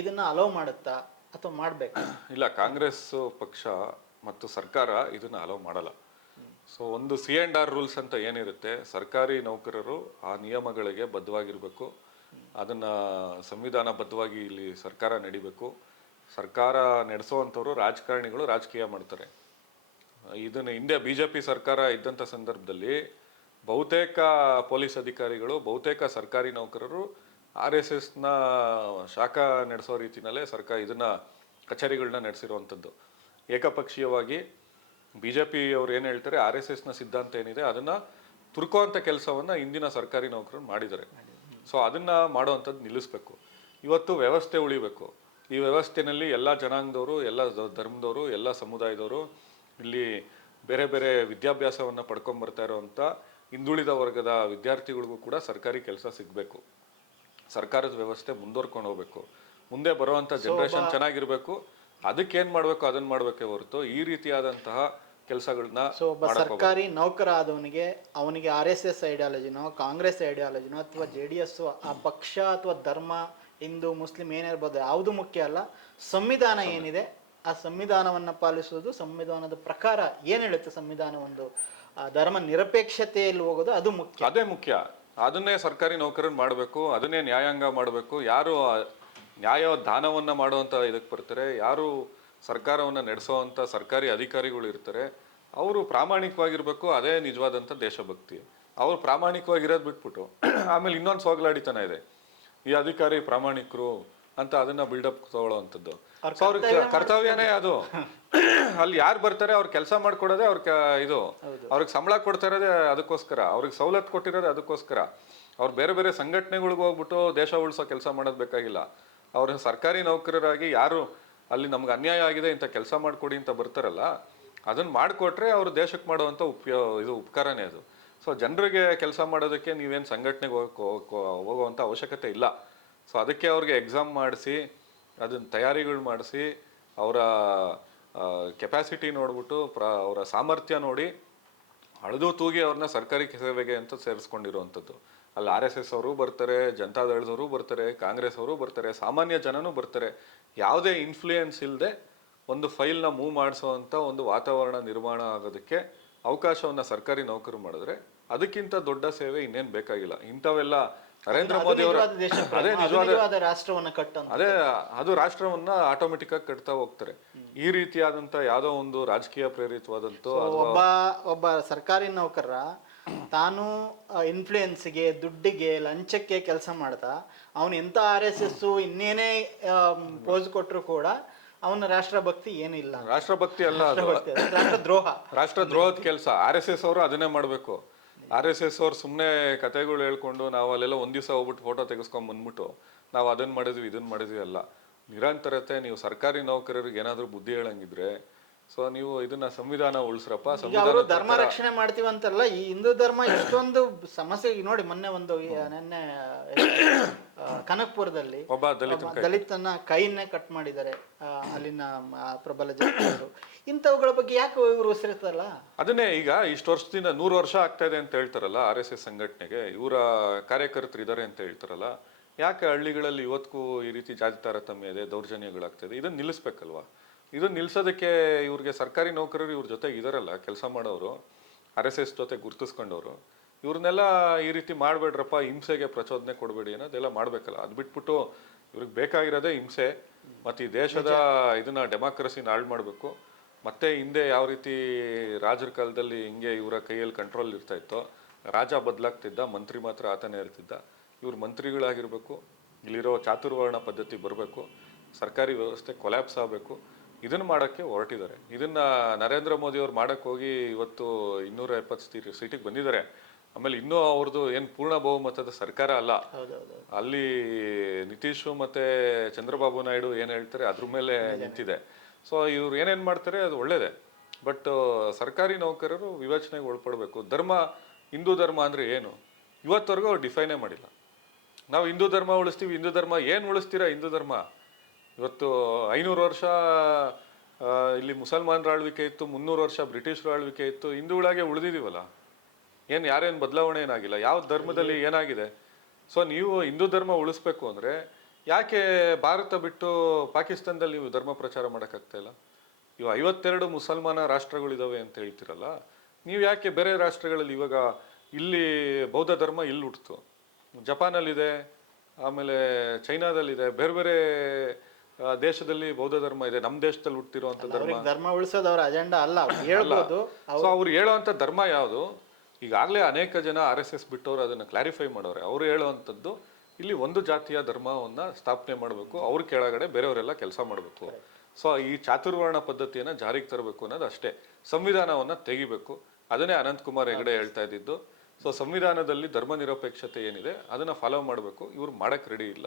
ಇದನ್ನ ಅಲೋ ಮಾಡುತ್ತಾ ಅಥವಾ ಮಾಡ್ಬೇಕಾ? ಇಲ್ಲ, ಕಾಂಗ್ರೆಸ್ ಪಕ್ಷ ಮತ್ತು ಸರ್ಕಾರ ಇದನ್ನ ಅಲೋ ಮಾಡಲ್ಲ. ಸೊ ಒಂದು C&R ರೂಲ್ಸ್ ಅಂತ ಏನಿರುತ್ತೆ, ಸರ್ಕಾರಿ ನೌಕರರು ಆ ನಿಯಮಗಳಿಗೆ ಬದ್ಧವಾಗಿರ್ಬೇಕು, ಅದನ್ನ ಸಂವಿಧಾನ ಬದ್ಧವಾಗಿ ಇಲ್ಲಿ ಸರ್ಕಾರ ನಡಿಬೇಕು. ಸರ್ಕಾರ ನಡೆಸುವಂಥವ್ರು ರಾಜಕಾರಣಿಗಳು ರಾಜಕೀಯ ಮಾಡ್ತಾರೆ. ಇದನ್ನ ಹಿಂದೆ BJP ಸರ್ಕಾರ ಇದ್ದಂಥ ಸಂದರ್ಭದಲ್ಲಿ ಬಹುತೇಕ ಪೊಲೀಸ್ ಅಧಿಕಾರಿಗಳು, ಬಹುತೇಕ ಸರ್ಕಾರಿ ನೌಕರರು RSS ನ ಶಾಖಾ ನಡೆಸೋ ರೀತಿನಲ್ಲೇ ಇದನ್ನ ಕಚೇರಿಗಳನ್ನ ನಡೆಸಿರುವಂಥದ್ದು. ಏಕಪಕ್ಷೀಯವಾಗಿ BJP ಅವ್ರು ಏನು ಹೇಳ್ತಾರೆ, RSS ನ ಸಿದ್ಧಾಂತ ಏನಿದೆ ಅದನ್ನ ತುರ್ಕುವಂಥ ಕೆಲಸವನ್ನ ಇಂದಿನ ಸರ್ಕಾರಿ ನೌಕರರು ಮಾಡಿದ್ದಾರೆ. ಸೊ ಅದನ್ನ ಮಾಡುವಂಥದ್ದು ನಿಲ್ಲಿಸ್ಬೇಕು. ಇವತ್ತು ವ್ಯವಸ್ಥೆ ಉಳಿಬೇಕು. ಈ ವ್ಯವಸ್ಥೆನಲ್ಲಿ ಎಲ್ಲ ಜನಾಂಗದವರು, ಎಲ್ಲ ಧರ್ಮದವರು, ಎಲ್ಲ ಸಮುದಾಯದವರು, ಇಲ್ಲಿ ಬೇರೆ ಬೇರೆ ವಿದ್ಯಾಭ್ಯಾಸವನ್ನ ಪಡ್ಕೊಂಡ್ಬರ್ತಾ ಇರೋವಂಥ ಹಿಂದುಳಿದ ವರ್ಗದ ವಿದ್ಯಾರ್ಥಿಗಳಿಗೂ ಕೂಡ ಸರ್ಕಾರಿ ಕೆಲಸ ಸಿಗಬೇಕು. ಸರ್ಕಾರದ ವ್ಯವಸ್ಥೆ ಮುಂದುವರ್ಕೊಂಡು ಹೋಗ್ಬೇಕು. ಮುಂದೆ ಬರುವಂಥ ಜನರೇಷನ್ ಚೆನ್ನಾಗಿರ್ಬೇಕು. ಅದಕ್ಕೆ ಏನ್ ಮಾಡ್ಬೇಕು ಅದನ್ನ ಮಾಡ್ಬೇಕೇ ಹೊರತು ಈ ರೀತಿಯಾದಂತಹ ಕೆಲಸಗಳನ್ನ. ಒಬ್ಬ ಸರ್ಕಾರಿ ನೌಕರ ಆದವನಿಗೆ ಅವನಿಗೆ RSS ಐಡಿಯಾಲಜಿನೋ, ಕಾಂಗ್ರೆಸ್ ಐಡಿಯಾಲಜಿನೋ, ಅಥವಾ JDS ಆ ಪಕ್ಷ ಅಥವಾ ಧರ್ಮ, ಹಿಂದೂ ಮುಸ್ಲಿಂ ಏನಿರ್ಬೋದು ಯಾವುದು ಮುಖ್ಯ ಅಲ್ಲ. ಸಂವಿಧಾನ ಏನಿದೆ ಆ ಸಂವಿಧಾನವನ್ನ ಪಾಲಿಸುವುದು, ಸಂವಿಧಾನದ ಪ್ರಕಾರ ಏನ್ ಹೇಳುತ್ತೆ ಸಂವಿಧಾನ, ಒಂದು ಧರ್ಮ ನಿರಪೇಕ್ಷತೆಯಲ್ಲಿ ಹೋಗೋದು ಅದು ಮುಖ್ಯ. ಅದೇ ಮುಖ್ಯ. ಅದನ್ನೇ ಸರ್ಕಾರಿ ನೌಕರನ್ ಮಾಡಬೇಕು, ಅದನ್ನೇ ನ್ಯಾಯಾಂಗ ಮಾಡಬೇಕು. ಯಾರು ನ್ಯಾಯ ದಾನವನ್ನ ಮಾಡುವಂತ ಇದಕ್ಕೆ ಬರ್ತಾರೆ, ಯಾರು ಸರ್ಕಾರವನ್ನ ನಡೆಸೋವಂಥ ಸರ್ಕಾರಿ ಅಧಿಕಾರಿಗಳು ಇರ್ತಾರೆ, ಅವರು ಪ್ರಾಮಾಣಿಕವಾಗಿರ್ಬೇಕು. ಅದೇ ನಿಜವಾದಂಥ ದೇಶಭಕ್ತಿ. ಅವ್ರು ಪ್ರಾಮಾಣಿಕವಾಗಿರೋದು ಬಿಟ್ಬಿಟ್ಟು ಆಮೇಲೆ ಇನ್ನೊಂದು ಸೋಗಲಾಡಿತನ ಇದೆ, ಈ ಅಧಿಕಾರಿ ಪ್ರಾಮಾಣಿಕರು, ಅಂತ ಅದನ್ನ ಬಿಲ್ಡಪ್ ತಗೊಳ್ಳೋವಂಥದ್ದು. ಸೊ ಅವ್ರಿಗೆ ಕರ್ತವ್ಯನೇ ಅದು. ಅಲ್ಲಿ ಯಾರು ಬರ್ತಾರೆ ಅವ್ರು ಕೆಲಸ ಮಾಡ್ಕೊಡೋದೇ ಇದು ಅವ್ರಿಗೆ ಸಂಬಳ ಕೊಡ್ತಾ ಇರೋದೇ ಅದಕ್ಕೋಸ್ಕರ, ಅವ್ರಿಗೆ ಸವಲತ್ತು ಕೊಟ್ಟಿರೋದೇ ಅದಕ್ಕೋಸ್ಕರ. ಅವ್ರು ಬೇರೆ ಬೇರೆ ಸಂಘಟನೆಗಳಿಗೆ ಹೋಗ್ಬಿಟ್ಟು ದೇಶ ಉಳಿಸೋ ಕೆಲಸ ಮಾಡೋದು ಬೇಕಾಗಿಲ್ಲ. ಅವ್ರ ಸರ್ಕಾರಿ ನೌಕರರಾಗಿ ಯಾರು ಅಲ್ಲಿ ನಮ್ಗೆ ಅನ್ಯಾಯ ಆಗಿದೆ ಇಂಥ ಕೆಲಸ ಮಾಡಿಕೊಡಿ ಅಂತ ಬರ್ತಾರಲ್ಲ, ಅದನ್ನ ಮಾಡಿಕೊಟ್ರೆ ಅವ್ರು ದೇಶಕ್ಕೆ ಮಾಡುವಂಥ ಇದು ಉಪಕಾರನೇ ಅದು. ಸೊ ಜನರಿಗೆ ಕೆಲಸ ಮಾಡೋದಕ್ಕೆ ನೀವೇನು ಸಂಘಟನೆಗೆ ಹೋಗುವಂಥ ಅವಶ್ಯಕತೆ ಇಲ್ಲ. ಸೊ ಅದಕ್ಕೆ ಅವ್ರಿಗೆ ಎಕ್ಸಾಮ್ ಮಾಡಿಸಿ ಅದನ್ನ ತಯಾರಿಗಳು ಮಾಡಿಸಿ ಅವರ ಕೆಪಾಸಿಟಿ ನೋಡ್ಬಿಟ್ಟು ಅವರ ಸಾಮರ್ಥ್ಯ ನೋಡಿ ಅಳೆದು ತೂಗಿ ಅವ್ರನ್ನ ಸರ್ಕಾರಿ ಸೇವೆಗೆ ಅಂತ ಸೇರಿಸ್ಕೊಂಡಿರುವಂಥದ್ದು. ಅಲ್ಲಿ RSS ಅವರು ಬರ್ತಾರೆ, ಜನತಾದಳದವರು ಬರ್ತಾರೆ, ಕಾಂಗ್ರೆಸ್ ಅವರು ಬರ್ತಾರೆ, ಸಾಮಾನ್ಯ ಜನನೂ ಬರ್ತಾರೆ. ಯಾವುದೇ ಇನ್ಫ್ಲೂಯೆನ್ಸ್ ಇಲ್ಲದೆ ಒಂದು ಫೈಲ್ನ ಮೂವ್ ಮಾಡಿಸೋವಂಥ ಒಂದು ವಾತಾವರಣ ನಿರ್ಮಾಣ ಆಗೋದಕ್ಕೆ ಅವಕಾಶವನ್ನ ಸರ್ಕಾರಿ ನೌಕರು ಮಾಡಿದ್ರೆ ಅದಕ್ಕಿಂತ ದೊಡ್ಡ ಸೇವೆ ಇನ್ನೇನು ಬೇಕಾಗಿಲ್ಲ. ಇಂಥವೆಲ್ಲ ನರೇಂದ್ರ ಮೋದಿ ಅವರ ಅದೇ ನಿಜವಾದ ರಾಷ್ಟ್ರವನ್ನ ಅದೇ ಅದು ರಾಷ್ಟ್ರವನ್ನ ಆಟೋಮೆಟಿಕ್ ಆಗಿ ಕಟ್ತಾ ಹೋಗ್ತಾರೆ. ಈ ರೀತಿಯಾದಂತ ಯಾವ್ದೋ ಒಂದು ರಾಜಕೀಯ ಪ್ರೇರಿತವಾದಂತ ಒಬ್ಬ ಸರ್ಕಾರಿ ನೌಕರ ತಾನು ಇನ್ಫ್ಲೂಯೆನ್ಸ್ಗೆ, ದುಡ್ಡಿಗೆ, ಲಂಚಕ್ಕೆ ಕೆಲಸ ಮಾಡ್ತಾ ಅವನು ಎಂತ RSS ಇನ್ನೇನೇ ಪೋಸ್ ಕೊಟ್ಟರು ಕೂಡ ಅವನ ರಾಷ್ಟ್ರಭಕ್ತಿ ಏನಿಲ್ಲ. ರಾಷ್ಟ್ರಭಕ್ತಿ ಅಲ್ಲ, ಅದು ರಾಷ್ಟ್ರದ್ರೋಹದ ಕೆಲಸ. RSS ಅವರು ಅದನ್ನೇ ಮಾಡ್ಬೇಕು. RSS ಅವ್ರು ಸುಮ್ಮನೆ ಕತೆಗಳು ಹೇಳ್ಕೊಂಡು ನಾವು ಅಲ್ಲೆಲ್ಲ ಒಂದ್ ದಿವಸ ಹೋಗ್ಬಿಟ್ಟು ಫೋಟೋ ತೆಗೆಸ್ಕೊಂಡ್ ಬಂದ್ಬಿಟ್ಟು ನಾವು ಅದನ್ನ ಮಾಡಿದ್ವಿ ಇದನ್ನ ಮಾಡಿದ್ವಿ ಅಲ್ಲ. ನಿರಂತರತೆ. ನೀವು ಸರ್ಕಾರಿ ನೌಕರರಿಗೆ ಏನಾದ್ರು ಬುದ್ಧಿ ಹೇಳಂಗಿದ್ರೆ ಸೊ ನೀವು ಇದನ್ನ ಸಂವಿಧಾನ ಉಳಿಸ್ರಪ್ಪ. ಅವರು ಧರ್ಮ ರಕ್ಷಣೆ ಮಾಡ್ತೀವಂತಲ್ಲ, ಈ ಹಿಂದೂ ಧರ್ಮ ಇಷ್ಟೊಂದು ಸಮಸ್ಯೆ ನೋಡಿ. ಮೊನ್ನೆ ನೆನ್ನೆ ಕನಕ್ಪುರದಲ್ಲಿ ಒಬ್ಬ ದಲಿತನ ಕೈಯನ್ನೇ ಕಟ್ ಮಾಡಿದ್ದಾರೆ ಅಲ್ಲಿನ ಪ್ರಬಲ ಜನರು. ಇಂಥವುಗಳ ಬಗ್ಗೆ ಯಾಕೆ ಇವರು ಉಸಿರುತ್ತಲ್ಲ? ಅದನ್ನೇ ಈಗ ಇಷ್ಟು ವರ್ಷದಿಂದ 100 ವರ್ಷ ಆಗ್ತಾ ಇದೆ ಅಂತ ಹೇಳ್ತಾರಲ್ಲ RSS ಸಂಘಟನೆಗೆ, ಇವರ ಕಾರ್ಯಕರ್ತರು ಇದ್ದಾರೆ ಅಂತ ಹೇಳ್ತಾರಲ್ಲ. ಯಾಕೆ ಹಳ್ಳಿಗಳಲ್ಲಿ ಇವತ್ತಿಗೂ ಈ ರೀತಿ ಜಾತಿ ತಾರತಮ್ಯ ಇದೆ, ದೌರ್ಜನ್ಯಗಳಾಗ್ತದೆ? ಇದನ್ನ ನಿಲ್ಲಿಸ್ಬೇಕಲ್ವಾ? ಇದನ್ನ ನಿಲ್ಸೋದಕ್ಕೆ ಇವ್ರಿಗೆ ಸರ್ಕಾರಿ ನೌಕರರು ಇವ್ರ ಜೊತೆಗೆ ಇದಾರಲ್ಲ, ಕೆಲಸ ಮಾಡೋರು, RSS ಜೊತೆ ಗುರ್ತಿಸ್ಕೊಂಡವ್ರು, ಇವ್ರನ್ನೆಲ್ಲ ಈ ರೀತಿ ಮಾಡ್ಬೇಡ್ರಪ್ಪ, ಹಿಂಸೆಗೆ ಪ್ರಚೋದನೆ ಕೊಡಬೇಡಿ ಅನ್ನೋದೆಲ್ಲ ಮಾಡ್ಬೇಕಲ್ಲ. ಅದು ಬಿಟ್ಬಿಟ್ಟು ಇವ್ರಿಗೆ ಬೇಕಾಗಿರೋದೇ ಹಿಂಸೆ. ಮತ್ತು ಈ ದೇಶದ ಇದನ್ನ ಡೆಮಾಕ್ರಸಿನ ಹಾಳು ಮಾಡಬೇಕು. ಮತ್ತೆ ಹಿಂದೆ ಯಾವ ರೀತಿ ರಾಜರ ಕಾಲದಲ್ಲಿ ಹಿಂಗೆ ಇವರ ಕೈಯಲ್ಲಿ ಕಂಟ್ರೋಲ್ ಇರ್ತಾ ಇತ್ತೋ, ರಾಜ ಬದಲಾಗ್ತಿದ್ದ, ಮಂತ್ರಿ ಮಾತ್ರ ಆತನೇ ಇರ್ತಿದ್ದ. ಇವ್ರು ಮಂತ್ರಿಗಳಾಗಿರ್ಬೇಕು, ಇಲ್ಲಿರೋ ಚಾತುರ್ವರ್ಣ ಪದ್ಧತಿ ಬರಬೇಕು, ಸರ್ಕಾರಿ ವ್ಯವಸ್ಥೆ ಕೊಲ್ಯಾಪ್ಸ್ ಆಗಬೇಕು. ಇದನ್ನ ಮಾಡೋಕ್ಕೆ ಹೊರಟಿದ್ದಾರೆ. ಇದನ್ನ ನರೇಂದ್ರ ಮೋದಿ ಅವ್ರು ಮಾಡಕ್ ಹೋಗಿ ಇವತ್ತು 270 ಸೀಟಿಗೆ ಬಂದಿದ್ದಾರೆ. ಆಮೇಲೆ ಇನ್ನೂ ಅವ್ರದ್ದು ಏನ್ ಪೂರ್ಣ ಬಹುಮತದ ಸರ್ಕಾರ ಅಲ್ಲ. ಅಲ್ಲಿ ನಿತೀಶ್ ಮತ್ತೆ ಚಂದ್ರಬಾಬು ನಾಯ್ಡು ಏನ್ ಹೇಳ್ತಾರೆ ಅದ್ರ ಮೇಲೆ ನಿಂತಿದೆ. ಸೊ ಇವ್ರು ಏನೇನ್ ಮಾಡ್ತಾರೆ ಅದು ಒಳ್ಳೇದೇ. ಬಟ್ ಸರ್ಕಾರಿ ನೌಕರರು ವಿವೇಚನೆಗೆ ಒಳಪಡಬೇಕು. ಧರ್ಮ, ಹಿಂದೂ ಧರ್ಮ ಅಂದ್ರೆ ಏನು ಇವತ್ತವರೆಗೂ ಅವ್ರು ಡಿಫೈನೇ ಮಾಡಿಲ್ಲ. ನಾವು ಹಿಂದೂ ಧರ್ಮ ಉಳಿಸ್ತೀವಿ, ಹಿಂದೂ ಧರ್ಮ ಏನ್ ಉಳಿಸ್ತೀರಾ? ಹಿಂದೂ ಧರ್ಮ ಇವತ್ತು 500 ವರ್ಷ ಇಲ್ಲಿ ಮುಸಲ್ಮಾನರ ಆಳ್ವಿಕೆ ಇತ್ತು, 300 ವರ್ಷ ಬ್ರಿಟಿಷರ ಆಳ್ವಿಕೆ ಇತ್ತು, ಹಿಂದೂಗಳಾಗೆ ಉಳಿದಿದೀವಲ್ಲ. ಏನ್ ಯಾರೇನು ಬದಲಾವಣೆ ಏನಾಗಿಲ್ಲ. ಯಾವ ಧರ್ಮದಲ್ಲಿ ಏನಾಗಿದೆ? ಸೊ ನೀವು ಹಿಂದೂ ಧರ್ಮ ಉಳಿಸ್ಬೇಕು ಅಂದ್ರೆ ಯಾಕೆ ಭಾರತ ಬಿಟ್ಟು ಪಾಕಿಸ್ತಾನದಲ್ಲಿ ನೀವು ಧರ್ಮ ಪ್ರಚಾರ ಮಾಡೋಕ್ಕಾಗ್ತಾ ಇಲ್ಲ? ಇವು 52 ಮುಸಲ್ಮಾನ ರಾಷ್ಟ್ರಗಳಿದಾವೆ ಅಂತ ಹೇಳ್ತಿರಲ್ಲ, ನೀವು ಯಾಕೆ ಬೇರೆ ರಾಷ್ಟ್ರಗಳಲ್ಲಿ ಇವಾಗ ಇಲ್ಲಿ ಬೌದ್ಧ ಧರ್ಮ ಇಲ್ಲಿ ಹುಟ್ಟಿತು, ಜಪಾನಲ್ಲಿದೆ, ಆಮೇಲೆ ಚೈನಾದಲ್ಲಿದೆ, ಬೇರೆ ಬೇರೆ ದೇಶದಲ್ಲಿ ಬೌದ್ಧ ಧರ್ಮ ಇದೆ. ನಮ್ಮ ದೇಶದಲ್ಲಿ ಹುಟ್ಟಿರುವಂತ ಧರ್ಮ ಉಳಿಸೋದು ಅವರ ಅಜೆಂಡಾ ಅಲ್ಲ. ಹೇಳ್ಬೋದು. ಸೊ ಅವ್ರು ಹೇಳುವಂತ ಧರ್ಮ ಯಾವುದು? ಈಗಾಗಲೇ ಅನೇಕ ಜನ RSS ಬಿಟ್ಟವ್ರು ಅದನ್ನ ಕ್ಲಾರಿಫೈ ಮಾಡೋರೆ. ಅವ್ರು ಹೇಳುವಂಥದ್ದು ಇಲ್ಲಿ ಒಂದು ಜಾತಿಯ ಧರ್ಮವನ್ನ ಸ್ಥಾಪನೆ ಮಾಡಬೇಕು, ಅವ್ರ ಕೆಳಗಡೆ ಬೇರೆಯವರೆಲ್ಲ ಕೆಲಸ ಮಾಡಬೇಕು. ಸೊ ಈ ಚಾತುರ್ವರ್ಣ ಪದ್ಧತಿಯನ್ನ ಜಾರಿಗೆ ತರಬೇಕು ಅನ್ನೋದು ಅಷ್ಟೇ. ಸಂವಿಧಾನವನ್ನ ತೆಗಿಬೇಕು. ಅದನ್ನೇ ಅನಂತಕುಮಾರ್ ಹೆಗಡೆ ಹೇಳ್ತಾ ಇದ್ದಿದ್ದು. ಸೊ ಸಂವಿಧಾನದಲ್ಲಿ ಧರ್ಮ ನಿರಪೇಕ್ಷತೆ ಏನಿದೆ ಅದನ್ನ ಫಾಲೋ ಮಾಡಬೇಕು. ಇವ್ರು ಮಾಡಕ್ ರೆಡಿ ಇಲ್ಲ.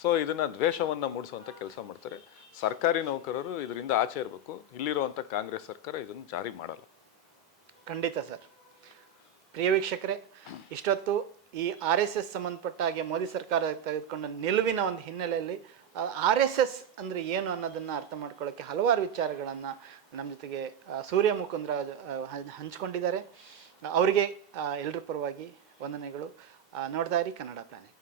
ಸೊ ಇದನ್ನ ದ್ವೇಷವನ್ನ ಮೂಡಿಸುವಂತ ಕೆಲಸ ಮಾಡ್ತಾರೆ. ಸರ್ಕಾರಿ ನೌಕರರು ಇದರಿಂದ ಆಚೆ ಇರಬೇಕು. ಇಲ್ಲಿರುವಂತ ಕಾಂಗ್ರೆಸ್ ಸರ್ಕಾರ ಇದನ್ನು ಜಾರಿ ಮಾಡಲ್ಲ. ಖಂಡಿತ ಸರ್. ಪ್ರಿಯ ವೀಕ್ಷಕರೇ, ಇಷ್ಟೊತ್ತು ಈ RSS ಸಂಬಂಧಪಟ್ಟ ಹಾಗೆ ಮೋದಿ ಸರ್ಕಾರ ತೆಗೆದುಕೊಂಡ ನಿಲುವಿನ ಒಂದು ಹಿನ್ನೆಲೆಯಲ್ಲಿ RSS ಅಂದ್ರೆ ಏನು ಅನ್ನೋದನ್ನ ಅರ್ಥ ಮಾಡ್ಕೊಳ್ಳೋಕೆ ಹಲವಾರು ವಿಚಾರಗಳನ್ನ ನಮ್ಮ ಜೊತೆಗೆ ಸೂರ್ಯ ಮುಕುಂದರಾಜ್ ಹಂಚಿಕೊಂಡಿದ್ದಾರೆ. ಅವರಿಗೆ ಎಲ್ಲರ ಪರವಾಗಿ ವಂದನೆಗಳು. ನೋಡ್ತಾ ಇರಿ ಕನ್ನಡ ಪ್ಲಾನೆಟ್.